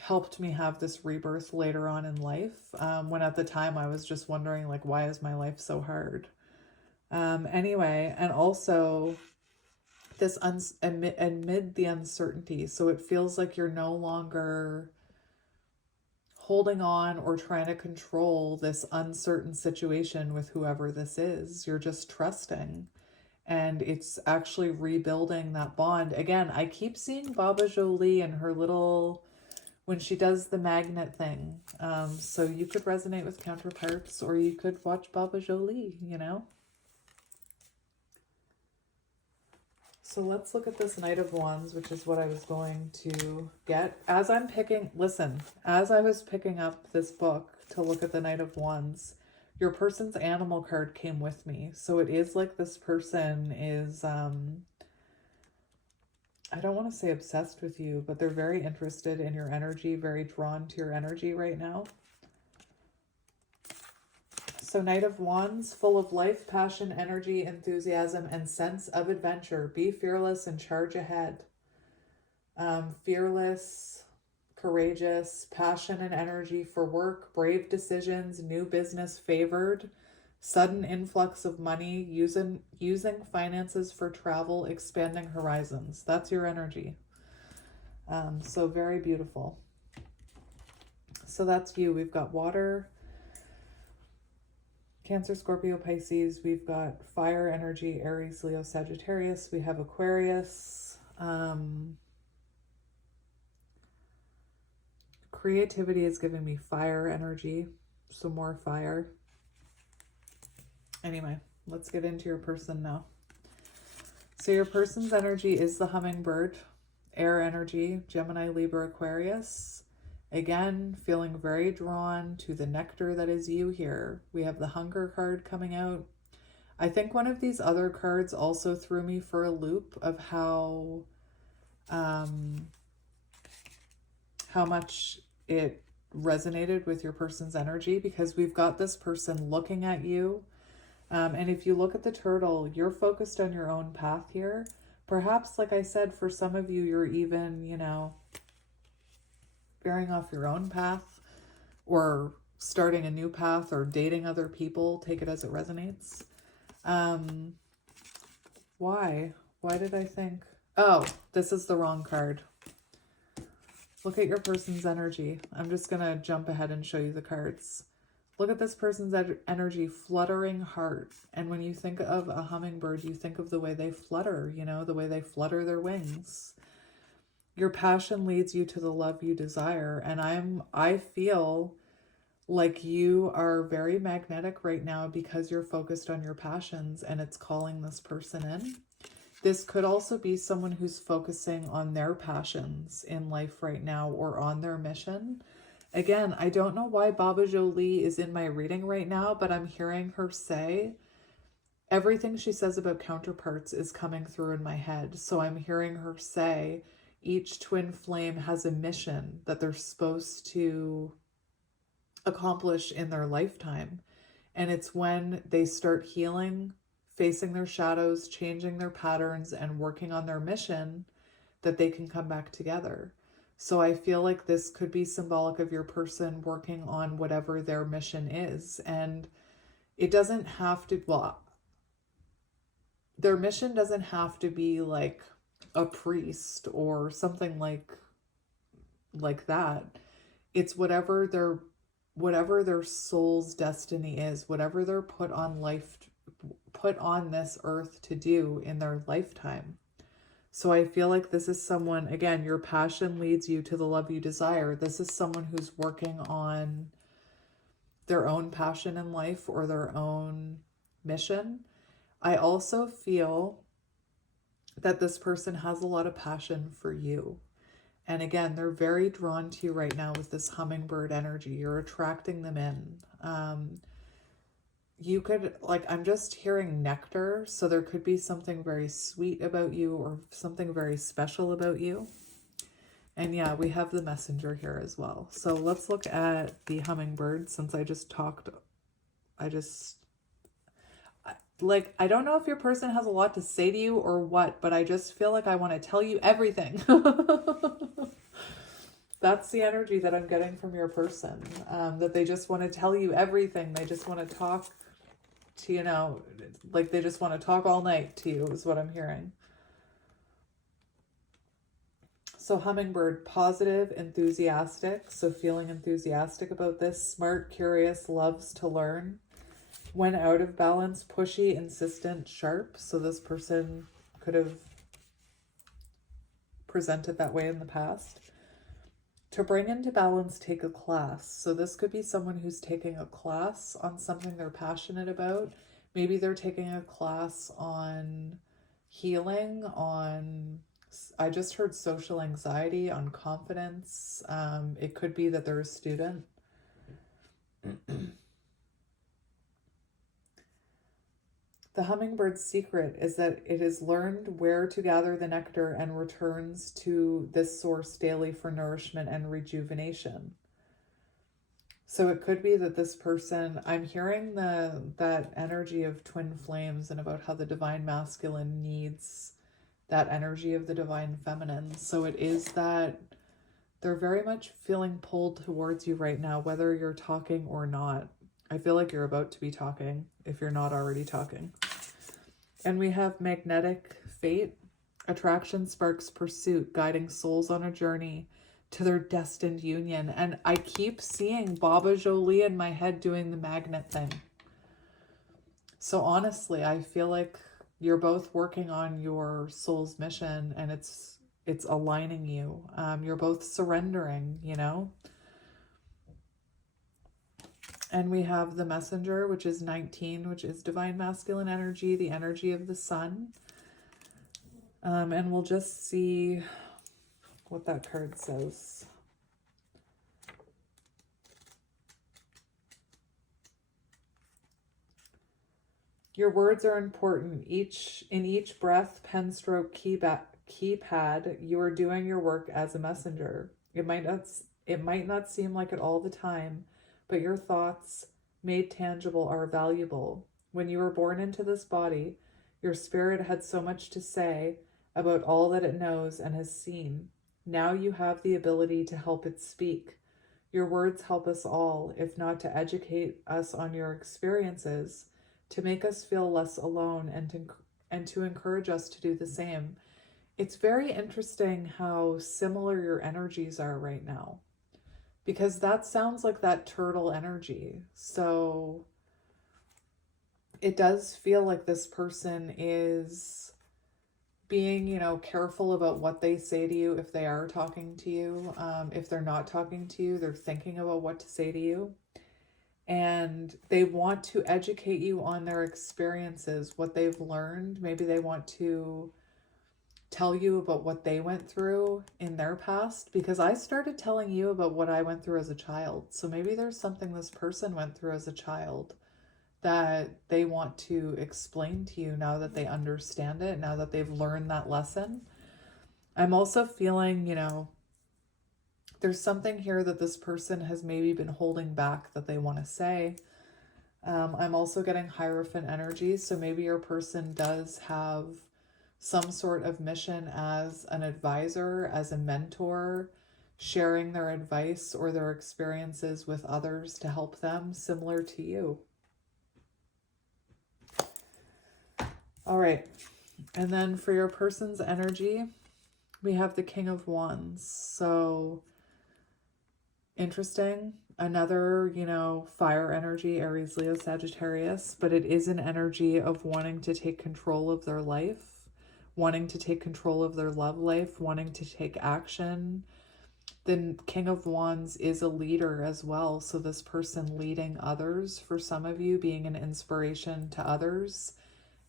helped me have this rebirth later on in life, when at the time I was just wondering, like, why is my life so hard? Anyway, and also this amid the uncertainty. So it feels like you're no longer holding on or trying to control this uncertain situation with whoever this is. You're just trusting. And it's actually rebuilding that bond. Again, I keep seeing Baba Jolie and her little, when she does the magnet thing. So you could resonate with counterparts, or you could watch Baba Jolie, you know? So let's look at this Knight of Wands, which is what I was going to get. As I'm picking, listen, as I was picking up this book to look at the Knight of Wands, your person's animal card came with me. So it is like this person is, I don't want to say obsessed with you, but they're very interested in your energy, very drawn to your energy right now. So Knight of Wands, full of life, passion, energy, enthusiasm, and sense of adventure. Be fearless and charge ahead. Fearless, courageous, passion and energy for work, brave decisions, new business favored, sudden influx of money, using finances for travel, expanding horizons. That's your energy. So very beautiful. So that's you. We've got water, Cancer, Scorpio, Pisces. We've got fire energy, Aries, Leo, Sagittarius. We have Aquarius. Creativity is giving me fire energy, so more fire. Anyway, let's get into your person now. So your person's energy is the hummingbird, air energy, Gemini, Libra, Aquarius. Again, feeling very drawn to the nectar that is you here. We have the hunger card coming out. I think one of these other cards also threw me for a loop of how much it resonated with your person's energy, because we've got this person looking at you. And if you look at the turtle, you're focused on your own path here. Perhaps, like I said, for some of you, you're even, you know, veering off your own path or starting a new path or dating other people. Take it as it resonates. Why did I think, oh, this is the wrong card. Look at your person's energy. I'm just going to jump ahead and show you the cards. Look at this person's energy, fluttering heart. And when you think of a hummingbird, you think of the way they flutter, you know, the way they flutter their wings. Your passion leads you to the love you desire. And I feel like you are very magnetic right now because you're focused on your passions and it's calling this person in. This could also be someone who's focusing on their passions in life right now or on their mission. Again, I don't know why Baba Jolie is in my reading right now, but I'm hearing her say, everything she says about counterparts is coming through in my head. So I'm hearing her say, each twin flame has a mission that they're supposed to accomplish in their lifetime. And it's when they start healing, facing their shadows, changing their patterns, and working on their mission that they can come back together. So I feel like this could be symbolic of your person working on whatever their mission is. And it doesn't have to, well, their mission doesn't have to be like a priest or something like that. It's whatever their soul's destiny is, whatever they're put on this earth to do in their lifetime. So I feel like this is someone, again, your passion leads you to the love you desire. This is someone who's working on their own passion in life or their own mission. I also feel that this person has a lot of passion for you. And again, they're very drawn to you right now with this hummingbird energy. You're attracting them in. You could, like, I'm just hearing nectar. So there could be something very sweet about you or something very special about you. And yeah, we have the messenger here as well. So let's look at the hummingbird since I just talked. I don't know if your person has a lot to say to you or what, but I just feel like I want to tell you everything. That's the energy that I'm getting from your person, that they just want to tell you everything. They just want to talk to, like they just want to talk all night to you is what I'm hearing. So hummingbird, positive, enthusiastic. So feeling enthusiastic about this. Smart, curious, loves to learn. When out of balance, pushy, insistent, sharp. So this person could have presented that way in the past. To bring into balance, take a class. So this could be someone who's taking a class on something they're passionate about. Maybe they're taking a class on healing, on, I just heard social anxiety, on confidence. It could be that they're a student. The hummingbird's secret is that it has learned where to gather the nectar and returns to this source daily for nourishment and rejuvenation. So it could be that this person, I'm hearing that energy of twin flames and about how the divine masculine needs that energy of the divine feminine. So it is that they're very much feeling pulled towards you right now, whether you're talking or not. I feel like you're about to be talking if you're not already talking. And we have magnetic fate. Attraction sparks pursuit, guiding souls on a journey to their destined union. And I keep seeing Baba Jolie in my head doing the magnet thing. So honestly, I feel like you're both working on your soul's mission and it's aligning you. You're both surrendering, And we have the messenger, which is 19, which is divine masculine energy, the energy of the sun. And we'll just see what that card says. Your words are important. In each breath, pen stroke, keypad, you are doing your work as a messenger. It might not seem like it all the time, but your thoughts made tangible are valuable. When you were born into this body, your spirit had so much to say about all that it knows and has seen. Now you have the ability to help it speak. Your words help us all, if not to educate us on your experiences, to make us feel less alone and to encourage us to do the same. It's very interesting how similar your energies are right now, because that sounds like that turtle energy. So it does feel like this person is being, careful about what they say to you if they are talking to you. If they're not talking to you, they're thinking about what to say to you. And they want to educate you on their experiences, what they've learned. Maybe they want to tell you about what they went through in their past, because I started telling you about what I went through as a child. So maybe there's something this person went through as a child that they want to explain to you now that they understand it, now that they've learned that lesson. I'm also feeling, there's something here that this person has maybe been holding back that they want to say. I'm also getting Hierophant energy, so maybe your person does have some sort of mission as an advisor, as a mentor, sharing their advice or their experiences with others to help them, similar to you. All right. And then for your person's energy, we have the King of Wands. So interesting. Another, fire energy, Aries, Leo, Sagittarius, but it is an energy of wanting to take control of their life, wanting to take control of their love life, wanting to take action. The King of Wands is a leader as well. So this person leading others, for some of you, being an inspiration to others.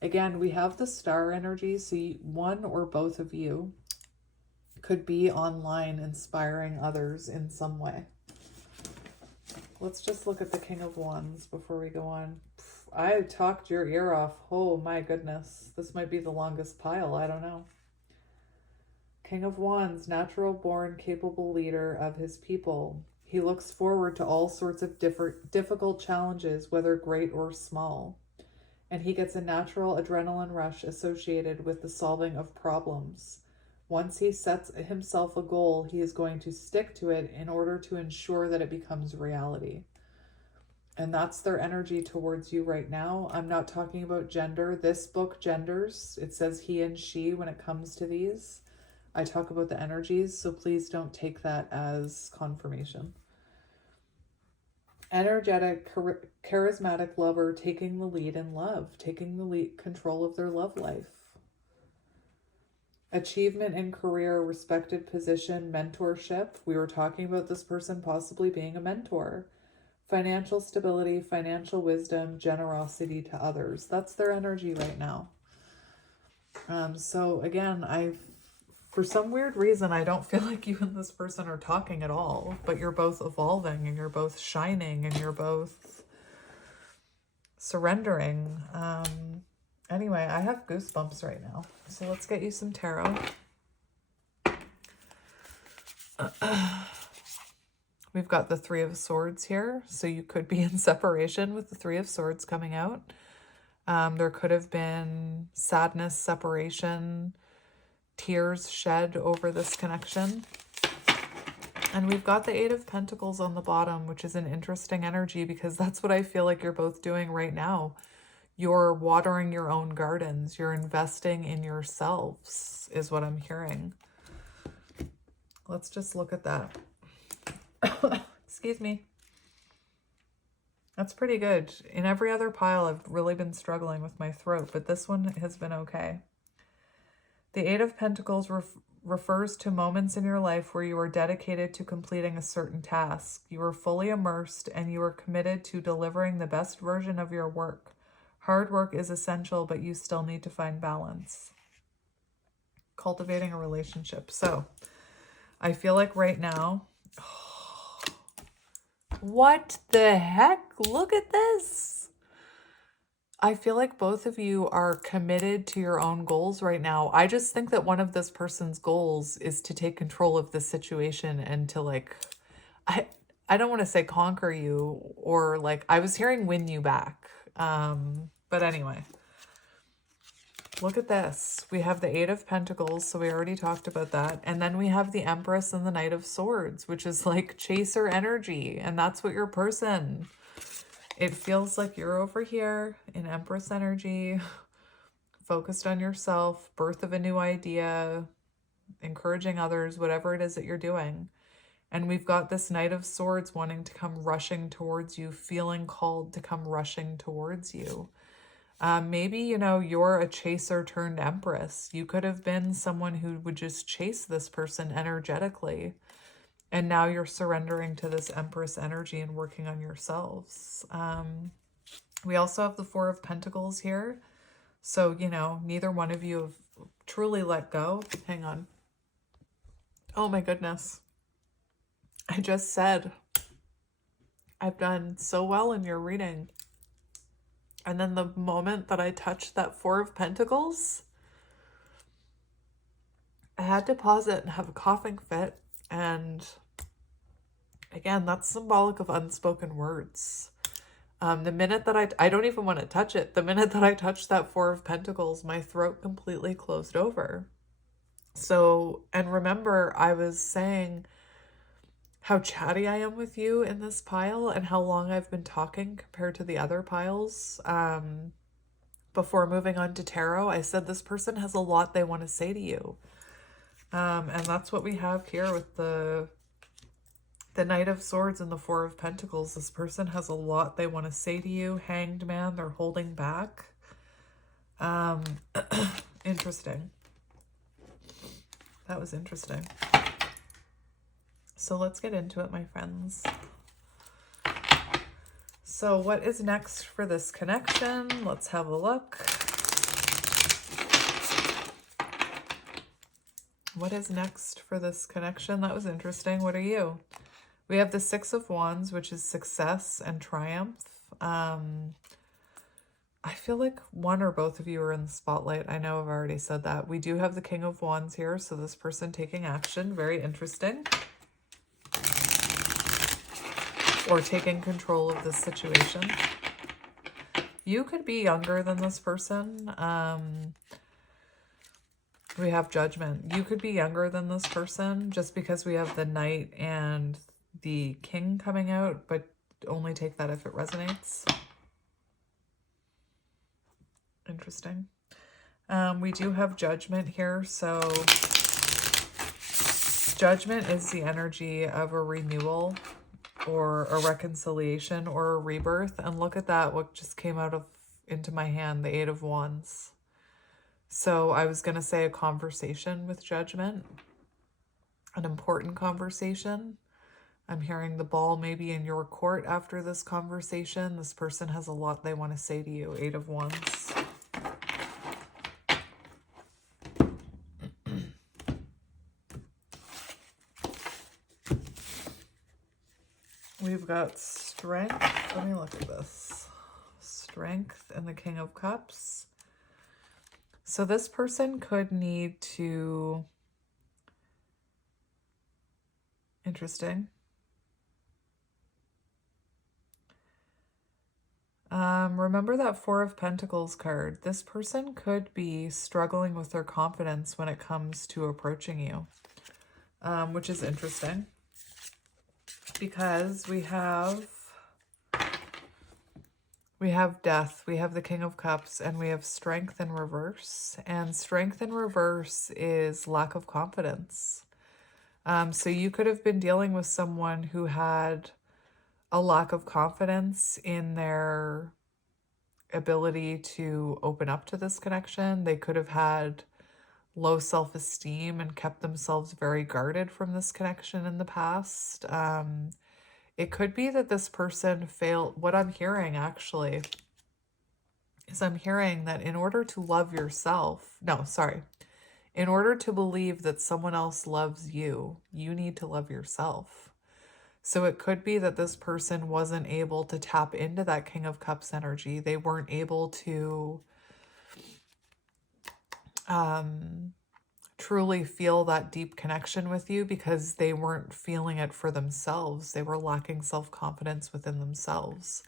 Again, we have the star energy, so one or both of you could be online inspiring others in some way. Let's just look at the King of Wands before we go on. I talked your ear off. Oh my goodness. This might be the longest pile. I don't know. King of Wands, natural born, capable leader of his people. He looks forward to all sorts of difficult challenges, whether great or small. And he gets a natural adrenaline rush associated with the solving of problems. Once he sets himself a goal, he is going to stick to it in order to ensure that it becomes reality. And that's their energy towards you right now. I'm not talking about gender. This book genders. It says he and she when it comes to these. I talk about the energies, so please don't take that as confirmation. Energetic, charismatic lover taking the lead in love, taking the lead control of their love life. Achievement in career, respected position, mentorship. We were talking about this person possibly being a mentor. Financial stability, financial wisdom, generosity to others. That's their energy right now. So again, for some weird reason, I don't feel like you and this person are talking at all, but you're both evolving and you're both shining and you're both surrendering. Anyway, I have goosebumps right now. So let's get you some tarot. We've got the Three of Swords here. So you could be in separation with the Three of Swords coming out. There could have been sadness, separation, tears shed over this connection. And we've got the Eight of Pentacles on the bottom, which is an interesting energy because that's what I feel like you're both doing right now. You're watering your own gardens. You're investing in yourselves, is what I'm hearing. Let's just look at that. Excuse me. That's pretty good. In every other pile, I've really been struggling with my throat, but this one has been okay. The Eight of Pentacles refers to moments in your life where you are dedicated to completing a certain task. You are fully immersed and you are committed to delivering the best version of your work. Hard work is essential, but you still need to find balance. Cultivating a relationship. So I feel like right now, what the heck? Look at this. I feel like both of you are committed to your own goals right now. I just think that one of this person's goals is to take control of the situation and to I don't want to say conquer you or I was hearing win you back. But anyway, look at this. We have the Eight of Pentacles, so we already talked about that. And then we have the Empress and the Knight of Swords, which is like chaser energy. And that's what your person, it feels like you're over here in Empress energy, focused on yourself, birth of a new idea, encouraging others, whatever it is that you're doing. And we've got this Knight of Swords wanting to come rushing towards you, feeling called to come rushing towards you. Maybe, you're a chaser turned empress. You could have been someone who would just chase this person energetically. And now you're surrendering to this empress energy and working on yourselves. We also have the Four of Pentacles here. So, neither one of you have truly let go. Hang on. Oh my goodness. I just said I've done so well in your reading. And then the moment that I touched that Four of Pentacles, I had to pause it and have a coughing fit. And again, that's symbolic of unspoken words. The minute that I don't even want to touch it. The minute that I touched that Four of Pentacles, my throat completely closed over. So, and remember, I was saying how chatty I am with you in this pile and how long I've been talking compared to the other piles. Before moving on to tarot, I said this person has a lot they want to say to you. And that's what we have here with the Knight of Swords and the Four of Pentacles. This person has a lot they want to say to you. Hanged Man, they're holding back. Interesting. That was interesting. So let's get into it, my friends. So what is next for this connection? Let's have a look. What is next for this connection? That was interesting. What are you? We have the Six of Wands, which is success and triumph. I feel like one or both of you are in the spotlight. I know I've already said that. We do have the King of Wands here, so this person taking action. Very interesting. Or taking control of this situation. You could be younger than this person. We have Judgment. You could be younger than this person just because we have the Knight and the King coming out, but only take that if it resonates. Interesting. We do have Judgment here, so Judgment is the energy of a renewal or a reconciliation or a rebirth. And look at that, what just came out of into my hand, the Eight of Wands. So I was going to say a conversation with Judgment, an important conversation. I'm hearing the ball maybe in your court after this conversation. This person has a lot they want to say to you. Eight of Wands. We've got Strength. Let me look at this. Strength and the King of Cups. So this person could need to... Interesting. Remember that Four of Pentacles card. This person could be struggling with their confidence when it comes to approaching you, which is interesting because we have Death, we have the King of Cups, and we have Strength in reverse. And Strength in reverse is lack of confidence. So you could have been dealing with someone who had a lack of confidence in their ability to open up to this connection. They could have had low self-esteem and kept themselves very guarded from this connection in the past. It could be that this person failed. What I'm hearing actually is I'm hearing that in order to love yourself, in order to believe that someone else loves you, you need to love yourself. So it could be that this person wasn't able to tap into that King of Cups energy. They weren't able to truly feel that deep connection with you because they weren't feeling it for themselves. They were lacking self-confidence within themselves.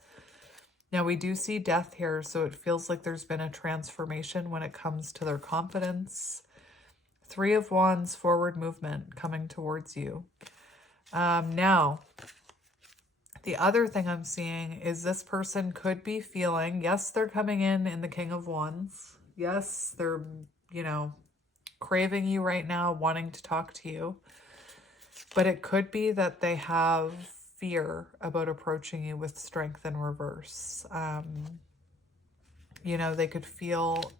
Now we do see Death here, so it feels like there's been a transformation when it comes to their confidence. Three of Wands, forward movement coming towards you. Now, the other thing I'm seeing is this person could be feeling, yes, they're coming in the King of Wands. Yes, they're, craving you right now, wanting to talk to you. But it could be that they have fear about approaching you with Strength in reverse. They could feel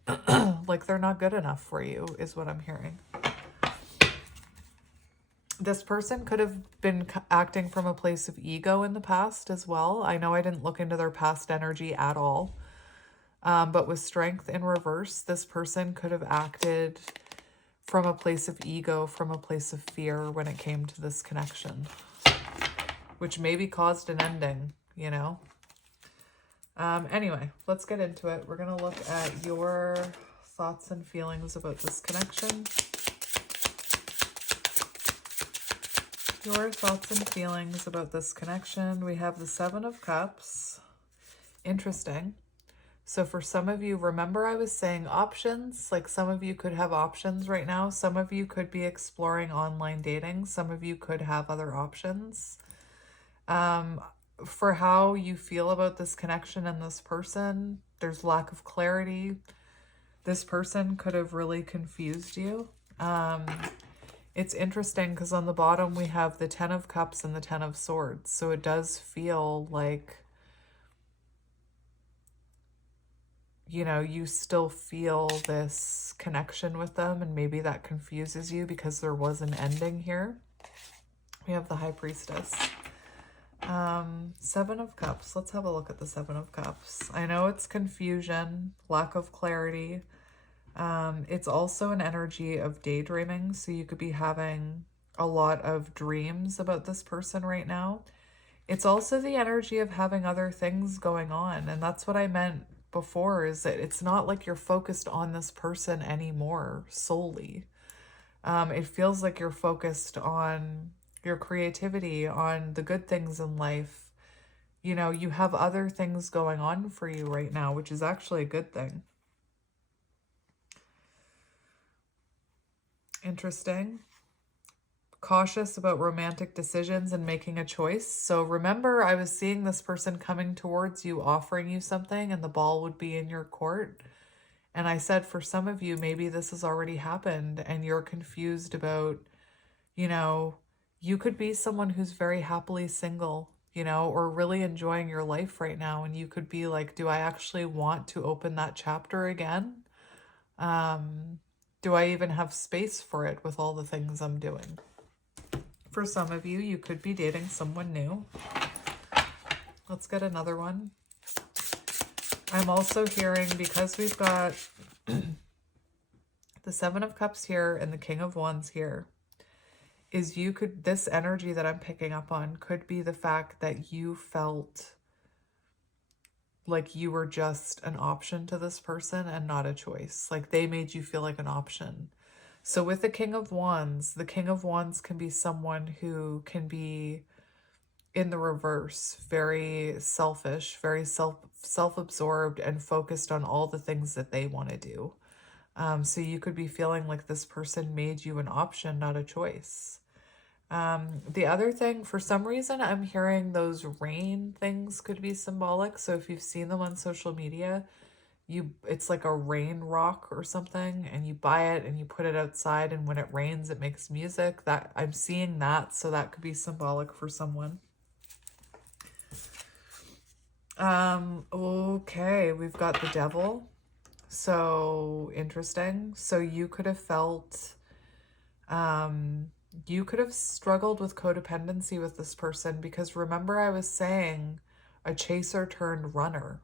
like they're not good enough for you, is what I'm hearing. This person could have been acting from a place of ego in the past as well. I know I didn't look into their past energy at all. But with Strength in reverse, this person could have acted from a place of ego, from a place of fear when it came to this connection, which maybe caused an ending, Anyway, let's get into it. We're going to look at your thoughts and feelings about this connection. Your thoughts and feelings about this connection. We have the Seven of Cups. Interesting. So for some of you, remember I was saying options? Like some of you could have options right now. Some of you could be exploring online dating. Some of you could have other options. For how you feel about this connection and this person, there's lack of clarity. This person could have really confused you. It's interesting because on the bottom we have the 10 of Cups and the 10 of Swords. So it does feel like, you know, you still feel this connection with them, and maybe that confuses you because there was an ending here. We have the High Priestess. 7 of Cups. Let's have a look at the 7 of Cups. I know it's confusion, lack of clarity. It's also an energy of daydreaming, so you could be having a lot of dreams about this person right now. It's also the energy of having other things going on, and that's what I meant before, is that it's not like you're focused on this person anymore solely. It feels like you're focused on your creativity, on the good things in life. You know, you have other things going on for you right now, which is actually a good thing. Interesting. Cautious about romantic decisions and making a choice. So remember, I was seeing this person coming towards you, offering you something, and the ball would be in your court. And I said, for some of you, maybe this has already happened and you're confused about, you know, you could be someone who's very happily single, you know, or really enjoying your life right now. And you could be like, do I actually want to open that chapter again? Do I even have space for it with all the things I'm doing? For some of you, you could be dating someone new. Let's get another one. I'm also hearing, because we've got the 7 of Cups here and the King of Wands here, is you could, this energy that I'm picking up on could be the fact that you felt like you were just an option to this person and not a choice. Like they made you feel like an option. So with the King of Wands can be someone who can be in the reverse, very selfish, very self-absorbed and focused on all the things that they want to do. So you could be feeling like this person made you an option, not a choice. The other thing, for some reason, I'm hearing those rain things could be symbolic. So if you've seen them on social media, it's like a rain rock or something, and you buy it and you put it outside, and when it rains it makes music. That I'm seeing that, so that could be symbolic for someone. Okay, we've got the Devil. So interesting. So you could have felt you could have struggled with codependency with this person, because remember I was saying a chaser turned runner.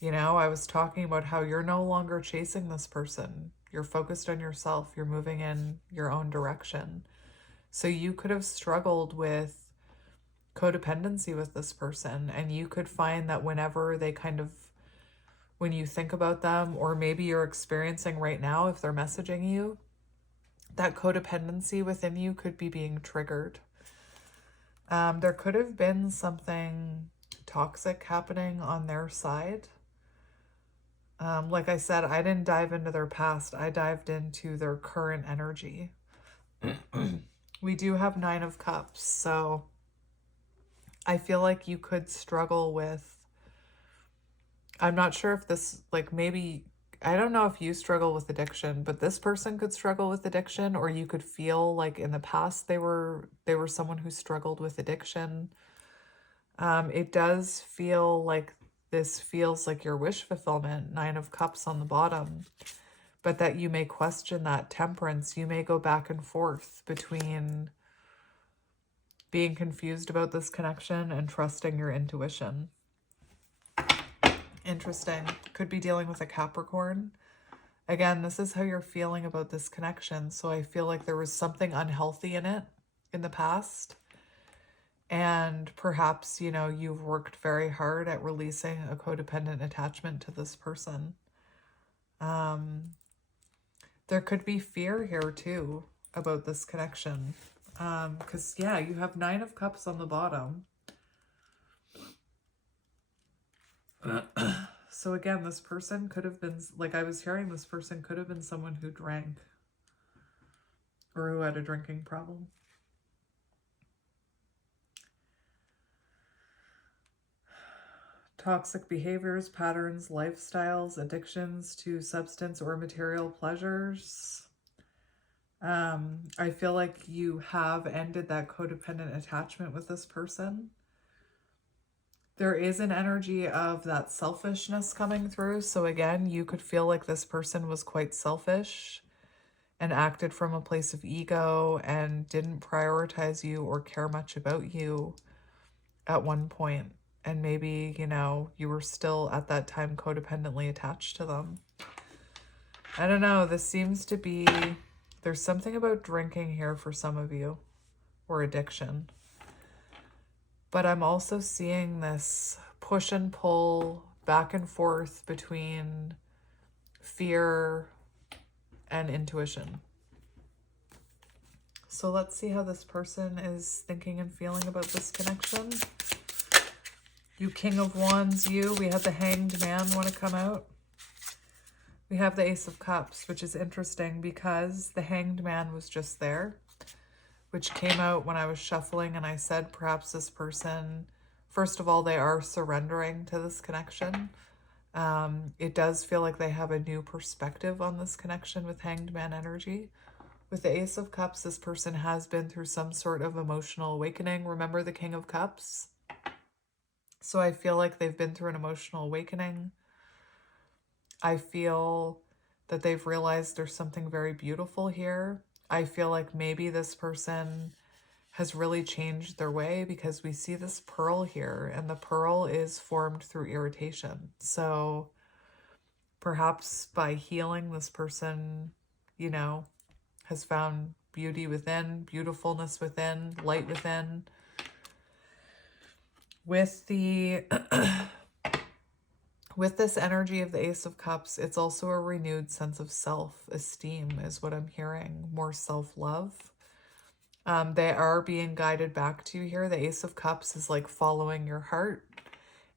You know, I was talking about how you're no longer chasing this person. You're focused on yourself. You're moving in your own direction. So you could have struggled with codependency with this person, and you could find that whenever they when you think about them, or maybe you're experiencing right now, if they're messaging you, that codependency within you could be being triggered. There could have been something toxic happening on their side. Like I said, I didn't dive into their past. I dived into their current energy. We do have 9 of Cups, so I feel like you could struggle with, I'm not sure if this, like maybe, I don't know if you struggle with addiction, but this person could struggle with addiction, or you could feel like in the past they were someone who struggled with addiction. It does feel like this feels like your wish fulfillment, 9 of Cups on the bottom, but that you may question that Temperance. You may go back and forth between being confused about this connection and trusting your intuition. Interesting. Could be dealing with a Capricorn. Again, this is how you're feeling about this connection. So I feel like there was something unhealthy in it in the past. And perhaps, you know, you've worked very hard at releasing a codependent attachment to this person. There could be fear here too about this connection. Because, yeah, you have 9 of Cups on the bottom. So again, this person could have been, like I was hearing, this person could have been someone who drank or who had a drinking problem. Toxic behaviors, patterns, lifestyles, addictions to substance or material pleasures. I feel like you have ended that codependent attachment with this person. There is an energy of that selfishness coming through. So again, you could feel like this person was quite selfish and acted from a place of ego and didn't prioritize you or care much about you at one point. And maybe, you know, you were still at that time codependently attached to them. I don't know. This seems to be, there's something about drinking here for some of you, or addiction. But I'm also seeing this push and pull back and forth between fear and intuition. So let's see how this person is thinking and feeling about this connection. You King of Wands, you. We had the Hanged Man want to come out. We have the Ace of Cups, which is interesting because the Hanged Man was just there, which came out when I was shuffling, and I said perhaps this person, first of all, they are surrendering to this connection. It does feel like they have a new perspective on this connection with Hanged Man energy. With the Ace of Cups, this person has been through some sort of emotional awakening. Remember the King of Cups? So I feel like they've been through an emotional awakening. I feel that they've realized there's something very beautiful here. I feel like maybe this person has really changed their way because we see this pearl here, and the pearl is formed through irritation. So perhaps by healing, this person, you know, has found beauty within, beautifulness within, light within. With the with this energy of the Ace of Cups, it's also a renewed sense of self-esteem is what I'm hearing, more self-love. They are being guided back to you here. The Ace of Cups is like following your heart,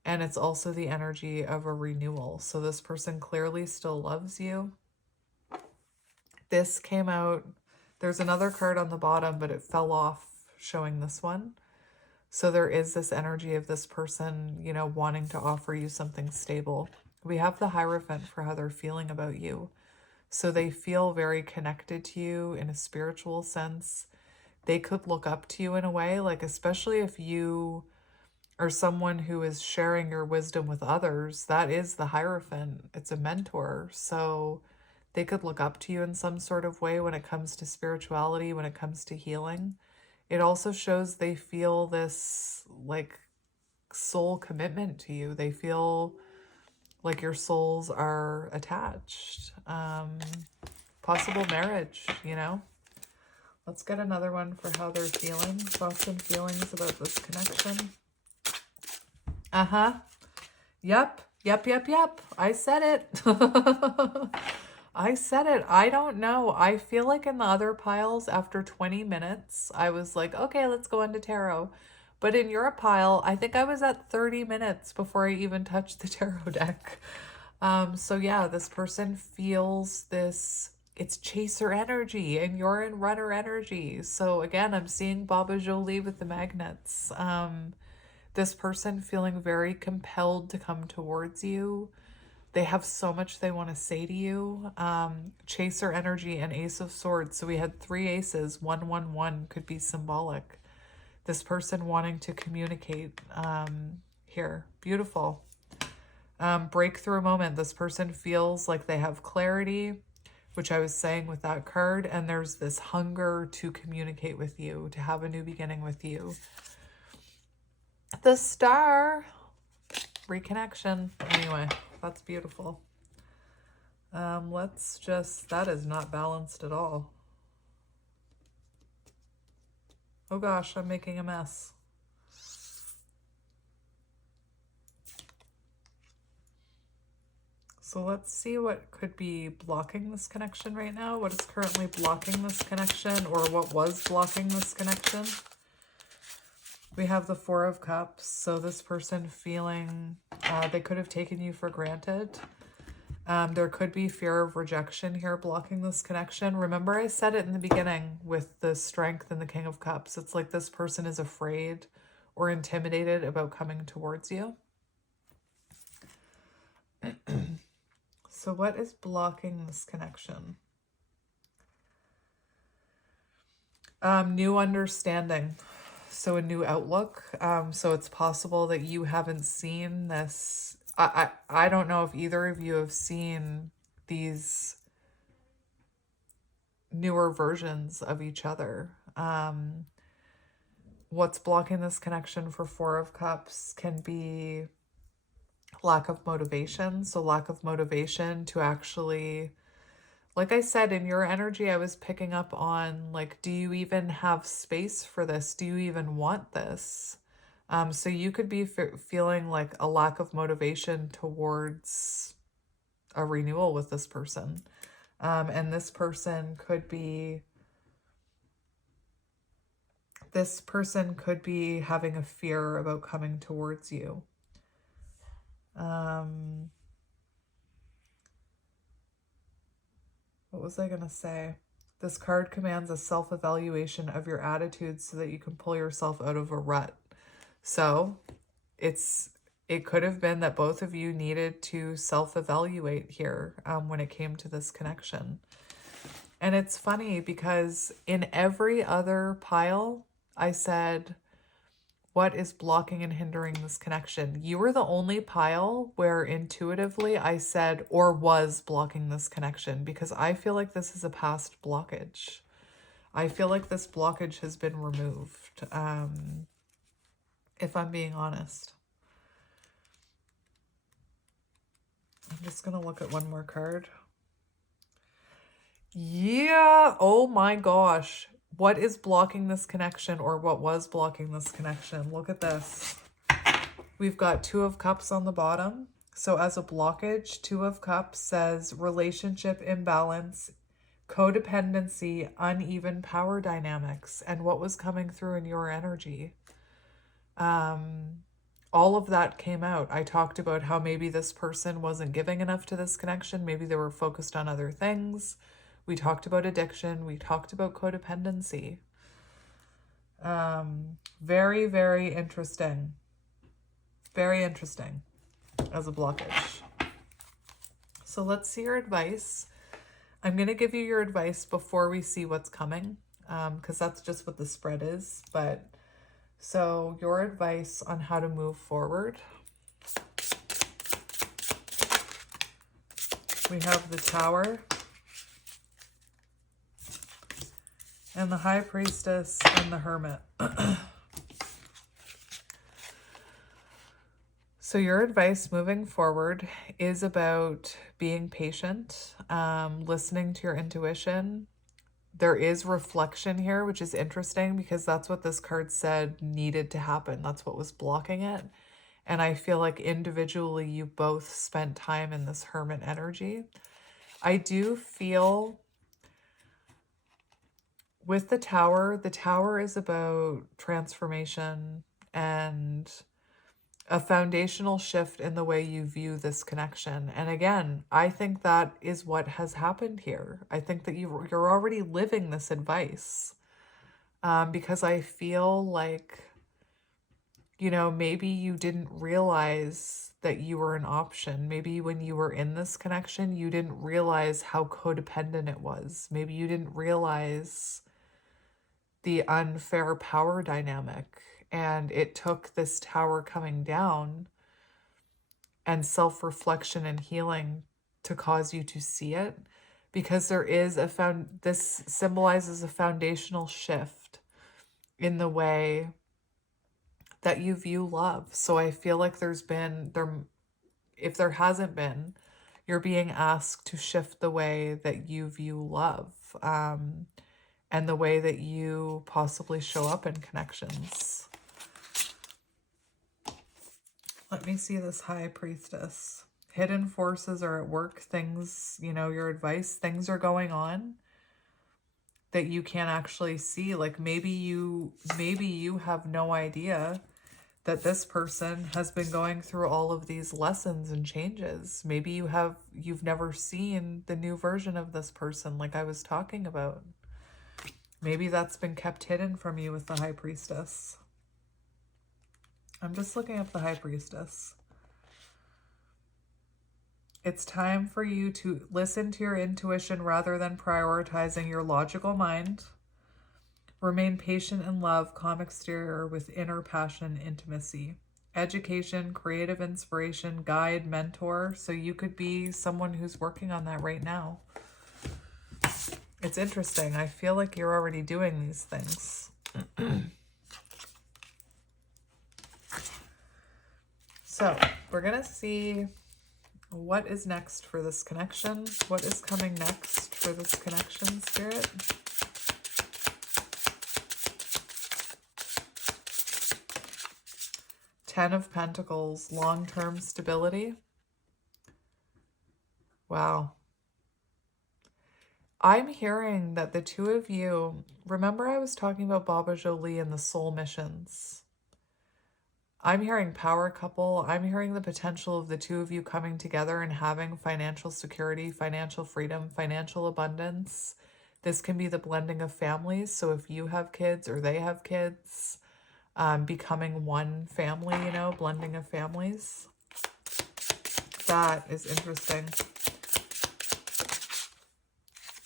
and it's also the energy of a renewal. So this person clearly still loves you. This came out, there's another card on the bottom, but it fell off showing this one. So there is this energy of this person, you know, wanting to offer you something stable. We have the Hierophant for how they're feeling about you. So they feel very connected to you in a spiritual sense. They could look up to you in a way, like especially if you are someone who is sharing your wisdom with others, that is the Hierophant. It's a mentor. So they could look up to you in some sort of way when it comes to spirituality, when it comes to healing. It also shows they feel this like soul commitment to you. They feel like your souls are attached. Possible marriage, you know. Let's get another one for how they're feeling. Thoughts and feelings about this connection. Yep. I said it. I said it. I don't know. I feel like in the other piles, after 20 minutes, I was like, okay, let's go into tarot. But in your pile, I think I was at 30 minutes before I even touched the tarot deck. So yeah, this person feels this, it's chaser energy, and you're in runner energy. So again, I'm seeing Baba Jolie with the magnets. This person feeling very compelled to come towards you. They have so much they want to say to you. Chaser energy and Ace of Swords. So we had 3 aces. 111 could be symbolic. This person wanting to communicate here. Beautiful. Breakthrough moment. This person feels like they have clarity, which I was saying with that card. And there's this hunger to communicate with you, to have a new beginning with you. The Star. Reconnection. Anyway. That's beautiful. Let's just, that is not balanced at all. Oh gosh, I'm making a mess. So let's see what could be blocking this connection right now. What is currently blocking this connection, or what was blocking this connection? We have the Four of Cups. So this person feeling they could have taken you for granted. There could be fear of rejection here blocking this connection. Remember, I said it in the beginning with the Strength and the King of Cups. It's like this person is afraid or intimidated about coming towards you. So what is blocking this connection? New understanding. So a new outlook. So it's possible that you haven't seen this. I don't know if either of you have seen these newer versions of each other. What's blocking this connection for Four of Cups can be lack of motivation. So lack of motivation to actually, like I said, in your energy, I was picking up on, like, do you even have space for this? Do you even want this? So you could be feeling like a lack of motivation towards a renewal with this person. And this person could be having a fear about coming towards you. What was I going to say? This card commands a self-evaluation of your attitudes so that you can pull yourself out of a rut. So it could have been that both of you needed to self-evaluate here when it came to this connection. And it's funny because in every other pile, I said, what is blocking and hindering this connection? You were the only pile where intuitively I said, or was blocking this connection, because I feel like this is a past blockage. I feel like this blockage has been removed, if I'm being honest. I'm just going to look at one more card. Yeah, oh my gosh. What is blocking this connection, or what was blocking this connection? Look at this. We've got Two of Cups on the bottom. So as a blockage, Two of Cups says relationship imbalance, codependency, uneven power dynamics, and what was coming through in your energy. All of that came out. I talked about how maybe this person wasn't giving enough to this connection. Maybe they were focused on other things. We talked about addiction. We talked about codependency. Very, very interesting. Very interesting as a blockage. So let's see your advice. I'm going to give you your advice before we see what's coming, because that's just what the spread is. But so your advice on how to move forward. We have the Tower and the High Priestess and the Hermit. So your advice moving forward is about being patient, listening to your intuition. There is reflection here, which is interesting because that's what this card said needed to happen. That's what was blocking it. And I feel like individually you both spent time in this Hermit energy. I do feel with the Tower is about transformation and a foundational shift in the way you view this connection. And again, I think that is what has happened here. I think that you're already living this advice, because I feel like, you know, maybe you didn't realize that you were an option. Maybe when you were in this connection, you didn't realize how codependent it was. Maybe you didn't realize the unfair power dynamic. And it took this Tower coming down and self-reflection and healing to cause you to see it, because there is this symbolizes a foundational shift in the way that you view love. So I feel like if there hasn't been, you're being asked to shift the way that you view love, and the way that you possibly show up in connections. Let me see this High Priestess. Hidden forces are at work. Things, you know, your advice, things are going on. that you can't actually see. Like maybe you have no idea that this person has been going through all of these lessons and changes. Maybe you've never seen the new version of this person like I was talking about. Maybe that's been kept hidden from you with the High Priestess. I'm just looking up the High Priestess. It's time for you to listen to your intuition rather than prioritizing your logical mind. Remain patient in love, calm exterior with inner passion, intimacy. Education, creative inspiration, guide, mentor. So you could be someone who's working on that right now. It's interesting. I feel like you're already doing these things. So we're going to see what is next for this connection. What is coming next for this connection, Spirit? Ten of Pentacles, long-term stability. Wow. I'm hearing that the two of you, remember I was talking about Baba Jolie and the soul missions. I'm hearing power couple. I'm hearing the potential of the two of you coming together and having financial security, financial freedom, financial abundance. This can be the blending of families. So if you have kids or they have kids, becoming one family, you know, blending of families. That is interesting.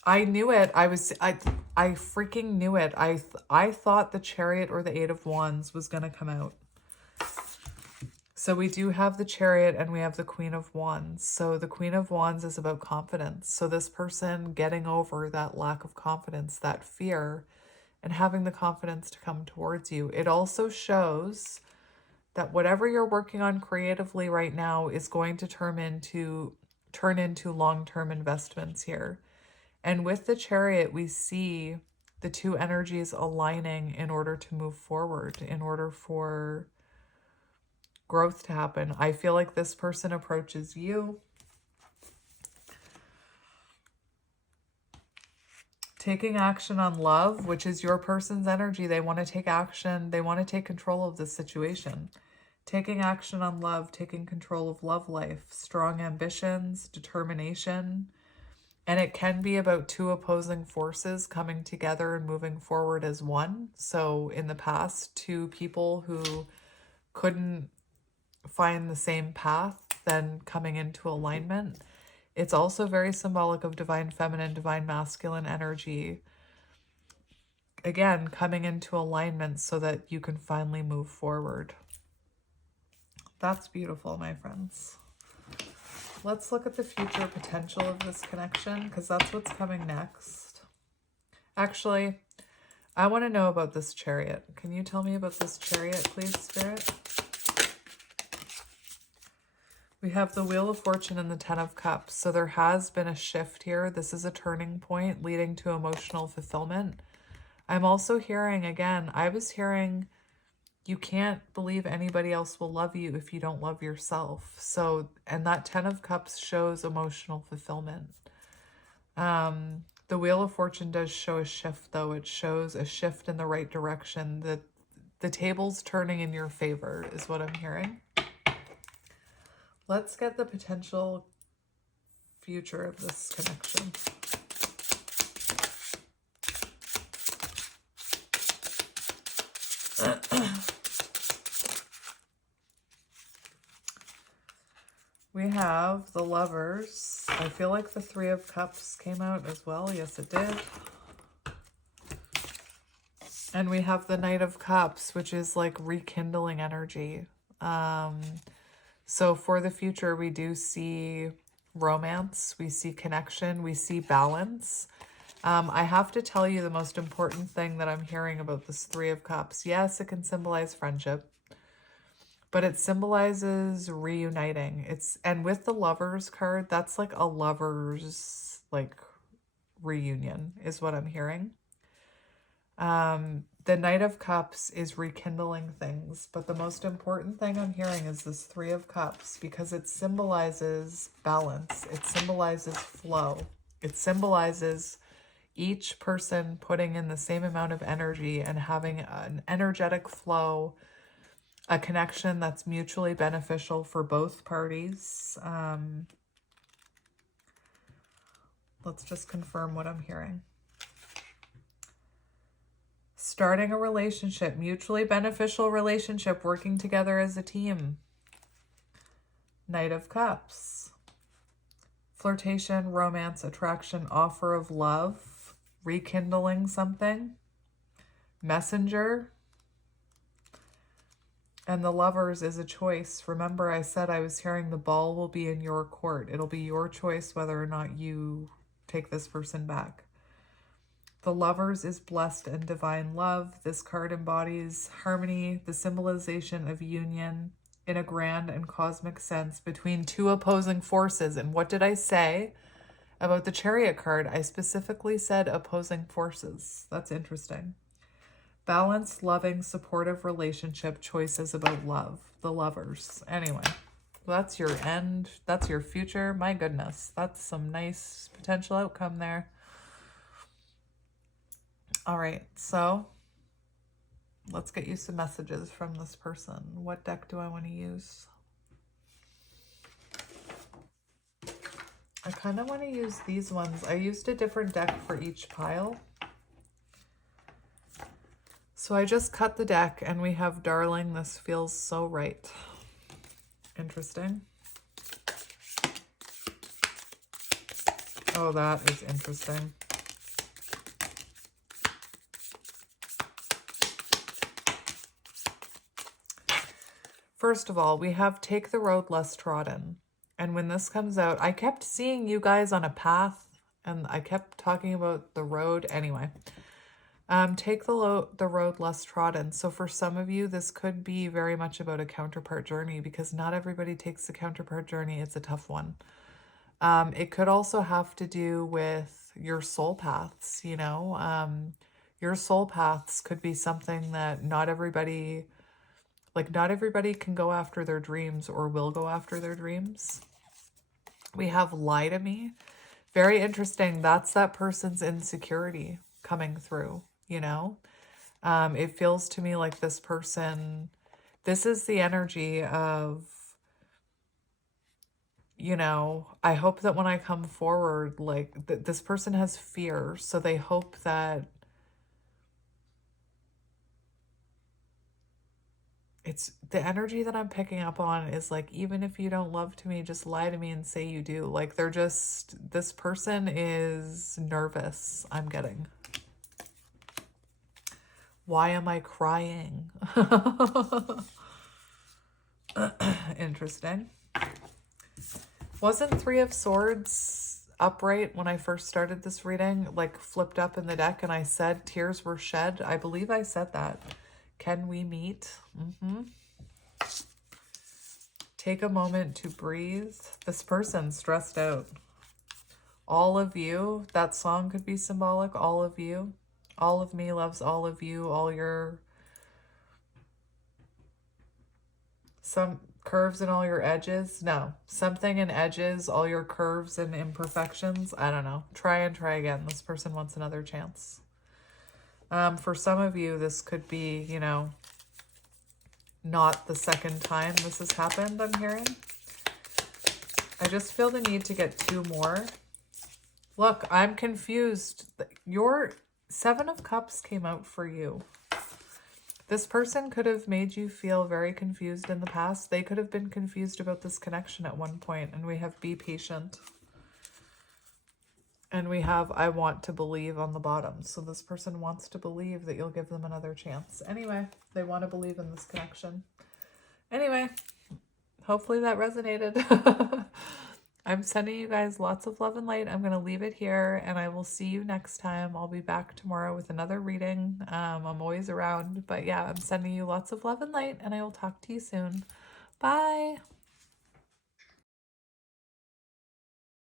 I knew it. I freaking knew it. I thought the Chariot or the Eight of Wands was going to come out. So we do have the Chariot and we have the Queen of Wands. So the Queen of Wands is about confidence. So this person getting over that lack of confidence, that fear, and having the confidence to come towards you. It also shows that whatever you're working on creatively right now is going to turn into long-term investments here. And with the Chariot, we see the two energies aligning in order to move forward, in order for growth to happen. I feel like this person approaches you taking action on love, which is your person's energy. They want to take action. They want to take control of the situation. Taking action on love, taking control of love life, strong ambitions, determination. And it can be about two opposing forces coming together and moving forward as one. So in the past, two people who couldn't find the same path, then coming into alignment. It's also very symbolic of divine feminine, divine masculine energy. Again, coming into alignment so that you can finally move forward. That's beautiful, my friends. Let's look at the future potential of this connection, because that's what's coming next. Actually, I want to know about this Chariot. Can you tell me about this Chariot, please, Spirit? We have the Wheel of Fortune and the Ten of Cups. So there has been a shift here. This is a turning point leading to emotional fulfillment. I'm also hearing, again, I was hearing you can't believe anybody else will love you if you don't love yourself. So, and that Ten of Cups shows emotional fulfillment. The Wheel of Fortune does show a shift, though. It shows a shift in the right direction. The table's turning in your favor is what I'm hearing. Let's get the potential future of this connection. We have the Lovers. I feel like the Three of Cups came out as well. Yes, it did. And we have the Knight of Cups, which is like rekindling energy. So for the future, we do see romance, we see connection, we see balance. I have to tell you the most important thing that I'm hearing about this Three of Cups. Yes, it can symbolize friendship, but it symbolizes reuniting. And with the Lovers card, that's like a lover's like reunion is what I'm hearing. The Knight of Cups is rekindling things, but the most important thing I'm hearing is this Three of Cups, because it symbolizes balance. It symbolizes flow. It symbolizes each person putting in the same amount of energy and having an energetic flow, a connection that's mutually beneficial for both parties. Let's just confirm what I'm hearing. Starting a relationship, mutually beneficial relationship, working together as a team. Knight of Cups. Flirtation, romance, attraction, offer of love, rekindling something. Messenger. And the Lovers is a choice. Remember, I said I was hearing the ball will be in your court. It'll be your choice whether or not you take this person back. The Lovers is blessed and divine love. This card embodies harmony, the symbolization of union in a grand and cosmic sense between two opposing forces. And what did I say about the Chariot card? I specifically said opposing forces. That's interesting. Balanced, loving, supportive relationship, choices about love. The Lovers. Anyway, that's your end. That's your future. My goodness, that's some nice potential outcome there. All right, so let's get you some messages from this person. What deck do I want to use? I kind of want to use these ones. I used a different deck for each pile. So I just cut the deck and we have Darling, This Feels So Right. Interesting. Oh, that is interesting. First of all, we have Take the Road Less Trodden. And when this comes out, I kept seeing you guys on a path and I kept talking about the road. Anyway, take the road less trodden. So for some of you, this could be very much about a counterpart journey because not everybody takes the counterpart journey. It's a tough one. It could also have to do with your soul paths, you know. Your soul paths could be something that not everybody can go after their dreams or will go after their dreams. We have Lie to Me. Very interesting. That's that person's insecurity coming through, you know. It feels to me like this person, this is the energy of, you know, I hope that when I come forward, like this person has fear. So they hope that it's the energy that I'm picking up on is like, even if you don't love to me, just lie to me and say you do. Like they're just, this person is nervous, I'm getting. Why am I crying? Interesting. Wasn't Three of Swords upright when I first started this reading, like flipped up in the deck and I said tears were shed? I believe I said that. Can we meet? Take a moment to breathe. This person's stressed out. All of you, that song could be symbolic. All of you. All of me loves all of you. All your, some curves and all your edges. No, something in edges, all your curves and imperfections. I don't know. Try and try again. This person wants another chance. For some of you, this could be, you know, not the second time this has happened, I'm hearing. I just feel the need to get two more. Look, I'm confused. Your Seven of Cups came out for you. This person could have made you feel very confused in the past. They could have been confused about this connection at one point, and we have Be Patient. And we have I Want to Believe on the bottom. So this person wants to believe that you'll give them another chance. Anyway, they want to believe in this connection. Anyway, hopefully that resonated. I'm sending you guys lots of love and light. I'm going to leave it here and I will see you next time. I'll be back tomorrow with another reading. I'm always around. But yeah, I'm sending you lots of love and light and I will talk to you soon. Bye.